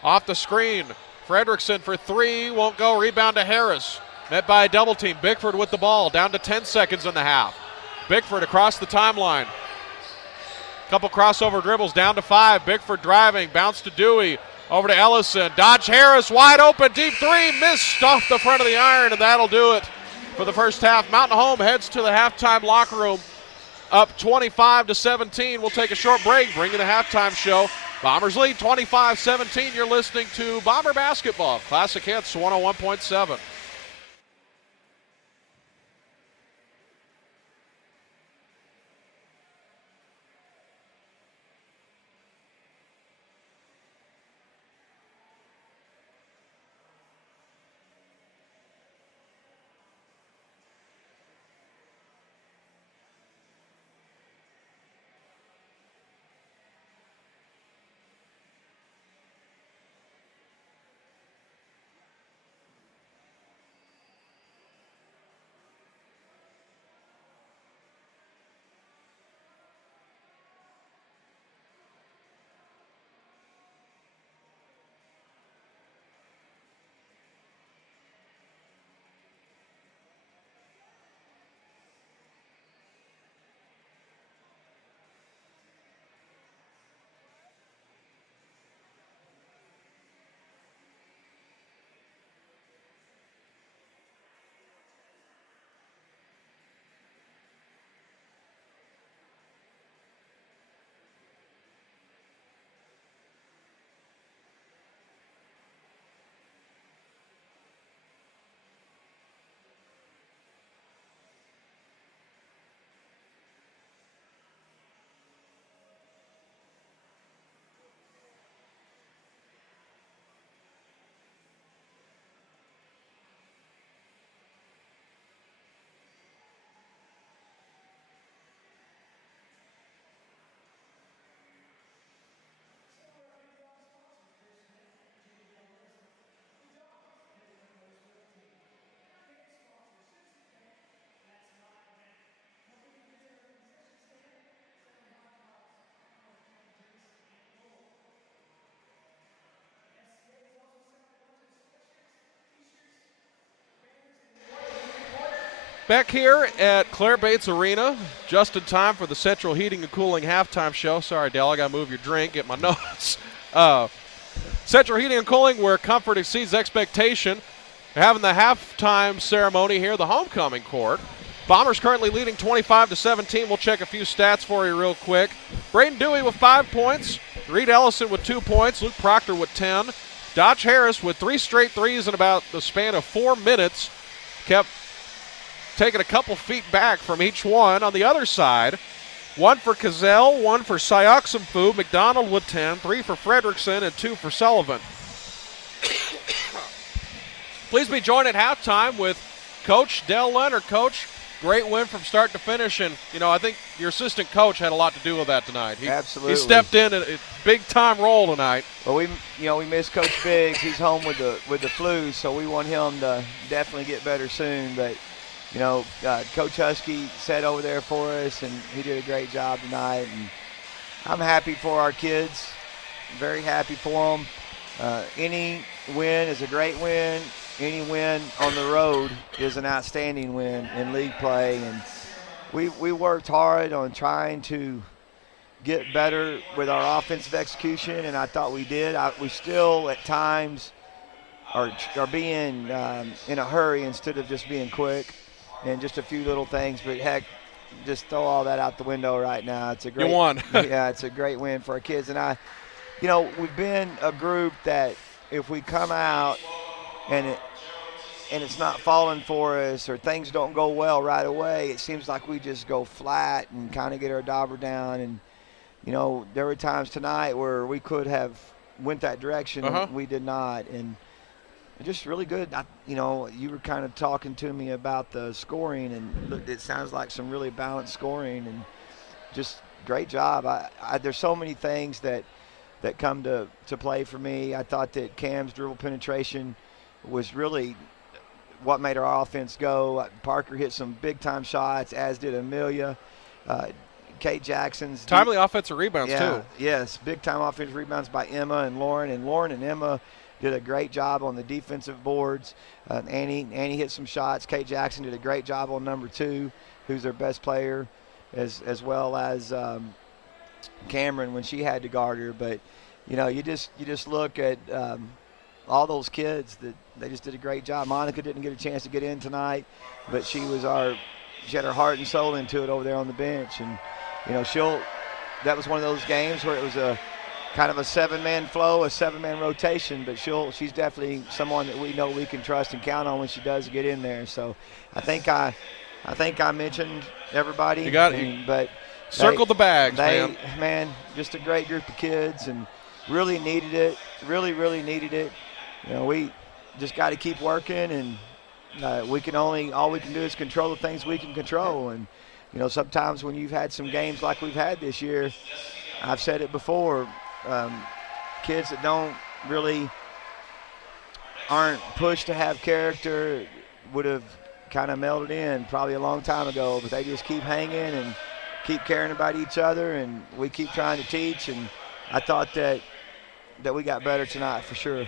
off the screen. Fredrickson for three. Won't go. Rebound to Harris. Met by a double team. Bickford with the ball. Down to 10 seconds in the half. Bickford across the timeline. Couple crossover dribbles down to 5. Bickford driving. Bounce to Dewey. Over to Ellison. Dodge Harris. Wide open. Deep three. Missed off the front of the iron, and that'll do it for the first half. Mountain Home heads to the halftime locker room. Up 25-17. We'll take a short break. Bring you the halftime show. Bombers lead 25-17. You're listening to Bomber Basketball. Classic Hits 101.7. Back here at Claire Bates Arena, just in time for the Central Heating and Cooling halftime show. Sorry, Dale, I got to move your drink, get my notes. Central Heating and Cooling, where comfort exceeds expectation. They're having the halftime ceremony here, the homecoming court. Bombers currently leading 25-17. We'll check a few stats for you real quick. Braden Dewey with 5 points. Reed Ellison with 2 points. Luke Proctor with 10. Dodge Harris with 3 straight threes in about the span of 4 minutes. Kept taking a couple feet back from each one. On the other side, 1 for Cazell, 1 for Sayaxamfu, McDonald with 10, 3 for Fredrickson, and 2 for Sullivan. Please be joined at halftime with Coach Dell Leonard. Coach, great win from start to finish, and, you know, I think your assistant coach had a lot to do with that tonight. Absolutely. He stepped in a big-time role tonight. Well, we miss Coach Biggs. He's home with the flu, so we want him to definitely get better soon. But Coach Husky sat over there for us, and he did a great job tonight. And I'm happy for our kids, very happy for them. Any win is a great win. Any win on the road is an outstanding win in league play. And we worked hard on trying to get better with our offensive execution, and I thought we did. We still at times are being in a hurry instead of just being quick, and just a few little things. But heck, just throw all that out the window right now. It's a great. You won. Yeah, it's a great win for our kids. And we've been a group that if we come out and it's not falling for us, or things don't go well right away, it seems like we just go flat and kind of get our dauber down. And there were times tonight where we could have went that direction, and we did not. And just really good. You were kind of talking to me about the scoring, and it sounds like some really balanced scoring, and just great job. There's so many things that come to play for me. I thought that Cam's dribble penetration was really what made our offense go. Parker hit some big-time shots, as did Amelia. Kate Jackson's timely offensive rebounds too. Yes, big-time offensive rebounds by Emma and Lauren. And Lauren and Emma did a great job on the defensive boards. Annie hit some shots. Kate Jackson did a great job on number 2, who's their best player, as well as Cameron when she had to guard her. But you just look at all those kids that they just did a great job. Monica didn't get a chance to get in tonight, but she had her heart and soul into it over there on the bench. And that was one of those games where it was a kind of a 7-man flow, a 7-man rotation, but she's definitely someone that we know we can trust and count on when she does get in there. So I think I mentioned everybody. You got it. But circle the bags, man. Just a great group of kids, and really needed it. Really, really needed it. We just got to keep working, and all we can do is control the things we can control. And sometimes when you've had some games like we've had this year, I've said it before, kids that aren't pushed to have character would have kind of melded in probably a long time ago, but they just keep hanging and keep caring about each other, and we keep trying to teach. And I thought that we got better tonight for sure.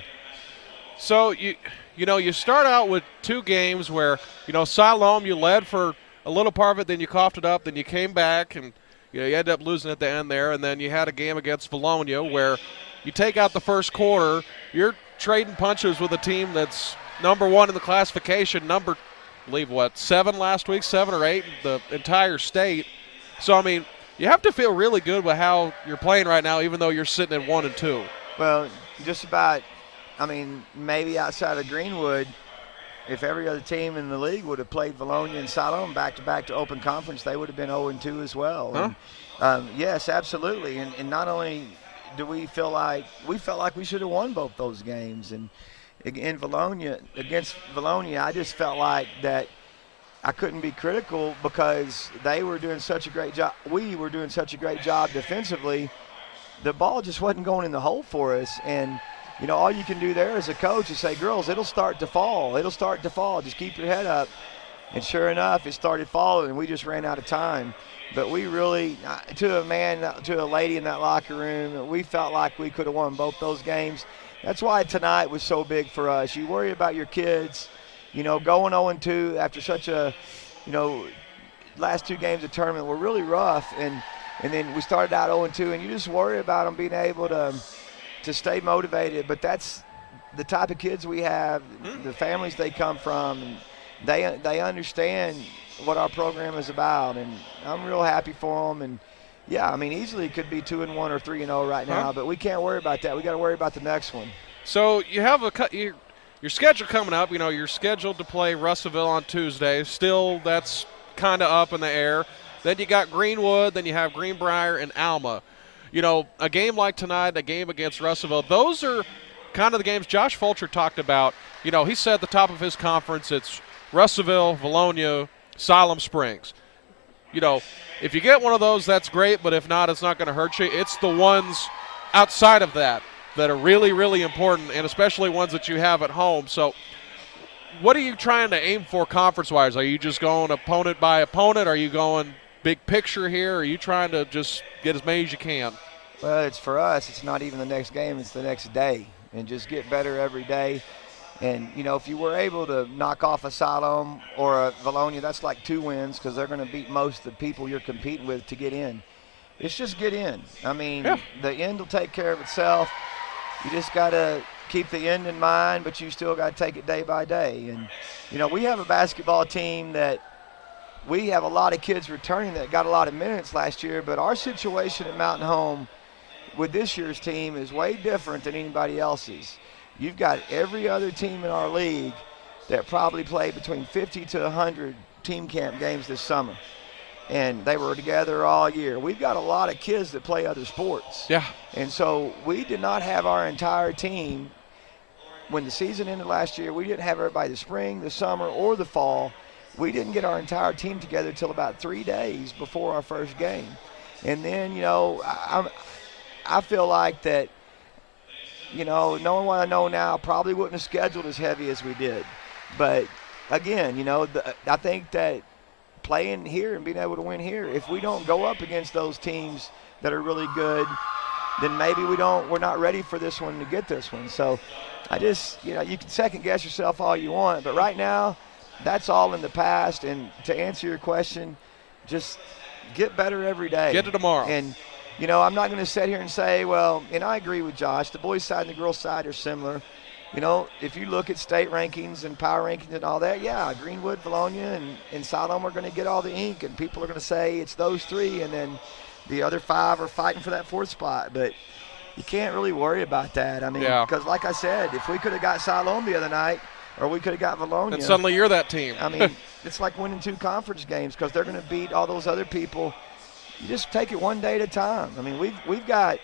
So you start out with 2 games where Siloam, you led for a little part of it, then you coughed it up, then you came back, and you ended up losing at the end there. And then you had a game against Valonia where you take out the first quarter, you're trading punches with a team that's number 1 in the classification, I believe 7 last week, 7 or 8 in the entire state. So you have to feel really good with how you're playing right now, even though you're sitting at 1 and 2. Well, just about. Maybe outside of Greenwood, if every other team in the league would have played Valonia and Siloam back-to-back to open conference, they would have been 0-2 as well. Huh? And, yes, absolutely. And not only do we felt like we should have won both those games. And against Valonia, I just felt like that I couldn't be critical because they were doing such a great job. We were doing such a great job defensively. The ball just wasn't going in the hole for us. And all you can do there as a coach is say, girls, it'll start to fall. It'll start to fall. Just keep your head up. And sure enough, it started falling, and we just ran out of time. But we really, to a lady in that locker room, we felt like we could have won both those games. That's why tonight was so big for us. You worry about your kids, going 0-2 after such a, last 2 games of tournament were really rough. And then we started out 0-2, and you just worry about them being able to stay motivated. But that's the type of kids we have, the families they come from, and they understand what our program is about, and I'm real happy for them. And easily it could be 2-1 or 3-0 right now, but we can't worry about that. We got to worry about the next one. So you have your schedule coming up. You're scheduled to play Russellville on Tuesday. Still, that's kind of up in the air. Then you got Greenwood. Then you have Greenbrier and Alma. A game like tonight, a game against Russellville, those are kind of the games Josh Fulcher talked about. He said at the top of his conference, it's Russellville, Valonia, Siloam Springs. If you get one of those, that's great, but if not, it's not going to hurt you. It's the ones outside of that are really, really important, and especially ones that you have at home. So what are you trying to aim for conference-wise? Are you just going opponent by opponent? Are you going big picture here? Are you trying to just get as many as you can? Well, it's for us. It's not even the next game. It's the next day, and just get better every day. And, you know, if you were able to knock off a Siloam or a Valonia, that's like 2 wins because they're going to beat most of the people you're competing with to get in. It's just get in. I mean, the end will take care of itself. You just got to keep the end in mind, but you still got to take it day by day. And, you know, we have a basketball team that we have a lot of kids returning that got a lot of minutes last year, but our situation at Mountain Home with this year's team is way different than anybody else's. You've got every other team in our league that probably played between 50 to 100 team camp games this summer. And they were together all year. We've got a lot of kids that play other sports. Yeah. And so we did not have our entire team. When the season ended last year, we didn't have everybody the spring, the summer, or the fall. We didn't get our entire team together until about 3 days before our first game. And then, you know, I feel like that, you know, knowing what I know now, probably wouldn't have scheduled as heavy as we did. But, again, you know, I think that playing here and being able to win here, if we don't go up against those teams that are really good, then maybe we're not ready for this one to get this one. So I just, you know, you can second guess yourself all you want, but right now that's all in the past. And to answer your question, just get better every day. Get to tomorrow. And, you know, I'm not going to sit here and say, well, and I agree with Josh, the boys' side and the girls' side are similar. You know, if you look at state rankings and power rankings and all that, yeah, Greenwood, Valonia, and Siloam are going to get all the ink, and people are going to say it's those 3, and then the other 5 are fighting for that 4th spot. But you can't really worry about that. I mean, because like I said, if we could have got Siloam the other night, or we could have got Valonia. And suddenly you're that team. I mean, it's like winning 2 conference games because they're going to beat all those other people. You just take it one day at a time. I mean, we've got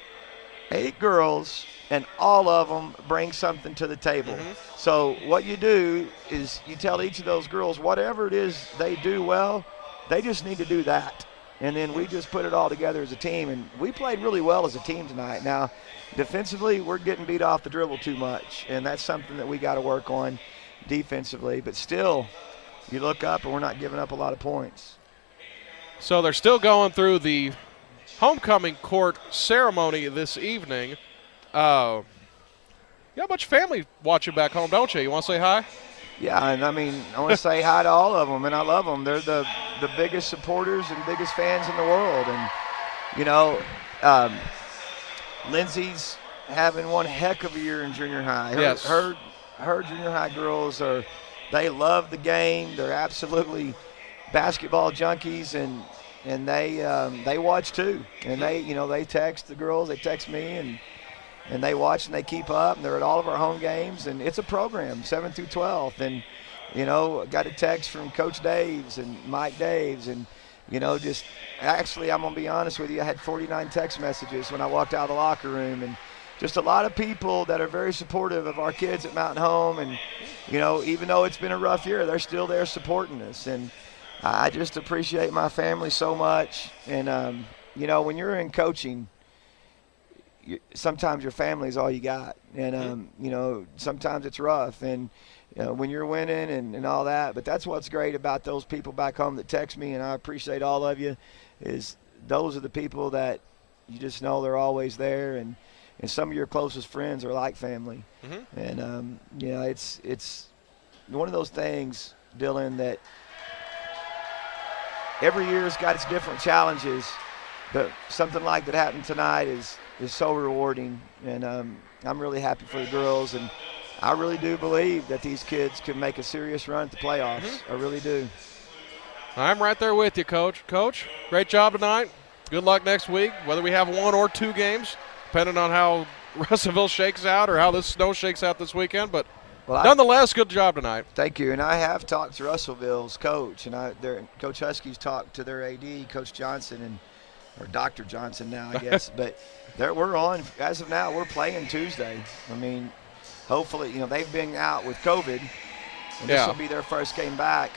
8 girls, and all of them bring something to the table. Mm-hmm. So what you do is you tell each of those girls whatever it is they do well, they just need to do that. And then we just put it all together as a team. And we played really well as a team tonight. Now, defensively, we're getting beat off the dribble too much, and that's something that we got to work on defensively. But still, you look up, and we're not giving up a lot of points. So they're still going through the homecoming court ceremony this evening. You got a bunch of family watching back home, don't you? You want to say hi? Yeah, and I mean, I want to say hi to all of them, and I love them. They're the biggest supporters and biggest fans in the world. And, you know, Lindsay's having one heck of a year in junior high. Her junior high girls they love the game. They're absolutely basketball junkies, and they watch too. And they text the girls, they text me, and they watch and they keep up, and they're at all of our home games. And it's a program, 7th through 12th. And, you know, got a text from Coach Daves and Mike Daves. And, you know, just actually, I'm going to be honest with you, I had 49 text messages when I walked out of the locker room. And just a lot of people that are very supportive of our kids at Mountain Home. And, you know, even though it's been a rough year, they're still there supporting us. And I just appreciate my family so much. And, you know, when you're in coaching, sometimes your family is all you got. And, you know, sometimes it's rough. And, you know, when you're winning and all that. But that's what's great about those people back home that text me, and I appreciate all of you, is those are the people that you just know they're always there. And some of your closest friends are like family. Mm-hmm. And, you know, it's one of those things, Dylan, that every year's got its different challenges, but something like that happened tonight is so rewarding. And I'm really happy for the girls, and I really do believe that these kids can make a serious run at the playoffs. Mm-hmm. I really do. I'm right there with you, Coach. Coach, great job tonight. Good luck next week, whether we have 1 or 2 games, depending on how Russellville shakes out or how this snow shakes out this weekend. But nonetheless, good job tonight. Thank you. And I have talked to Russellville's coach, and Coach Husky's talked to their AD, Coach Johnson, or Dr. Johnson now, I guess. But we're on, as of now, we're playing Tuesday. I mean, hopefully, you know, they've been out with COVID, and this will be their first game back.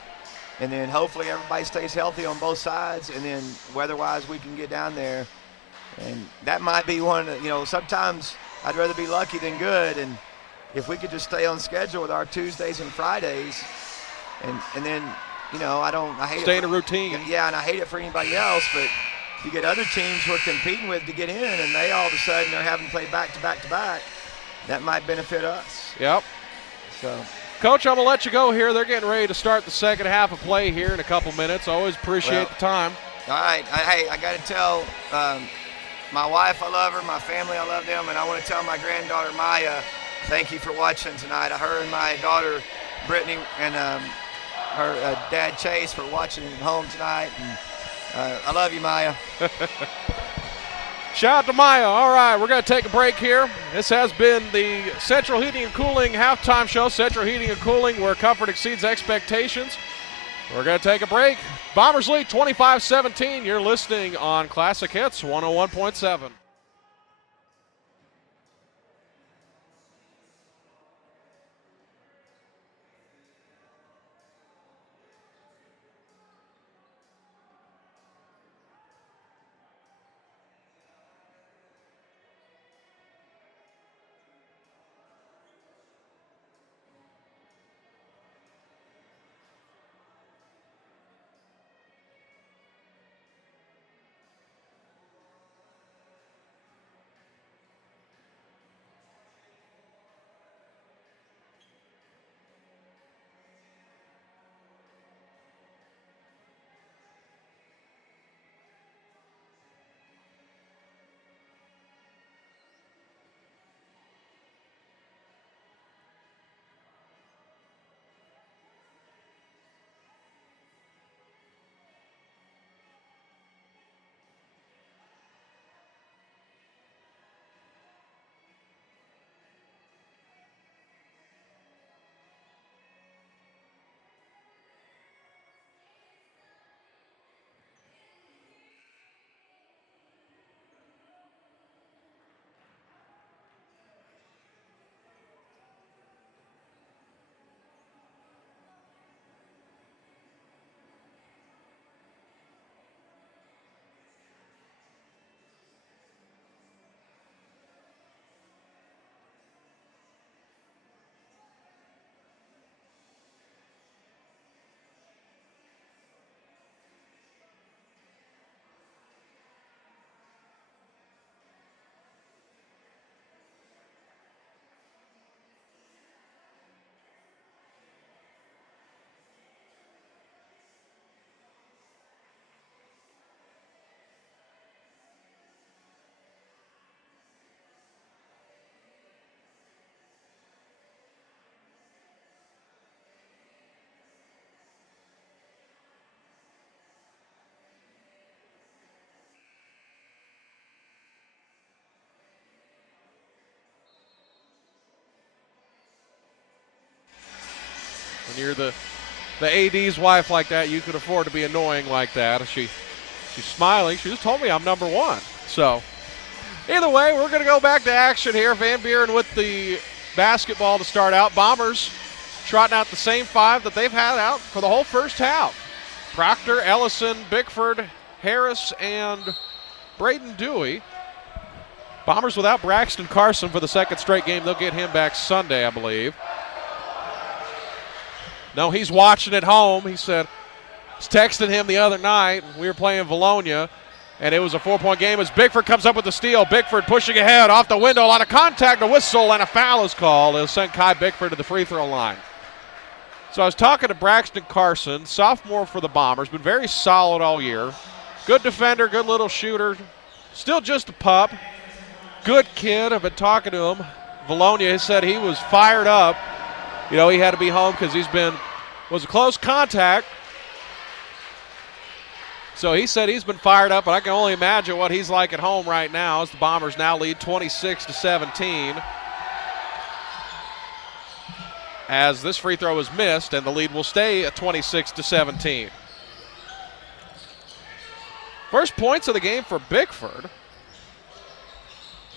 And then hopefully everybody stays healthy on both sides, and then weather-wise we can get down there. And that might be one, you know, sometimes I'd rather be lucky than good. And, if we could just stay on schedule with our Tuesdays and Fridays, and then, I hate stay it in a routine. Yeah, and I hate it for anybody else, but if you get other teams we're competing with to get in, and they all of a sudden are having to play back to back to back, that might benefit us. Yep. So, Coach, I'm going to let you go here. They're getting ready to start the second half of play here in a couple minutes. Always appreciate the time. All right. I got to tell my wife I love her, my family I love them, and I want to tell my granddaughter Maya, thank you for watching tonight. Her and my daughter Brittany and her dad Chase for watching at home tonight. And I love you, Maya. Shout out to Maya. All right, we're going to take a break here. This has been the Central Heating and Cooling halftime show. Central Heating and Cooling, where comfort exceeds expectations. We're going to take a break. Bombers lead 25-17. You're listening on Classic Hits 101.7. When you're the AD's wife like that, you could afford to be annoying like that. She's smiling. She just told me I'm number one. So either way, we're going to go back to action here. Van Buren with the basketball to start out. Bombers trotting out the same five that they've had out for the whole first half. Proctor, Ellison, Bickford, Harris, and Braden Dewey. Bombers without Braxton Carson for the second straight game. They'll get him back Sunday, I believe. No, he's watching at home. He said, I was texting him the other night. We were playing Valonia, and it was a 4-point game as Bickford comes up with the steal. Bickford pushing ahead off the window. A lot of contact, a whistle, and a foul is called. It'll send Kai Bickford to the free throw line. So I was talking to Braxton Carson, sophomore for the Bombers, been very solid all year. Good defender, good little shooter. Still just a pup. Good kid. I've been talking to him. Valonia said he was fired up. He had to be home because was a close contact. So he said he's been fired up, but I can only imagine what he's like at home right now as the Bombers now lead 26-17. As this free throw is missed, and the lead will stay at 26-17. First points of the game for Bickford.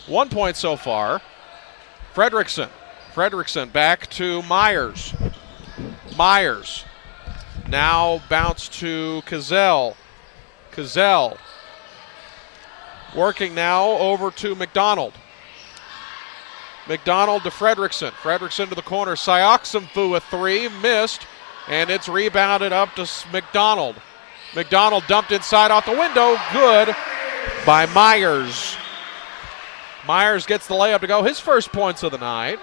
1 point so far. Fredrickson back to Myers. Myers now bounce to Cazell. Cazell working now over to McDonald. McDonald to Fredrickson. Fredrickson to the corner. Sioxenfu with 3, missed, and it's rebounded up to McDonald. McDonald dumped inside off the window. Good by Myers. Myers gets the layup to go. His first points of the night.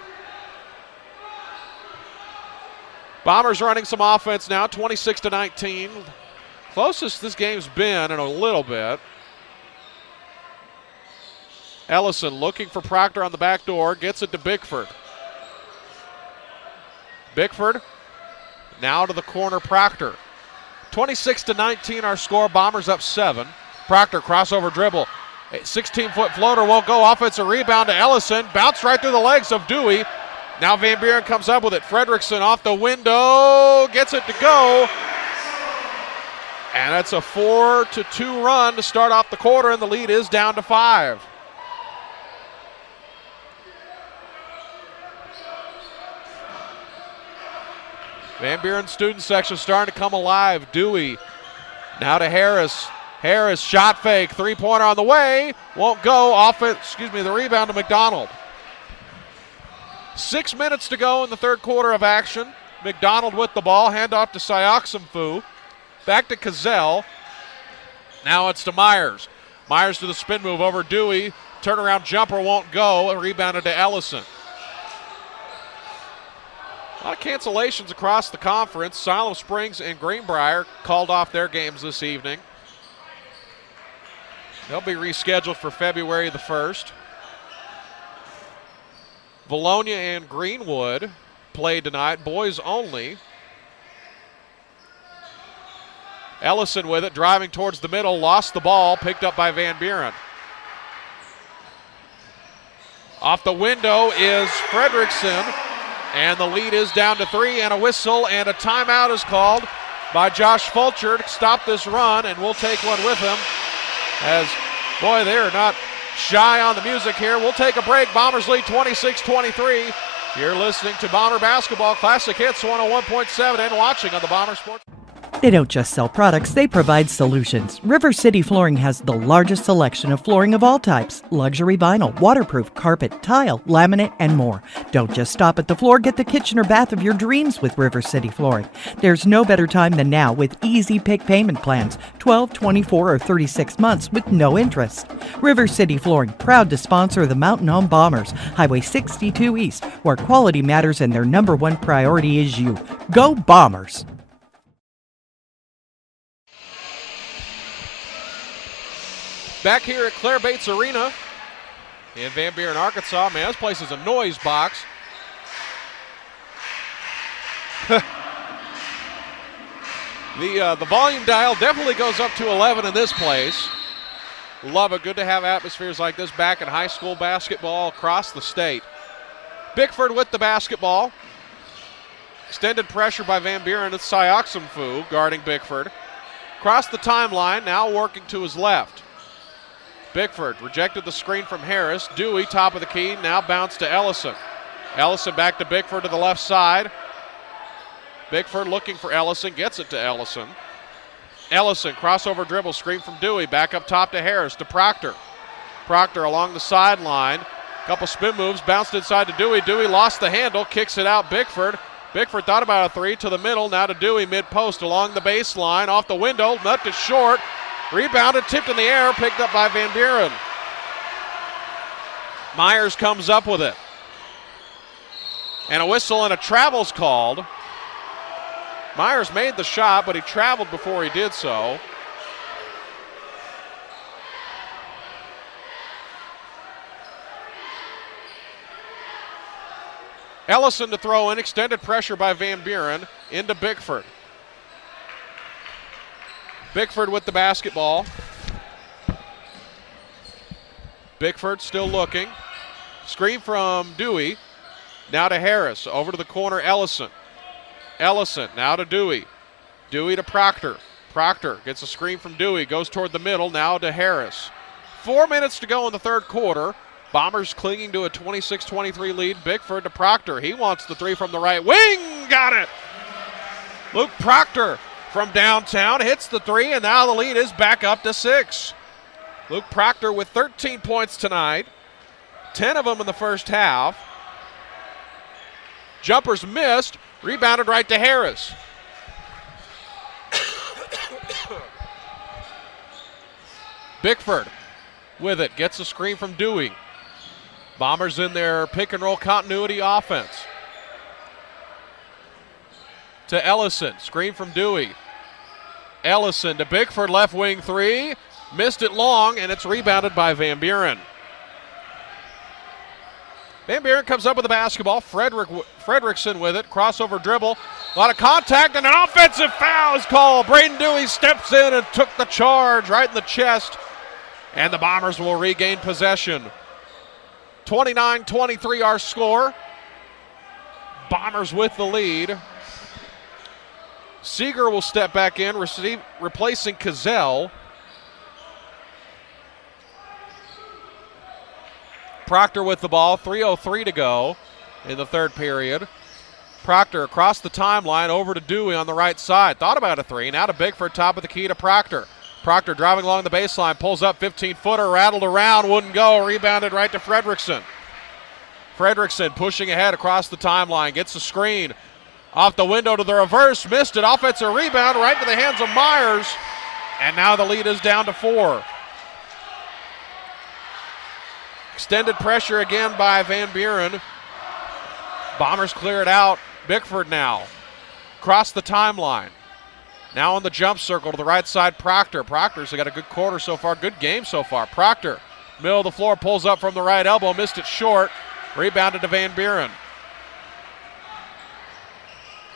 Bombers running some offense now, 26-19. Closest this game's been in a little bit. Ellison looking for Proctor on the back door, gets it to Bickford. Bickford now to the corner, Proctor. 26-19 our score, Bombers up 7. Proctor crossover dribble. A 16-foot floater won't go. Offensive rebound to Ellison. Bounced right through the legs of Dewey. Now Van Buren comes up with it. Fredrickson off the window. Gets it to go. And it's a 4-2 run to start off the quarter, and the lead is down to 5. Van Buren student section starting to come alive. Dewey now to Harris. Harris shot fake, 3-pointer on the way. Won't go. The rebound to McDonald. 6 minutes to go in the third quarter of action. McDonald with the ball. Handoff to Sioxenfu. Back to Cazell. Now it's to Myers. Myers to the spin move over Dewey. Turnaround jumper won't go. Rebounded to Ellison. A lot of cancellations across the conference. Siloam Springs and Greenbrier called off their games this evening. They'll be rescheduled for February the 1st. Valonia and Greenwood played tonight, boys only. Ellison with it, driving towards the middle, lost the ball, picked up by Van Buren. Off the window is Fredrickson, and the lead is down to 3, and a whistle and a timeout is called by Josh Fulcher to stop this run, and we'll take one with him. As, boy, they're not shy on the music here. We'll take a break. Bombers lead 26-23. You're listening to Bomber Basketball Classic Hits 101.7 and watching on the Bomber Sports. They don't just sell products, they provide solutions. River City Flooring has the largest selection of flooring of all types: luxury vinyl, waterproof, carpet, tile, laminate, and more. Don't just stop at the floor, get the kitchen or bath of your dreams with River City Flooring. There's no better time than now with easy pick payment plans, 12, 24, or 36 months with no interest. River City Flooring, proud to sponsor the Mountain Home Bombers, Highway 62 East, where quality matters and their number one priority is you. Go Bombers! Back here at Claire Bates Arena in Van Buren, Arkansas. Man, this place is a noise box. The volume dial definitely goes up to 11 in this place. Love it. Good to have atmospheres like this back in high school basketball across the state. Bickford with the basketball. Extended pressure by Van Buren. It's Sioxenfu guarding Bickford. Across the timeline, now working to his left. Bickford rejected the screen from Harris. Dewey, top of the key, now bounced to Ellison. Ellison back to Bickford to the left side. Bickford looking for Ellison, gets it to Ellison. Ellison, crossover dribble, screen from Dewey, back up top to Harris, to Proctor. Proctor along the sideline, couple spin moves, bounced inside to Dewey. Dewey lost the handle, kicks it out Bickford. Bickford thought about a three, to the middle, now to Dewey, mid-post along the baseline, off the window, nut to short. Rebounded, tipped in the air, picked up by Van Buren. Myers comes up with it. And a whistle and a travel's called. Myers made the shot, but he traveled before he did so. Ellison to throw in, extended pressure by Van Buren into Bickford. Bickford with the basketball. Bickford still looking. Screen from Dewey. Now to Harris. Over to the corner, Ellison. Ellison now to Dewey. Dewey to Proctor. Proctor gets a screen from Dewey. Goes toward the middle. Now to Harris. 4 minutes to go in the third quarter. Bombers clinging to a 26-23 lead. Bickford to Proctor. He wants the three from the right wing. Got it. Luke Proctor from downtown hits the three, and now the lead is back up to 6. Luke Proctor with 13 points tonight, 10 of them in the first half. Jumper's missed. Rebounded right to Harris. Bickford with it. Gets a screen from Dewey. Bombers in their pick and roll continuity offense. To Ellison. Screen from Dewey. Ellison to Bickford. Left wing three. Missed it long, and it's rebounded by Van Buren. Van Buren comes up with the basketball. Fredrickson with it. Crossover dribble. A lot of contact, and an offensive foul is called. Braden Dewey steps in and took the charge right in the chest. And the Bombers will regain possession. 29-23 our score. Bombers with the lead. Seeger will step back in, replacing Cazell. Proctor with the ball, 3:03 to go in the third period. Proctor across the timeline over to Dewey on the right side. Thought about a three. Now to Bickford, top of the key to Proctor. Proctor driving along the baseline, pulls up 15-footer, rattled around, wouldn't go, rebounded right to Fredrickson. Fredrickson pushing ahead across the timeline, gets the screen. Off the window to the reverse, missed it. Offensive rebound right to the hands of Myers. And now the lead is down to 4. Extended pressure again by Van Buren. Bombers clear it out. Bickford now. Across the timeline. Now on the jump circle to the right side, Proctor. Proctor's got a good quarter so far, good game so far. Proctor, middle of the floor, pulls up from the right elbow, missed it short. Rebounded to Van Buren.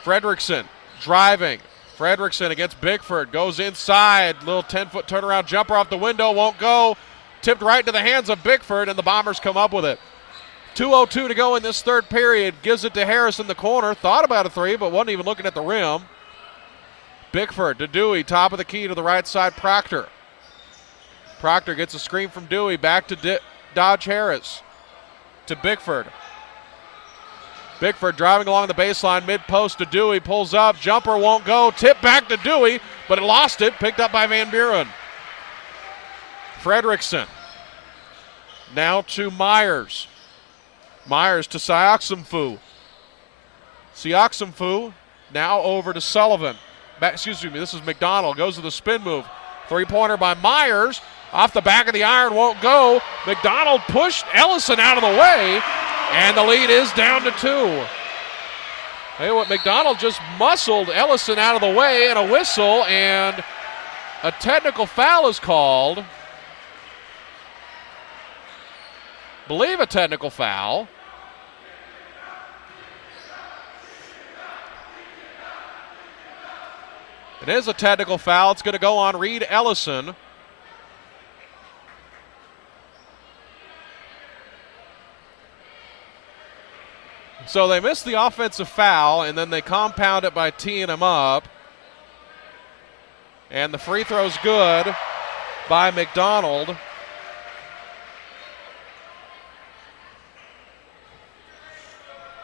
Fredrickson driving. Fredrickson against Bickford. Goes inside. Little 10-foot turnaround jumper off the window. Won't go. Tipped right to the hands of Bickford, and the Bombers come up with it. 2:02 to go in this third period. Gives it to Harris in the corner. Thought about a three, but wasn't even looking at the rim. Bickford to Dewey. Top of the key to the right side, Proctor. Proctor gets a screen from Dewey. Back to Dodge Harris. To Bickford. Bickford driving along the baseline, mid-post to Dewey, pulls up, jumper won't go, tip back to Dewey, but it lost it, picked up by Van Buren. Fredrickson. Now to Myers. Myers to Siaksimfu. Siaksimfu now over to Sullivan. This is McDonald, goes to the spin move. Three-pointer by Myers, off the back of the iron, won't go. McDonald pushed Ellison out of the way. And the lead is down to 2. Hey, what McDonald just muscled Ellison out of the way, and a whistle, and a technical foul is called. Believe a technical foul. It is a technical foul. It's going to go on Reed Ellison. So they missed the offensive foul, and then they compound it by teeing him up. And the free throw's good by McDonald.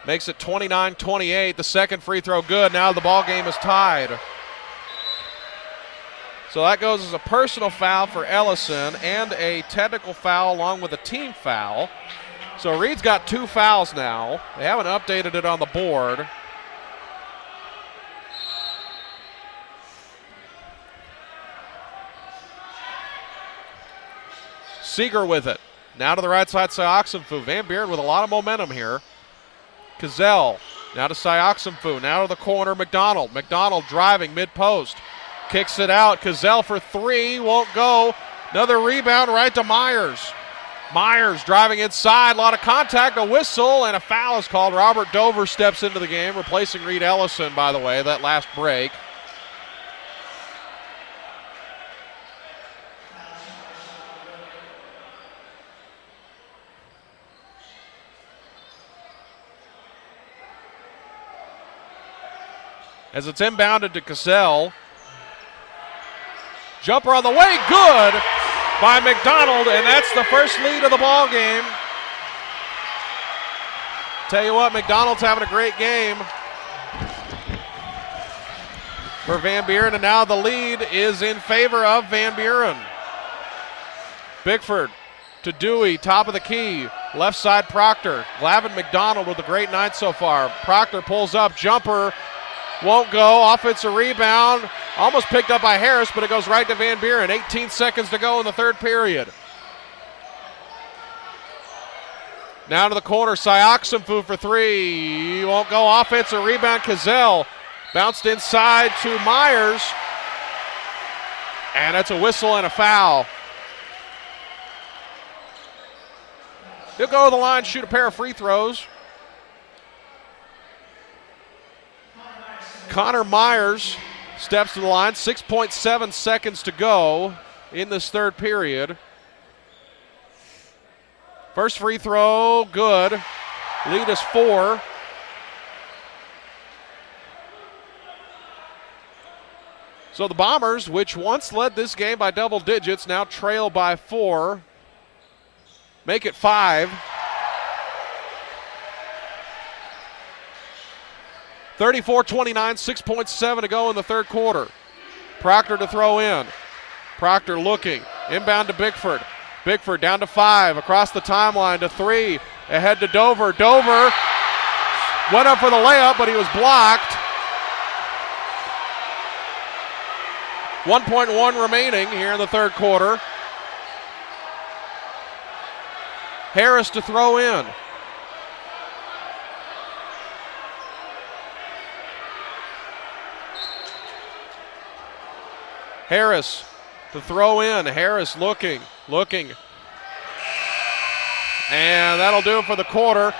Makes it 29-28. The second free throw good. Now the ball game is tied. So that goes as a personal foul for Ellison and a technical foul along with a team foul. So Reed's got 2 fouls now. They haven't updated it on the board. Seeger with it. Now to the right side, Siaksimfu. Van Buren with a lot of momentum here. Cazell. Now to Siaksimfu. Now to the corner, McDonald. McDonald driving mid-post. Kicks it out. Cazell for 3. Won't go. Another rebound right to Myers. Myers driving inside, a lot of contact, a whistle, and a foul is called. Robert Dover steps into the game, replacing Reed Ellison, by the way, that last break. As it's inbounded to Cazell. Jumper on the way, good by McDonald, and that's the first lead of the ball game. Tell you what, McDonald's having a great game for Van Buren, and now the lead is in favor of Van Buren. Bickford to Dewey, top of the key. Left side Proctor. Glavin McDonald with a great night so far. Proctor pulls up, jumper, won't go. Offensive rebound, almost picked up by Harris, but it goes right to Van Buren. 18 seconds to go in the third period. Now to the corner, Sioxenfu for three. Won't go. Offensive rebound, Cazell. Bounced inside to Myers. And that's a whistle and a foul. He'll go to the line, shoot a pair of free throws. Connor Myers steps to the line. 6.7 seconds to go in this third period. First free throw, good. Lead is 4. So the Bombers, which once led this game by double digits, now trail by 4. Make it 5. 34-29, 6.7 to go in the third quarter. Proctor to throw in. Proctor looking. Inbound to Bickford. Bickford down to 5. Across the timeline to 3. Ahead to Dover. Dover went up for the layup, but he was blocked. 1.1 remaining here in the third quarter. Harris to throw in. Harris to throw in. Harris looking. And that'll do it for the quarter.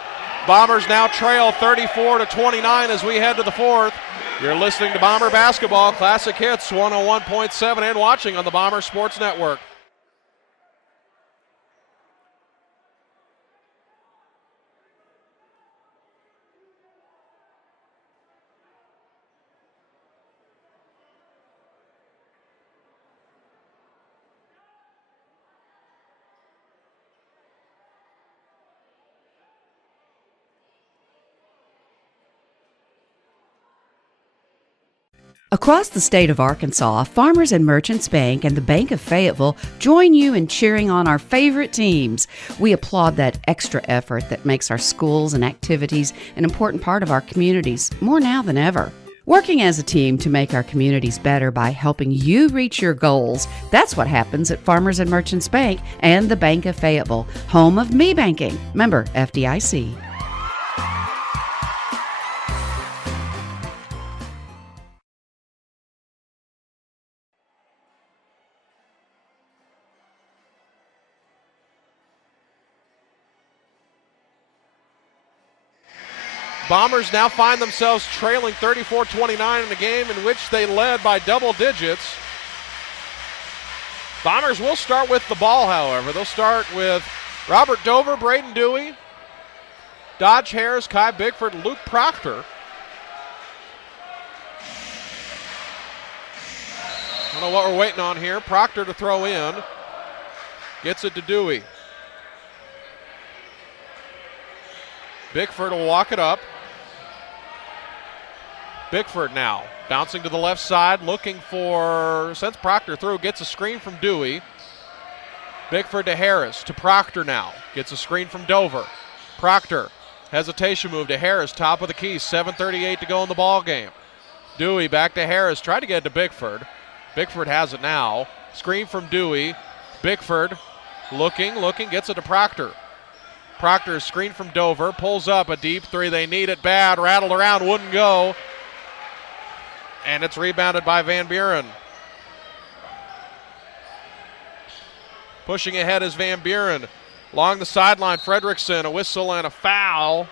Bombers now trail 34-29 as we head to the fourth. You're listening to Bomber Basketball Classic Hits 101.7 and watching on the Bomber Sports Network. Across the state of Arkansas, Farmers and Merchants Bank and the Bank of Fayetteville join you in cheering on our favorite teams. We applaud that extra effort that makes our schools and activities an important part of our communities, more now than ever. Working as a team to make our communities better by helping you reach your goals, that's what happens at Farmers and Merchants Bank and the Bank of Fayetteville, home of me banking. Member FDIC. Bombers now find themselves trailing 34-29 in a game in which they led by double digits. Bombers will start with the ball, however. They'll start with Robert Dover, Braden Dewey, Dodge Harris, Kai Bickford, Luke Proctor. I don't know what we're waiting on here. Proctor to throw in. Gets it to Dewey. Bickford will walk it up. Bickford now bouncing to the left side, looking for, sends Proctor through, gets a screen from Dewey. Bickford to Harris, to Proctor now. Gets a screen from Dover. Proctor, hesitation move to Harris, top of the key, 7:38 to go in the ball game. Dewey back to Harris, tried to get it to Bickford. Bickford has it now. Screen from Dewey. Bickford looking, gets it to Proctor. Proctor, screen from Dover, pulls up a deep three. They need it bad, rattled around, wouldn't go. And it's rebounded by Van Buren. Pushing ahead is Van Buren. Along the sideline, Fredrickson, a whistle and a foul.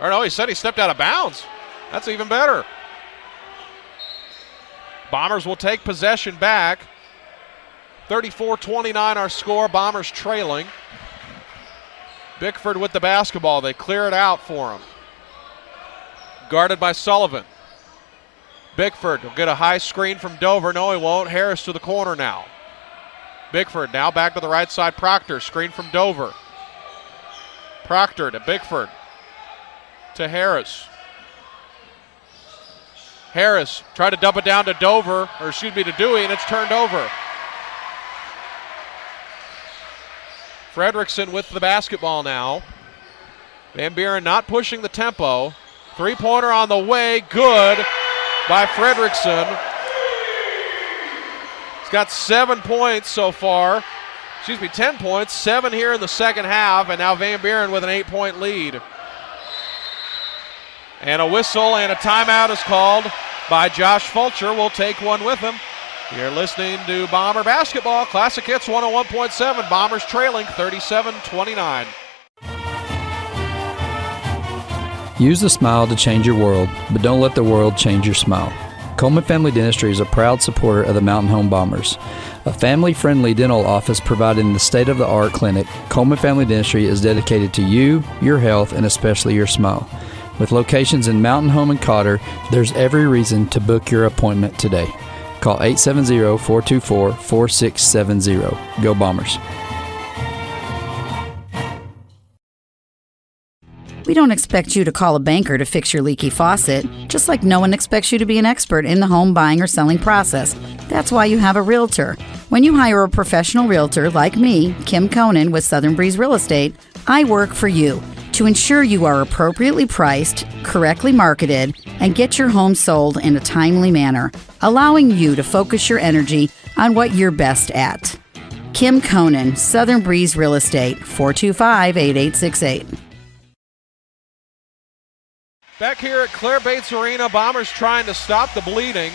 Or no, he said he stepped out of bounds. That's even better. Bombers will take possession back. 34-29 our score, Bombers trailing. Bickford with the basketball. They clear it out for him. Guarded by Sullivan. Bickford will get a high screen from Dover. No, he won't. Harris to the corner now. Bickford now back to the right side. Proctor, screen from Dover. Proctor to Bickford. To Harris. Harris tried to dump it down to Dover, or excuse me, to Dewey, and it's turned over. Fredrickson with the basketball now. Van Buren not pushing the tempo. Three-pointer on the way, good by Fredrickson. He's got 7 points so far. 10 points, 7 here in the second half, and now Van Buren with an 8-point lead. And a whistle and a timeout is called by Josh Fulcher. We'll take one with him. You're listening to Bomber Basketball, Classic Hits 101.7. Bombers trailing 37-29. Use the smile to change your world, but don't let the world change your smile. Coleman Family Dentistry is a proud supporter of the Mountain Home Bombers. A family-friendly dental office providing the state-of-the-art clinic, Coleman Family Dentistry is dedicated to you, your health, and especially your smile. With locations in Mountain Home and Cotter, there's every reason to book your appointment today. Call 870-424-4670. Go Bombers. We don't expect you to call a banker to fix your leaky faucet, just like no one expects you to be an expert in the home buying or selling process. That's why you have a realtor. When you hire a professional realtor like me, Kim Conan with Southern Breeze Real Estate, I work for you to ensure you are appropriately priced, correctly marketed, and get your home sold in a timely manner, allowing you to focus your energy on what you're best at. Kim Conan, Southern Breeze Real Estate, 425-8868. Back here at Claire Bates Arena, Bombers trying to stop the bleeding.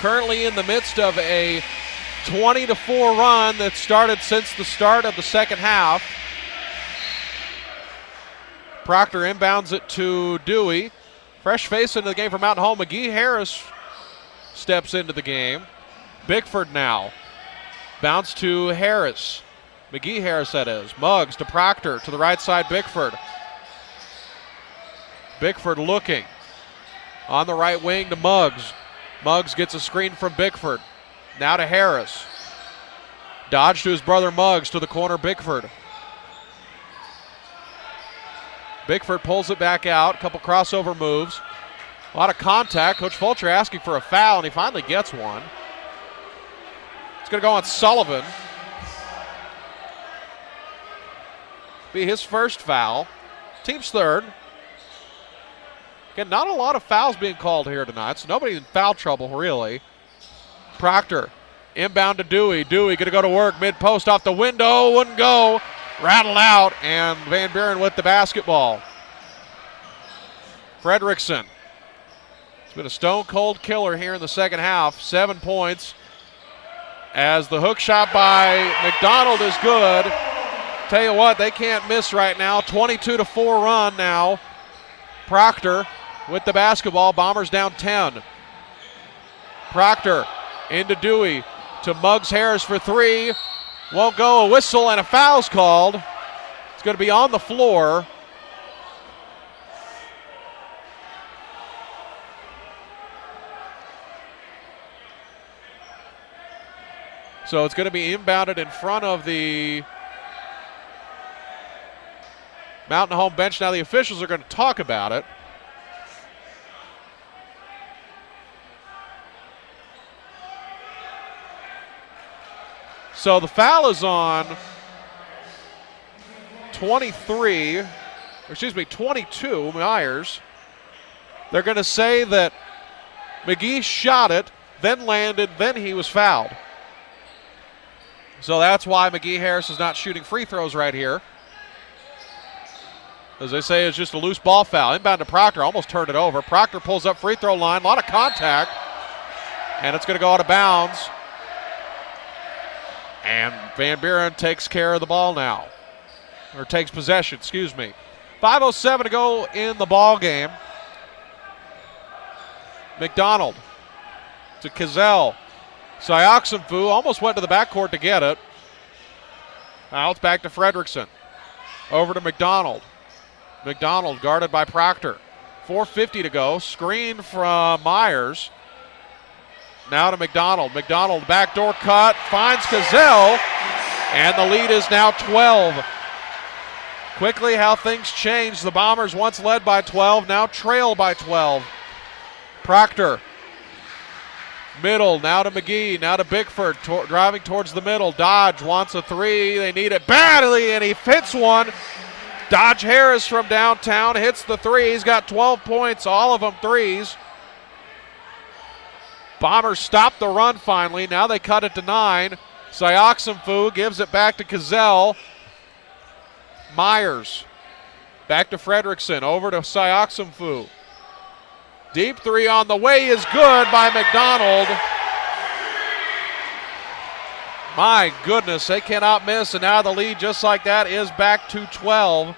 Currently in the midst of a 20-4 run that started since the start of the second half. Proctor inbounds it to Dewey. Fresh face into the game for Mountain Home. McGee Harris steps into the game. Bickford now. Bounce to Harris. McGee Harris, that is. Muggs to Proctor to the right side, Bickford. Bickford looking. On the right wing to Muggs. Muggs gets a screen from Bickford. Now to Harris. Dodge to his brother Muggs to the corner, Bickford. Bickford pulls it back out. A couple crossover moves. A lot of contact. Coach Fulcher asking for a foul, and he finally gets one. It's going to go on Sullivan. Be his first foul. Team's third. Again, not a lot of fouls being called here tonight, so nobody in foul trouble, really. Proctor, inbound to Dewey. Dewey going to go to work, mid-post off the window, wouldn't go. Rattled out, and Van Buren with the basketball. Fredrickson. It's been a stone-cold killer here in the second half. 7 points. As the hook shot by McDonald is good. Tell you what, they can't miss right now. 22-4 run now. Proctor with the basketball. Bombers down 10. Proctor into Dewey to Muggs Harris for three. Won't go. A whistle and a foul's called. It's going to be on the floor. So it's going to be inbounded in front of the Mountain Home bench. Now the officials are going to talk about it. So the foul is on 22, Myers. They're going to say that McGee shot it, then landed, then he was fouled. So that's why McGee Harris is not shooting free throws right here. As they say, it's just a loose ball foul. Inbound to Proctor, almost turned it over. Proctor pulls up free throw line, a lot of contact, and it's going to go out of bounds. And Van Buren takes care of the ball now, or takes possession, excuse me. 5:07 to go in the ball game. McDonald to Kazell. Sioxenfu almost went to the backcourt to get it. Now it's back to Fredrickson. Over to McDonald. McDonald guarded by Proctor. 4:50 to go. Screen from Myers. Now to McDonald. McDonald backdoor cut. Finds Kazell. And the lead is now 12. Quickly how things change. The Bombers once led by 12, now trail by 12. Proctor. Middle, now to McGee, now to Bickford, driving towards the middle. Dodge wants a three. They need it badly, and he hits one. Dodge Harris from downtown hits the three. He's got 12 points, all of them threes. Bombers stop the run finally. Now they cut it to 9. Sioxenfu gives it back to Kazell. Myers back to Fredrickson, over to Sioxenfu. Deep three on the way is good by McDonald. My goodness, they cannot miss, and now the lead just like that is back to 12.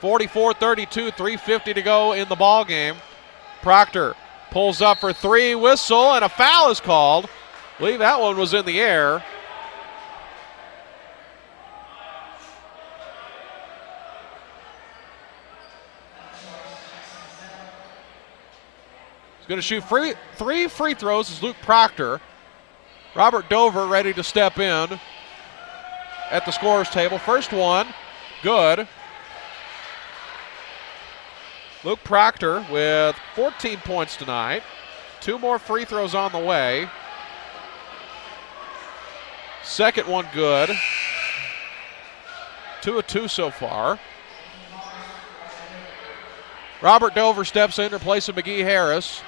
44-32, 3:50 to go in the ball game. Proctor pulls up for three, whistle, and a foul is called. I believe that one was in the air. Going to shoot three free throws is Luke Proctor. Robert Dover ready to step in at the scorer's table. First one, good. Luke Proctor with 14 points tonight. 2 more free throws on the way. Second one, good. 2 of 2 so far. Robert Dover steps in, replacing McGee Harris.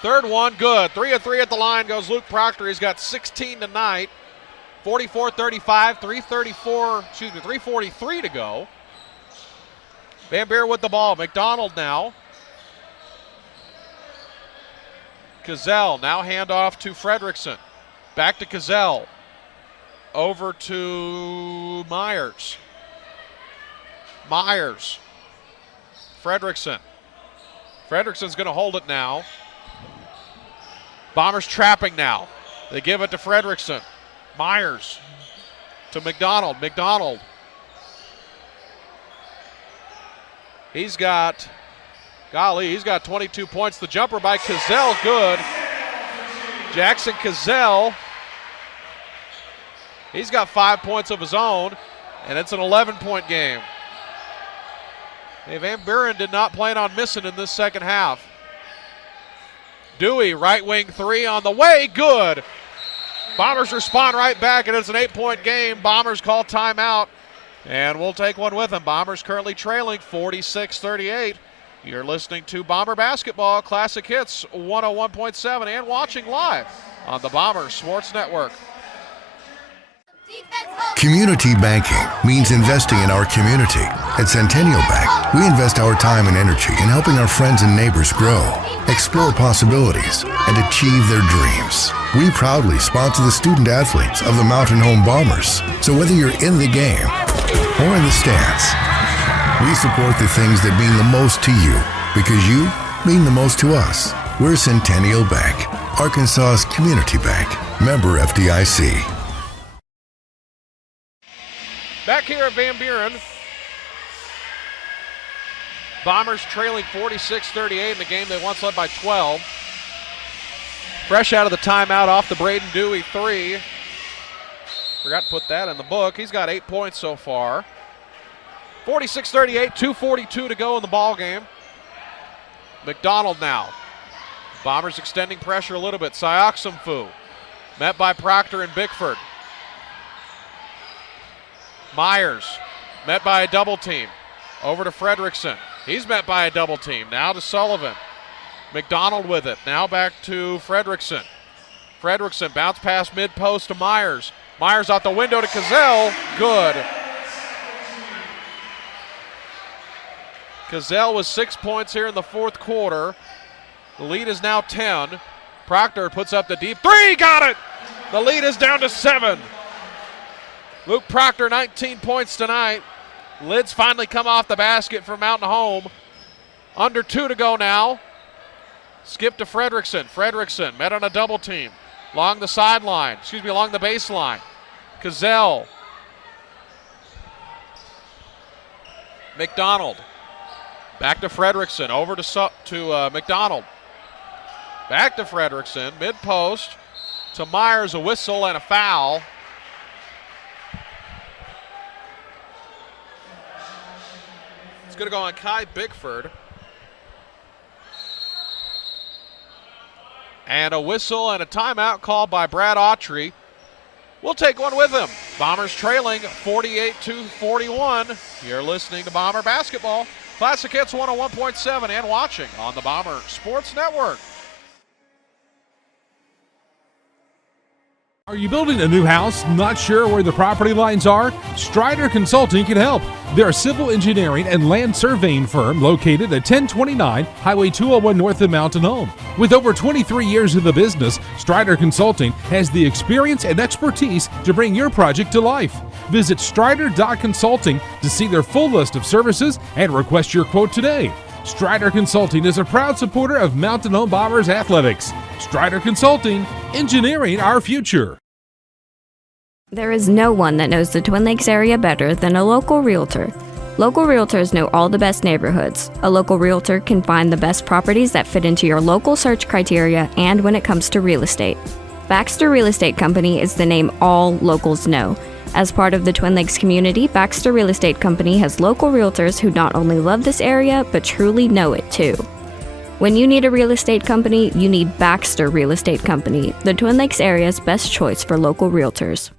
Third one, good. 3 of 3 at the line goes Luke Proctor. He's got 16 tonight. 44-35, 343 to go. Van Buren with the ball. McDonald now. Kazell now handoff to Fredrickson. Back to Kazell. Over to Myers. Fredrickson. Fredrickson's going to hold it now. Bombers trapping now. They give it to Fredrickson. Myers to McDonald. McDonald. He's got 22 points. The jumper by Kazell, good. Jackson Kazell, he's got 5 points of his own, and it's an 11-point game. Van Buren did not plan on missing in this second half. Dewey, right wing three on the way, good. Bombers respond right back, and it's an 8-point game. Bombers call timeout, and we'll take one with them. Bombers currently trailing 46-38. You're listening to Bomber Basketball Classic Hits 101.7 and watching live on the Bombers Sports Network. Community banking means investing in our community. At Centennial Bank, we invest our time and energy in helping our friends and neighbors grow, explore possibilities, and achieve their dreams. We proudly sponsor the student athletes of the Mountain Home Bombers. So whether you're in the game or in the stands, we support the things that mean the most to you because you mean the most to us. We're Centennial Bank, Arkansas's community bank. Member FDIC. Back here at Van Buren, Bombers trailing 46-38 in the game they once led by 12. Fresh out of the timeout off the Braden Dewey three. Forgot to put that in the book. He's got 8 points so far. 46-38, 2:42 to go in the ball game. McDonald now. Bombers extending pressure a little bit. Sioxenfu met by Proctor and Bickford. Myers met by a double team. Over to Fredrickson. He's met by a double team. Now to Sullivan. McDonald with it. Now back to Fredrickson. Fredrickson bounce pass mid-post to Myers. Myers out the window to Kazell. Good. Kazell with 6 points here in the fourth quarter. The lead is now 10. Proctor puts up the deep three. Got it. The lead is down to 7. Luke Proctor, 19 points tonight. Lids finally come off the basket for Mountain Home. Under 2 to go now. Skip to Fredrickson. Fredrickson met on a double team. Along the baseline. Kazell. McDonald. Back to Fredrickson. Over to McDonald. Back to Fredrickson. Mid-post to Myers. A whistle and a foul. going to go on Kai Bickford. And a whistle and a timeout called by Brad Autry. We'll take one with him. Bombers trailing 48-41. You're listening to Bomber Basketball. Classic Hits 101.7 and watching on the Bomber Sports Network. Are you building a new house, not sure where the property lines are? Strider Consulting can help. They're a civil engineering and land surveying firm located at 1029 Highway 201 north of Mountain Home. With over 23 years in the business, Strider Consulting has the experience and expertise to bring your project to life. Visit strider.consulting to see their full list of services and request your quote today. Strider Consulting is a proud supporter of Mountain Home Bombers athletics. Strider Consulting, engineering our future. There is no one that knows the Twin Lakes area better than a local realtor. Local realtors know all the best neighborhoods. A local realtor can find the best properties that fit into your local search criteria and when it comes to real estate. Baxter Real Estate Company is the name all locals know. As part of the Twin Lakes community, Baxter Real Estate Company has local realtors who not only love this area, but truly know it too. When you need a real estate company, you need Baxter Real Estate Company, the Twin Lakes area's best choice for local realtors.